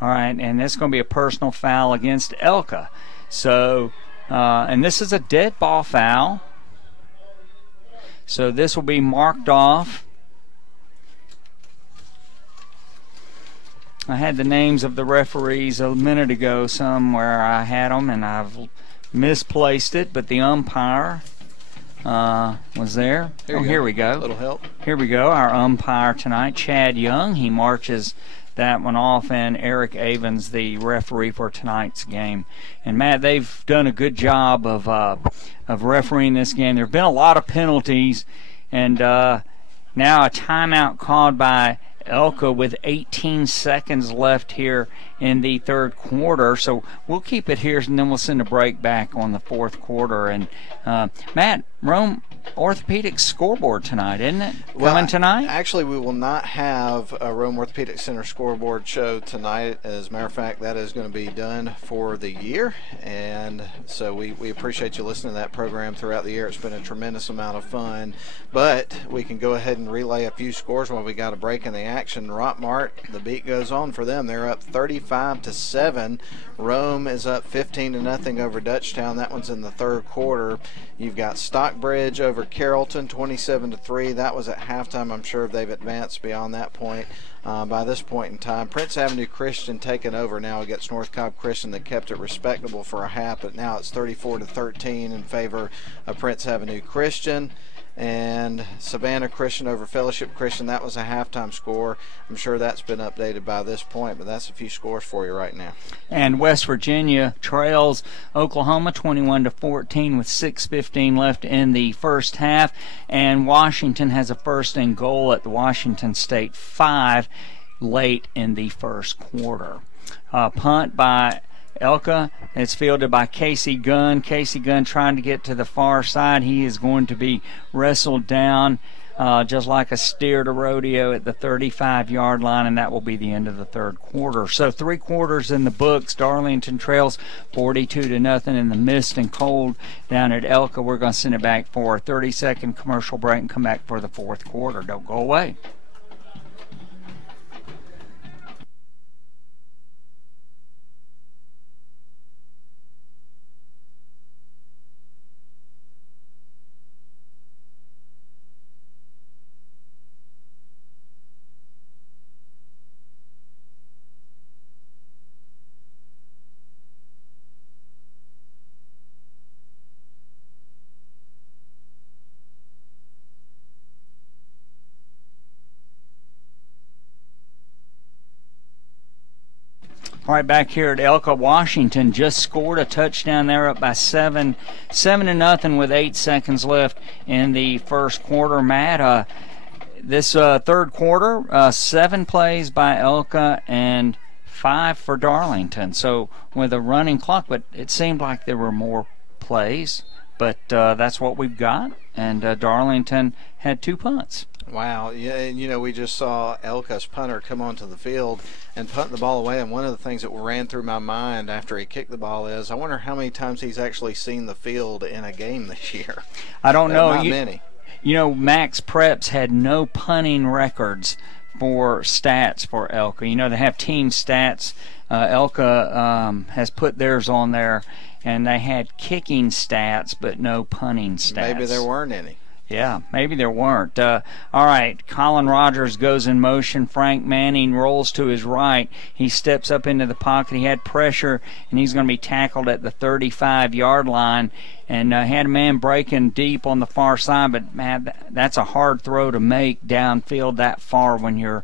All right, and it's going to be a personal foul against ELCA. So, and this is a dead ball foul. So this will be marked off. I had the names of the referees a minute ago somewhere. I had them, and I've misplaced it, but the umpire was there. Here we go. A little help. Here we go. Our umpire tonight, Chad Young. He marches that one off, and Eric Avens, the referee for tonight's game. And Matt, they've done a good job of refereeing this game. There have been a lot of penalties, and now a timeout called by ELCA with 18 seconds left here in the 3rd quarter. So we'll keep it here, and then we'll send a break back on the 4th quarter. And Matt, Rome Orthopedic scoreboard tonight, isn't it? Coming tonight? Actually, we will not have a Rome Orthopedic Center scoreboard show tonight. As a matter of fact, that is going to be done for the year. And so we appreciate you listening to that program throughout the year. It's been a tremendous amount of fun. But we can go ahead and relay a few scores while we got a break in the action. Rockmart, the beat goes on for them. They're up 35-7. Rome is up 15-0 over Dutchtown. That one's in the 3rd quarter. You've got Stockbridge over Carrollton, 27-3. That was at halftime. I'm sure they've advanced beyond that point by this point in time. Prince Avenue Christian taking over now against North Cobb Christian. That kept it respectable for a half, but now it's 34-13 in favor of Prince Avenue Christian. And Savannah Christian over Fellowship Christian, that was a halftime score. I'm sure that's been updated by this point, but that's a few scores for you right now. And West Virginia trails Oklahoma 21-14 with 6:15 left in the first half. And Washington has a 1st and goal at the Washington State 5 late in the 1st quarter. Punt by ELCA. It's fielded by Casey Gunn. Casey Gunn trying to get to the far side. He is going to be wrestled down just like a steer to rodeo at the 35-yard line, and that will be the end of the 3rd quarter. So 3 quarters in the books. Darlington trails 42-0 in the mist and cold down at ELCA. We're going to send it back for a 30-second commercial break and come back for the 4th quarter. Don't go away. All right, back here at ELCA, Washington just scored a touchdown. They're up by 7-0 with 8 seconds left in the 1st quarter. Matt, this 3rd quarter, 7 plays by ELCA and 5 for Darlington. So with a running clock, but it seemed like there were more plays. But that's what we've got, and Darlington had 2 punts. Wow, yeah, and we just saw ELCA's punter come onto the field and punt the ball away, and one of the things that ran through my mind after he kicked the ball is, I wonder how many times he's actually seen the field in a game this year. I don't know. Not many. Max Preps had no punting records for stats for ELCA. They have team stats. ELCA has put theirs on there, and they had kicking stats but no punting stats. Maybe there weren't any. Yeah, maybe there weren't. All right, Colin Rogers goes in motion. Frank Manning rolls to his right. He steps up into the pocket. He had pressure, and he's going to be tackled at the 35-yard line. And had a man breaking deep on the far side, but man, that's a hard throw to make downfield that far when you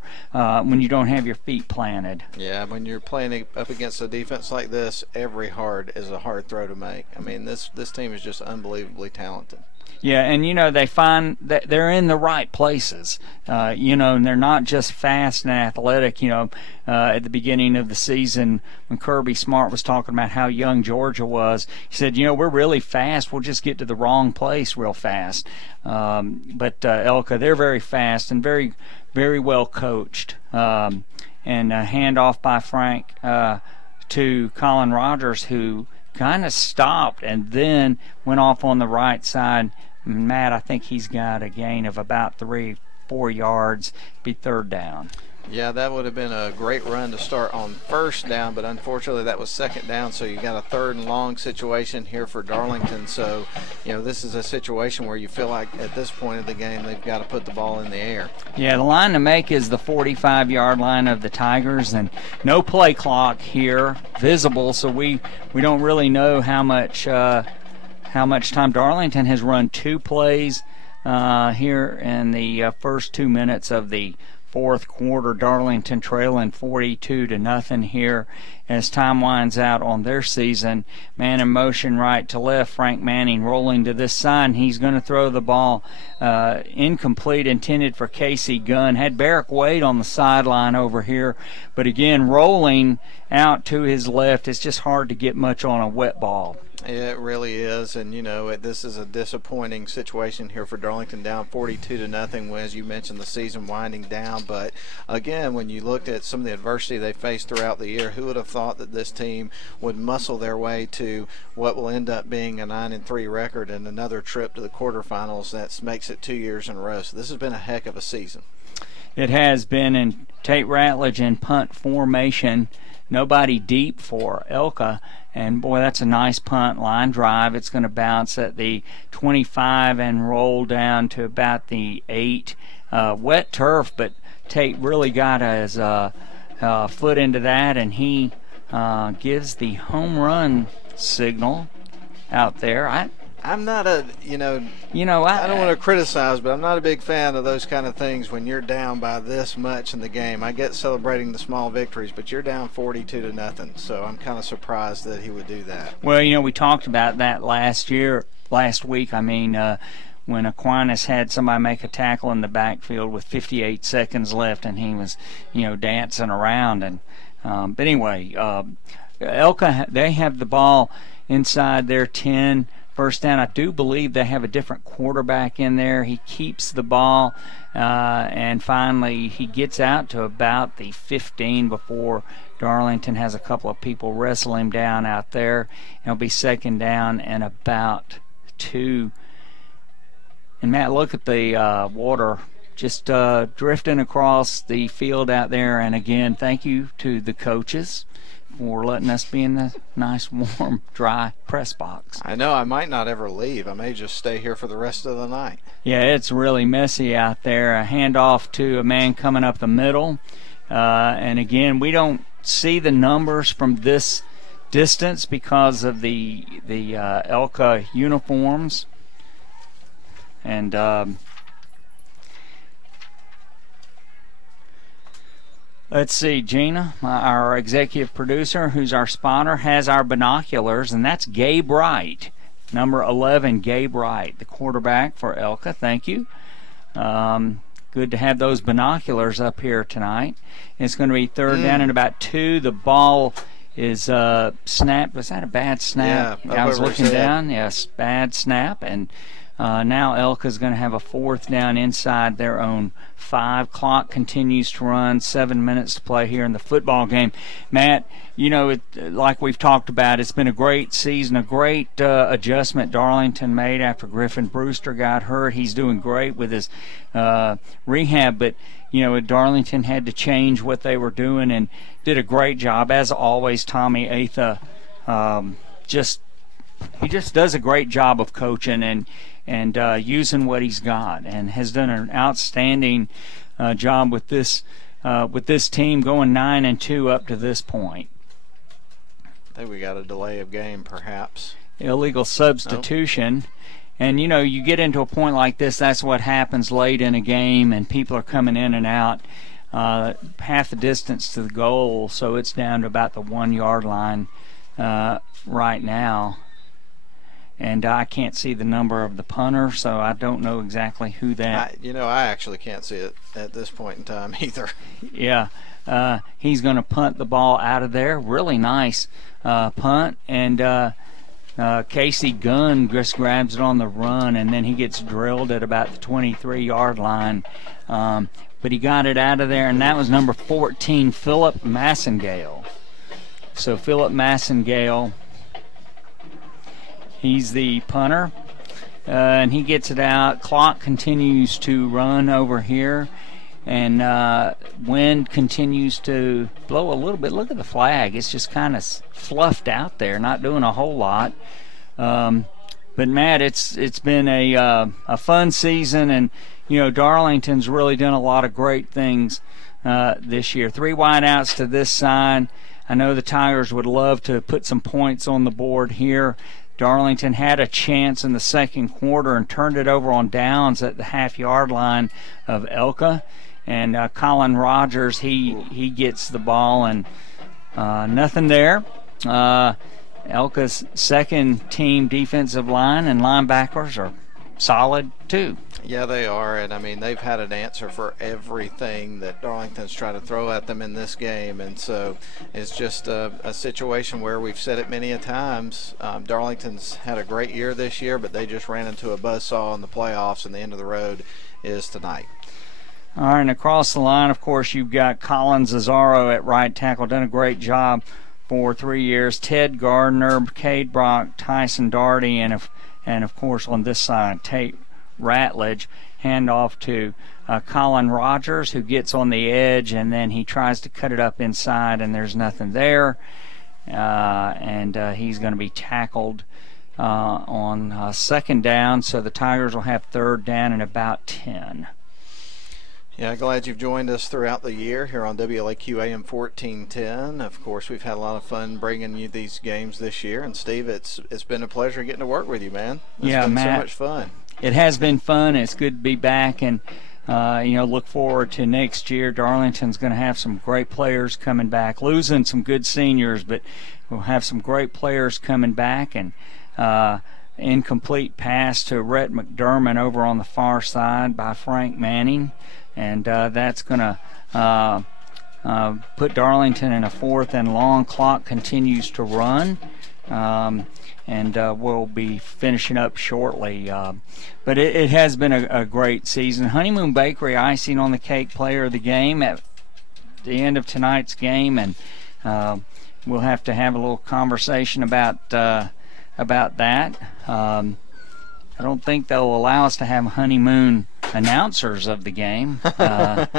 don't have your feet planted. Yeah, when you're playing up against a defense like this, every hard is a hard throw to make. I mean, this team is just unbelievably talented. Yeah, and they find that they're in the right places, and they're not just fast and athletic. At the beginning of the season, when Kirby Smart was talking about how young Georgia was, he said, we're really fast. We'll just get to the wrong place real fast. But ELCA, they're very fast and very, very well coached. And a handoff by Frank to Colin Rogers, who kind of stopped and then went off on the right side. Matt, I think he's got a gain of about 3-4 yards, be third down. Yeah, that would have been a great run to start on first down, but unfortunately that was second down, so you got a third and long situation here for Darlington. So, this is a situation where you feel like at this point of the game they've got to put the ball in the air. Yeah, the line to make is the 45-yard line of the Tigers, and no play clock here visible, so we don't really know how much time. Darlington has run 2 plays here in the first 2 minutes of the fourth quarter. Darlington trailing 42-0 here as time winds out on their season. Man in motion right to left. Frank Manning rolling to this side. He's going to throw the ball incomplete, intended for Casey Gunn. Had Barrick Wade on the sideline over here, but again rolling out to his left. It's just hard to get much on a wet ball. It really is, and this is a disappointing situation here for Darlington, down 42-0. As you mentioned, the season winding down. But again, when you looked at some of the adversity they faced throughout the year, who would have thought that this team would muscle their way to what will end up being a 9-3 record and another trip to the quarterfinals? That makes it 2 years in a row. So this has been a heck of a season. It has been, and Tate Ratledge in punt formation. Nobody deep for ELCA, and boy, that's a nice punt. Line drive. It's going to bounce at the 25 and roll down to about the 8. Wet turf, but Tate really got his foot into that, and he gives the home run signal out there. I'm not a, I don't want to criticize, but I'm not a big fan of those kind of things when you're down by this much in the game. I get celebrating the small victories, but you're down 42-0, so I'm kind of surprised that he would do that. Well, we talked about that last week. When Aquinas had somebody make a tackle in the backfield with 58 seconds left, and he was, dancing around. And but anyway, ELCA, they have the ball inside their 10. First down. I do believe they have a different quarterback in there. He keeps the ball, and finally he gets out to about the 15 before Darlington has a couple of people wrestle him down out there. It'll be second down and about 2. And Matt, look at the water just drifting across the field out there. And again, thank you to the coaches for letting us be in the nice, warm, dry press box. I know I might not ever leave. I may just stay here for the rest of the night. Yeah, it's really messy out there. A handoff to a man coming up the middle. And again, we don't see the numbers from this distance because of the ELCA uniforms. And let's see, Gina, our executive producer, who's our spotter, has our binoculars, and that's Gabe Wright, number 11, Gabe Wright, the quarterback for ELCA. Thank you. Good to have those binoculars up here tonight. It's going to be third down and about 2. The ball is snapped. Was that a bad snap? Yeah, I was looking down. Yes, bad snap. And now ELCA is going to have a fourth down inside their own 5. Clock continues to run. 7 minutes to play here in the football game. Matt, like we've talked about, it's been a great season, a great adjustment Darlington made after Griffin Brewster got hurt. He's doing great with his rehab, but Darlington had to change what they were doing and did a great job. As always, Tommy Atha he just does a great job of coaching, and and using what he's got, and has done an outstanding job with this team, going 9-2 up to this point. I think we got a delay of game, perhaps. Illegal substitution. Nope. And, you know, you get into a point like this, that's what happens late in a game, and people are coming in and out half the distance to the goal, so it's down to about the 1 yard line right now. And I can't see the number of the punter, so I don't know exactly who that. I actually can't see it at this point in time either. Yeah. He's going to punt the ball out of there. Really nice punt. And Casey Gunn just grabs it on the run, and then he gets drilled at about the 23-yard line. But he got it out of there, and that was number 14, Philip Massengale. So Philip Massengale, he's the punter, and he gets it out. Clock continues to run over here, and wind continues to blow a little bit. Look at the flag. It's just kind of fluffed out there, not doing a whole lot. But, Matt, it's been a fun season, and, you know, Darlington's really done a lot of great things this year. 3 wideouts to this side. I know the Tigers would love to put some points on the board here. Darlington had a chance in the second quarter and turned it over on downs at the half-yard line of ELCA. And Colin Rogers, he gets the ball, and nothing there. ELCA's second-team defensive line and linebackers are solid, too. Yeah, they are, and I mean, they've had an answer for everything that Darlington's trying to throw at them in this game, and so it's just a situation where we've said it many a times. Darlington's had a great year this year, but they just ran into a buzzsaw in the playoffs, and the end of the road is tonight. All right, and across the line, of course, you've got Colin Zazzaro at right tackle, done a great job for 3 years. Ted Gardner, Cade Brock, Tyson Darty, and of course on this side, Tate Ratledge. Hand off to Colin Rogers, who gets on the edge, and then he tries to cut it up inside, and there's nothing there. And he's going to be tackled on second down, so the Tigers will have third down and about 10. Yeah, glad you've joined us throughout the year here on WLAQ AM 1410. Of course, we've had a lot of fun bringing you these games this year. And, Steve, it's been a pleasure getting to work with you, man. It's been Matt, so much fun. It has been fun. It's good to be back, and, look forward to next year. Darlington's going to have some great players coming back, losing some good seniors, but we'll have some great players coming back. And incomplete pass to Rhett McDermott over on the far side by Frank Manning. And that's going to put Darlington in a 4th and long. Clock continues to run, and we'll be finishing up shortly. But it has been a great season. Honeymoon Bakery, icing on the cake, player of the game at the end of tonight's game, and we'll have to have a little conversation about that. I don't think they'll allow us to have honeymoon announcers of the game. Of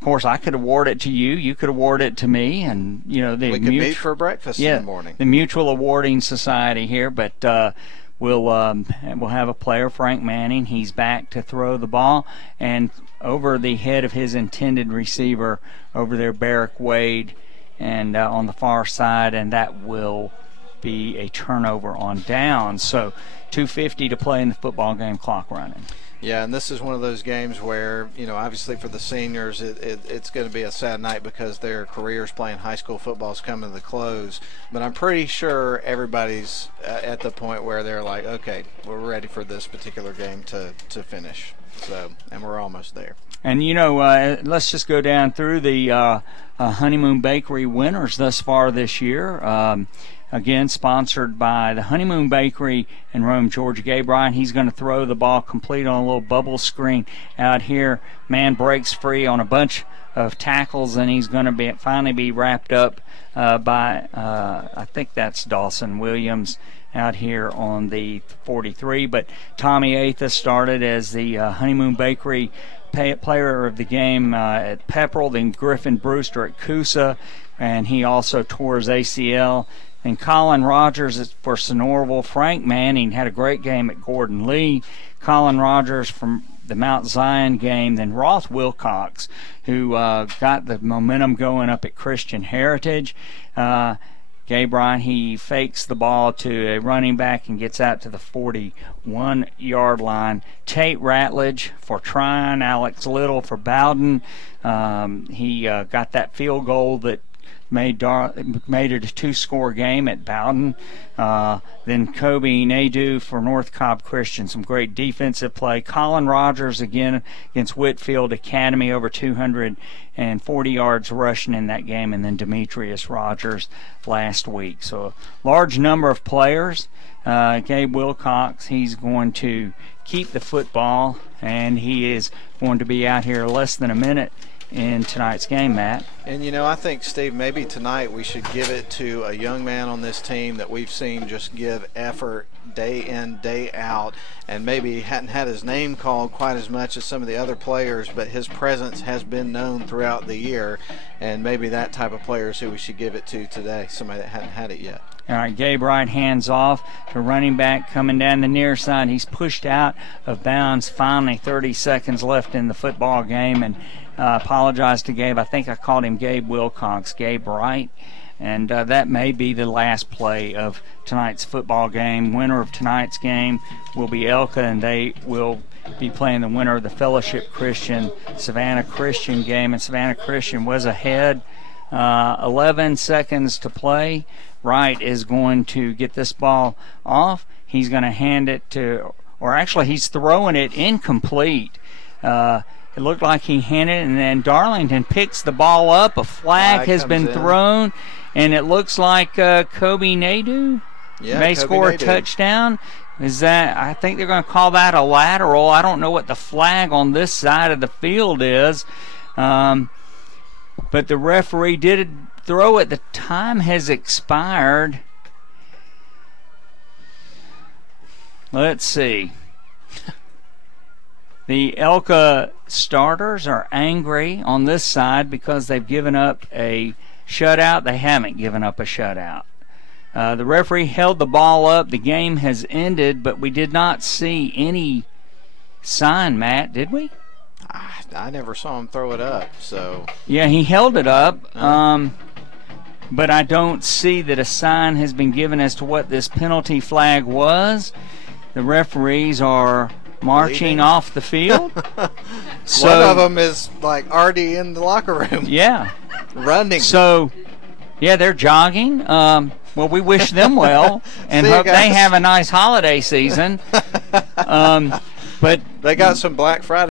course, I could award it to you. You could award it to me, and we could meet for breakfast in the morning. The Mutual Awarding Society here, but we'll have a player, Frank Manning. He's back to throw the ball, and over the head of his intended receiver over there, Barrick Wade, and on the far side, and that will be a turnover on down. So 2:50 to play in the football game, clock running. Yeah, and this is one of those games where, obviously for the seniors, it's going to be a sad night because their careers playing high school football is coming to the close. But I'm pretty sure everybody's at the point where they're like, okay, we're ready for this particular game to finish. So, and we're almost there. And, let's just go down through the Honeymoon Bakery winners thus far this year. Again, sponsored by the Honeymoon Bakery in Rome, Georgia. Gabe Ryan, he's going to throw the ball complete on a little bubble screen out here. Man breaks free on a bunch of tackles, and he's going to finally be wrapped up by, I think that's Dawson Williams out here on the 43. But Tommy Atha started as the Honeymoon Bakery player of the game at Pepperell, then Griffin Brewster at Coosa, and he also tore his ACL And Colin Rogers is for Sonoraville. Frank Manning had a great game at Gordon Lee. Colin Rogers from the Mount Zion game. Then Roth Wilcox, who got the momentum going up at Christian Heritage. Gabe Ryan, he fakes the ball to a running back and gets out to the 41-yard line. Tate Ratledge for Tryon. Alex Little for Bowden. He got that field goal that made it a two-score game at Bowden. Then Kobe Nadeau for North Cobb Christian. Some great defensive play. Colin Rogers again against Whitfield Academy, over 240 yards rushing in that game. And then Demetrius Rogers last week. So a large number of players. Gabe Wilcox, he's going to keep the football, and he is going to be out here less than a minute in tonight's game, Matt. And, I think, Steve, maybe tonight we should give it to a young man on this team that we've seen just give effort day in, day out, and maybe hadn't had his name called quite as much as some of the other players, but his presence has been known throughout the year, and maybe that type of player is who we should give it to today, somebody that hadn't had it yet. All right, Gabe Wright hands off to running back coming down the near side. He's pushed out of bounds. Finally, 30 seconds left in the football game, and apologize to Gabe. I think I called him Gabe Wilcox, Gabe Wright. And that may be the last play of tonight's football game. Winner of tonight's game will be ELCA, and they will be playing the winner of the Fellowship Christian Savannah Christian game. And Savannah Christian was ahead. 11 seconds to play. Wright is going to get this ball off. He's going to hand it to, or actually he's throwing it incomplete. It looked like he handed it, and then Darlington picks the ball up. A flag has been thrown, and it looks like Kobe Nadeau may score a touchdown. Is that? I think they're going to call that a lateral. I don't know what the flag on this side of the field is, but the referee did throw it. The time has expired. Let's see. The ELCA starters are angry on this side because they've given up a shutout. They haven't given up a shutout. The referee held the ball up. The game has ended, but we did not see any sign, Matt, did we? I never saw him throw it up. So yeah, he held it up, but I don't see that a sign has been given as to what this penalty flag was. The referees are marching off the field. So, one of them is like already in the locker room. Yeah. Running. So, yeah, they're jogging. Well, we wish them well and hope they have a nice holiday season. But they got some Black Friday